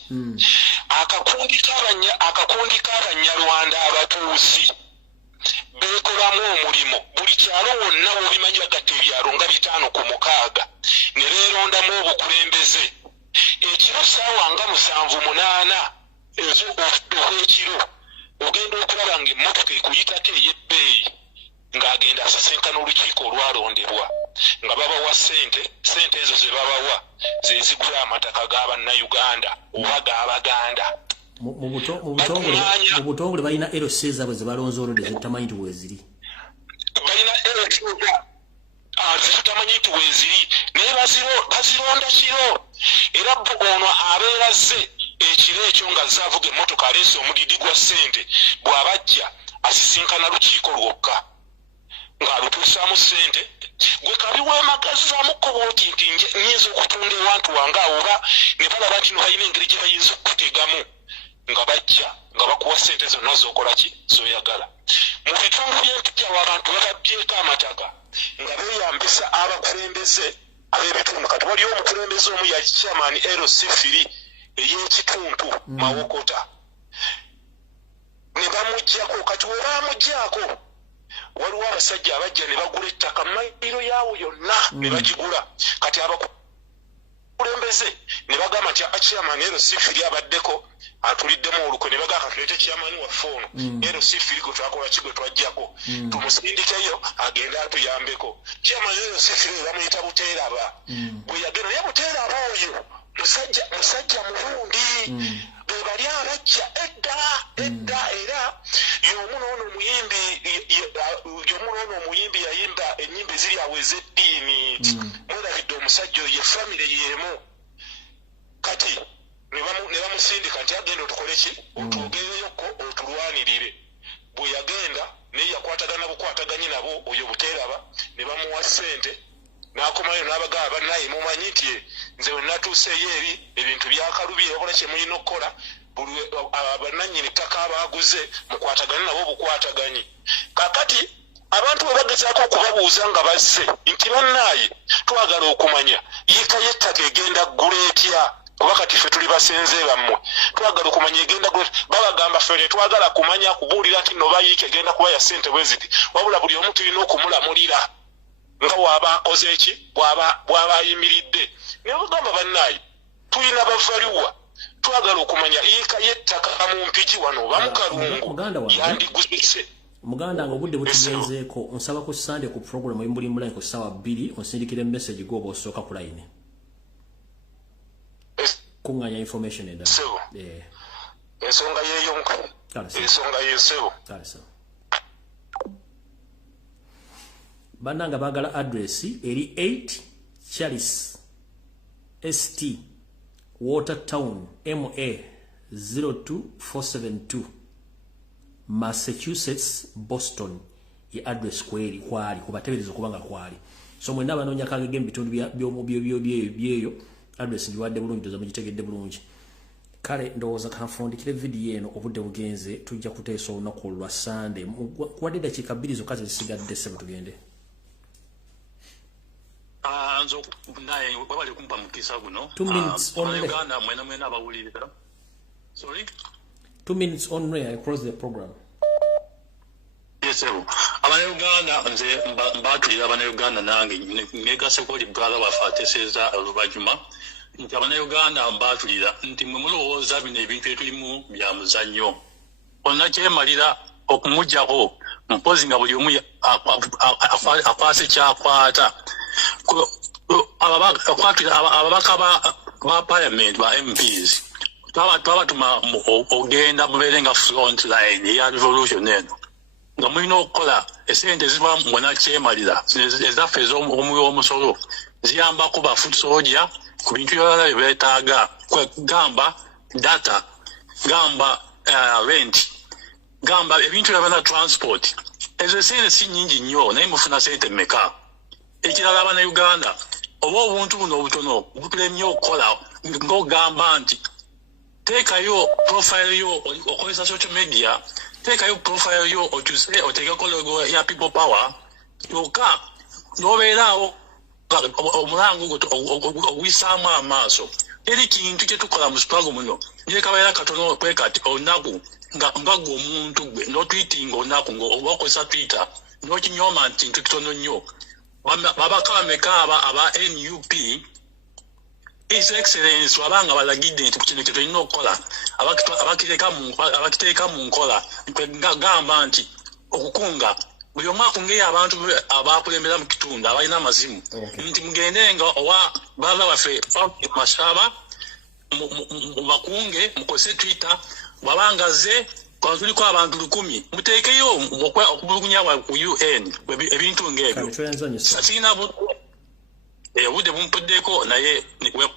Akakundi k'Abanyarwanda abatuusi beekolamu omulimu buli kyalo wonna wobimanyi bagatta ebyalo nga 5 ku 6 ne beerondamu obukulembeze. Ekiro ssaawa nga 7-8 ez'okukiro ogenda okulaba ng'emmotoka ekuyitako ey'ebbeeyi ng'agenda asisinkana olukiiko olwalondebwa nga babawa ssente ezo ze babawa ze zigula amataka g'Abannayuganda oba g'Abaganda. Mu butongole balina LC zaabwe ze balonze olwo ze tamanyi nti weeziri. Balina LC zitamanyi nti weziri naye bazironda kiro era ono abeera ze ekiro ekyo nga zaavuga emmotoka aleese omudidi gwa ssente bw'abajja asisinkana lukiiko lwokka ng'alutuusaamu ssente gwe kabi weemagazaamu kobooti nti nyinza okutunda ewantu wange awo oba ne balaba nti no balina engeri gye bayinza okutegamu nga bajja nga bakuwa ssente zonna z'okola ki z'oyagala mu bitundu by'empijjawo abantu bababyeko amataka nga beeyambisa abakulembeze ab'ebitundu kati waliwo omukulembeze omu yali chairman LC3 ey'ekitundu Mawokota ne bamuggyako kati we bamuggyako waliwo abasajja abajja ne bagula ettaka mayiro yaawo yonna ne bagigula kati abakulembeze ne bagamba nti chairman LC3 abaddeko atuliddemu olukwe ne bagamba tulete chairman waffe ono LC3 gwe twakola ki gwe twajjako tumusindikeyo agenda atuyambeko chairman LC3 bamuyita Buteeraba bwe yagenda naye Buteeraba oyo musajja mulungi be bali abajja edda era y'omu n'ono omuyimbi yayimba ennyimba eziri awo ez'eddiini mwerabidde omusajja oyo efamire y'emu kati ne bamusindika nti agenda otukole ki otwogereyoko otulwanirire bwe yagenda naye yakwatagana bukwataganyi nabo oyo Buteeraba ne bamuwa ssente n'akomayo n'abagaba bannaye mumanyi nti nze we natuuseeyo eri ebintu byakalubi wabula kye mulina okukola bannannyini ttaka abaaguze mukwatagane nabo bukwataganyi kakati abantu bwe bagezaako okubabuuza nga bazze nti bannaaye twagala okumanya yiika y'ettaka egenda ggula etya kuba kati ffe tuli basenze bammwe twagala okumanya egenda ggula babagamba ffe twagala kumanya kubuulira nti no bayiika egenda kuba ya ssente bwe ziti wabula buli omu tulina okumulamulira nga waba akoze eki bw'aba ayimiridde naye bagamba bannaaye tulina bavaliwa twagala okumanya yiika y'ettaka mu mpigi wano oba mu Kalungu yandiguzise muganda nga obudde butugenzeeko nsaba ku Sunday ku program embuli muline ku ssaawa 2 onsindikira message gwoba osooka ku line kuŋŋanya information edda ensonga yeeyonka ensonga y'ensebo bannanga baagala address eri 8 Charles St Watertown MA 02472 Massachusetts Boston ye address kwali kubatebereza kubanga kwali so mwenna abanoonya kagege ebitundu byeyo address ndiwadde bulungi toza mugitegedde bulungi kale ndowooza kanfundikire video eno obudde bugenze tujja kuteesa olunaku lwa Sunday kuwadde dakiika 2 zokka zisigadde ssebo tugende nzo naye wabali kumpa mukisa guno 2 minutes only Uganda mwena abawulirira sorry 2 minutes only across the program yes sir Uganda nze mbatulira Uganda nange negase ko libwala bafateseza olubajuma nti Uganda mbatulira nti mwe mulowooza bino ebintu etulimu bya muzannyo onna kyemalira okumujjako mpozi nga buli omu akwase kyakwata ababaka ba parliament ba MPs twabatuma ogenda mubeere nga front line ya revolution eno nga mulina okukola esente ziva mwena kyemalira ezaffe ez'omusolo ziyambako ba food soldier ku bintu byolala bye beetaaga gamba data gamba rent gamba ebintu byabana transport ezo sente si nyingi nnyo naye mufuna sente mmeka ekirala Uganda oba obuntu buno obutono butulemye okukola ng'ogamba nti teekayo profile yo okozesa social media teekayo profile yo okyuse oteekeko logo ya people power yokka n'obeeraawo omulango ogwisaamu amaaso eri kintu kyetukola mu struggle muno nyekabeera katono okwekati olunaku nga gwe omuntu gwe n'otwitinga olunaku ng'oba okozesa Twitter n'okinyooma nti kintu kitono nnyo babakameka aba NUP His Excellency wabanga balagidde nti kino tulina okukola abakiteeka mu nkola gamba nti okukunga buli omu akungeyo abantu abakulembera mu kitundu abalina amazimu nti mugendenga owa baala baffe masaba mubakunge mukose Twitter wabangaze kwa tuliko abantu 10 mutekeyo okubulugunya wa ku UN ebintu ngebyo sina bude bumpuddeko naye nikwe.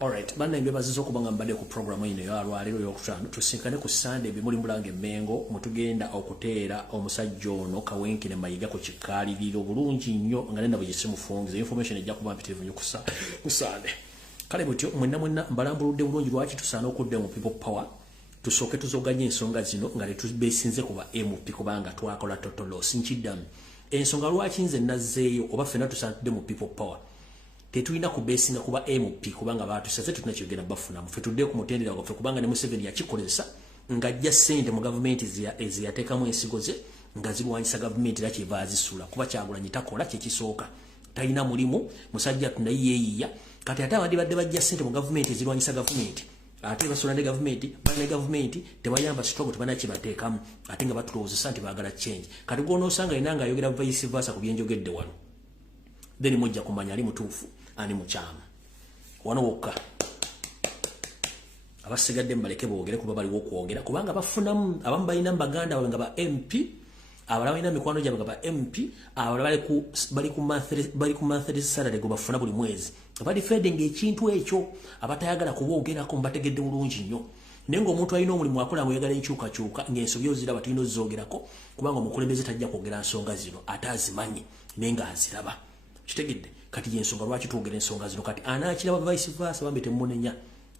Alright, bana imbe bazizo kubanga mbade ku program ino ya lwaliro yokutano tusinkane ku Sunday bimuli mulange mengo mutugenda okuteera omusajja ono Kawenkine Mayiga ku kikali liro bulungi nnyo ngalenda bugisimu fungize information ejja kuba mpitivu nnyo ku Sunday. Kale butyo mwenna mbalambuludde bulungi lwaki tusaana okudde mu people power tusooke tuzoganye ensonga zino nga letubesinze kuba MP kubanga twakola total loss nchiddamu ensonga lwaki nze nazzeeyo oba ffenna tusaanidde mu people power tetulina kubesinga kuba MP kubanga baatusaze tutuna kyogera bafunamu ffe tudde ku mutendera gwaffe kubanga ne Museveni yakikolesa ng'ajja ssente mu gavumenti eziyateekamu ensigo ze nga zirwanyisa gavumenti era kyeva azisula kuba Kyagulanyi takola kyekisooka talina mulimu musajja tunayiyeeyiya kati ate abandi badde bajja ssente mu gavumenti ezirwanyisa gavumenti ate basula ne gavumenti bane gavumenti tebayamba struggle tebana kibateekamu ate nga batulowoozesa nti baagala change kati gw'onoosanga yina nga ayogera vice versa ku byenjogedde wano then mujja kumanya ali mutuufu ani mukyamu wano wokka abasigadde mbaleke boogere kuba baliwo okwogera kubanga bafunamu abamu balina baganda nga ba MP abalala balina mikwano gyabwe nga ba MP abalala bali ku monthly salary gwe bafuna buli mwezi abali feding ekintu ekyo abatayagala kuboogerako mbategedde bulungi nnyo naye ng'omuntu alina omulimu akola mweyagala enkyukakyuka ng'ensobi oziraba tulina ozoogerako kubanga omukulembeze tajja kwogera nsonga zino ate azimanyi naye ng'aziraba kitegedde kati yensonga lwaki twogera ensonga zino kati anaakiraba vice versa bambi temunenya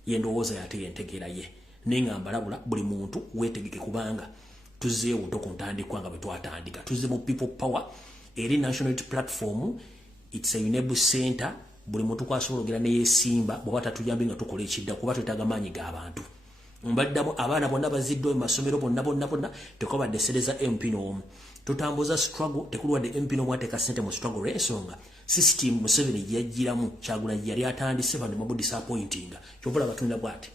yendowooza yate yentegeera ye naye nga mbalabula buli muntu weetegeke kubanga tuzzeewo ku ntandikwa nga bwe twatandika tuzze mu people power eri national unity platform it's a enable center buli muntu kwasobola ogera neyesimba bw'oba tatuyambi nga tukola ekidda kuba twetaaga maanyi g'abantu mbaddamu abaana bonna baziddwa mu masomero bonna tekubadde sereza MP n'omu tutambuza struggle tekulwadde MP n'omu ateeka ssente mu struggle ensonga system Museveni yajjiramu Kyagulanyi yali atandise bano mabu disappointing kyobula batunda bwate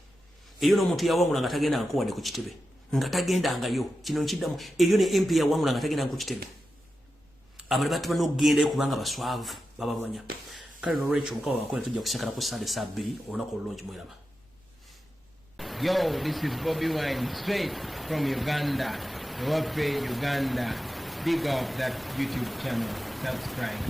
eyo n'omuntu yawangula nga tagenda nkowadde ku kitebe nga tagendangayo kino nkiddamu eyo ne MP yawangula nga tagenda ku kitebe abali batu banogenda kubanga baswavu babamanya kale no Rachel mkawa wakone tujja kusinkana ku Sunday saa 2 olunaku olulungi mwiraba. Yo, this is Bobby Wine straight from Uganda. Ewaffe Uganda. Big up that YouTube channel. Subscribe.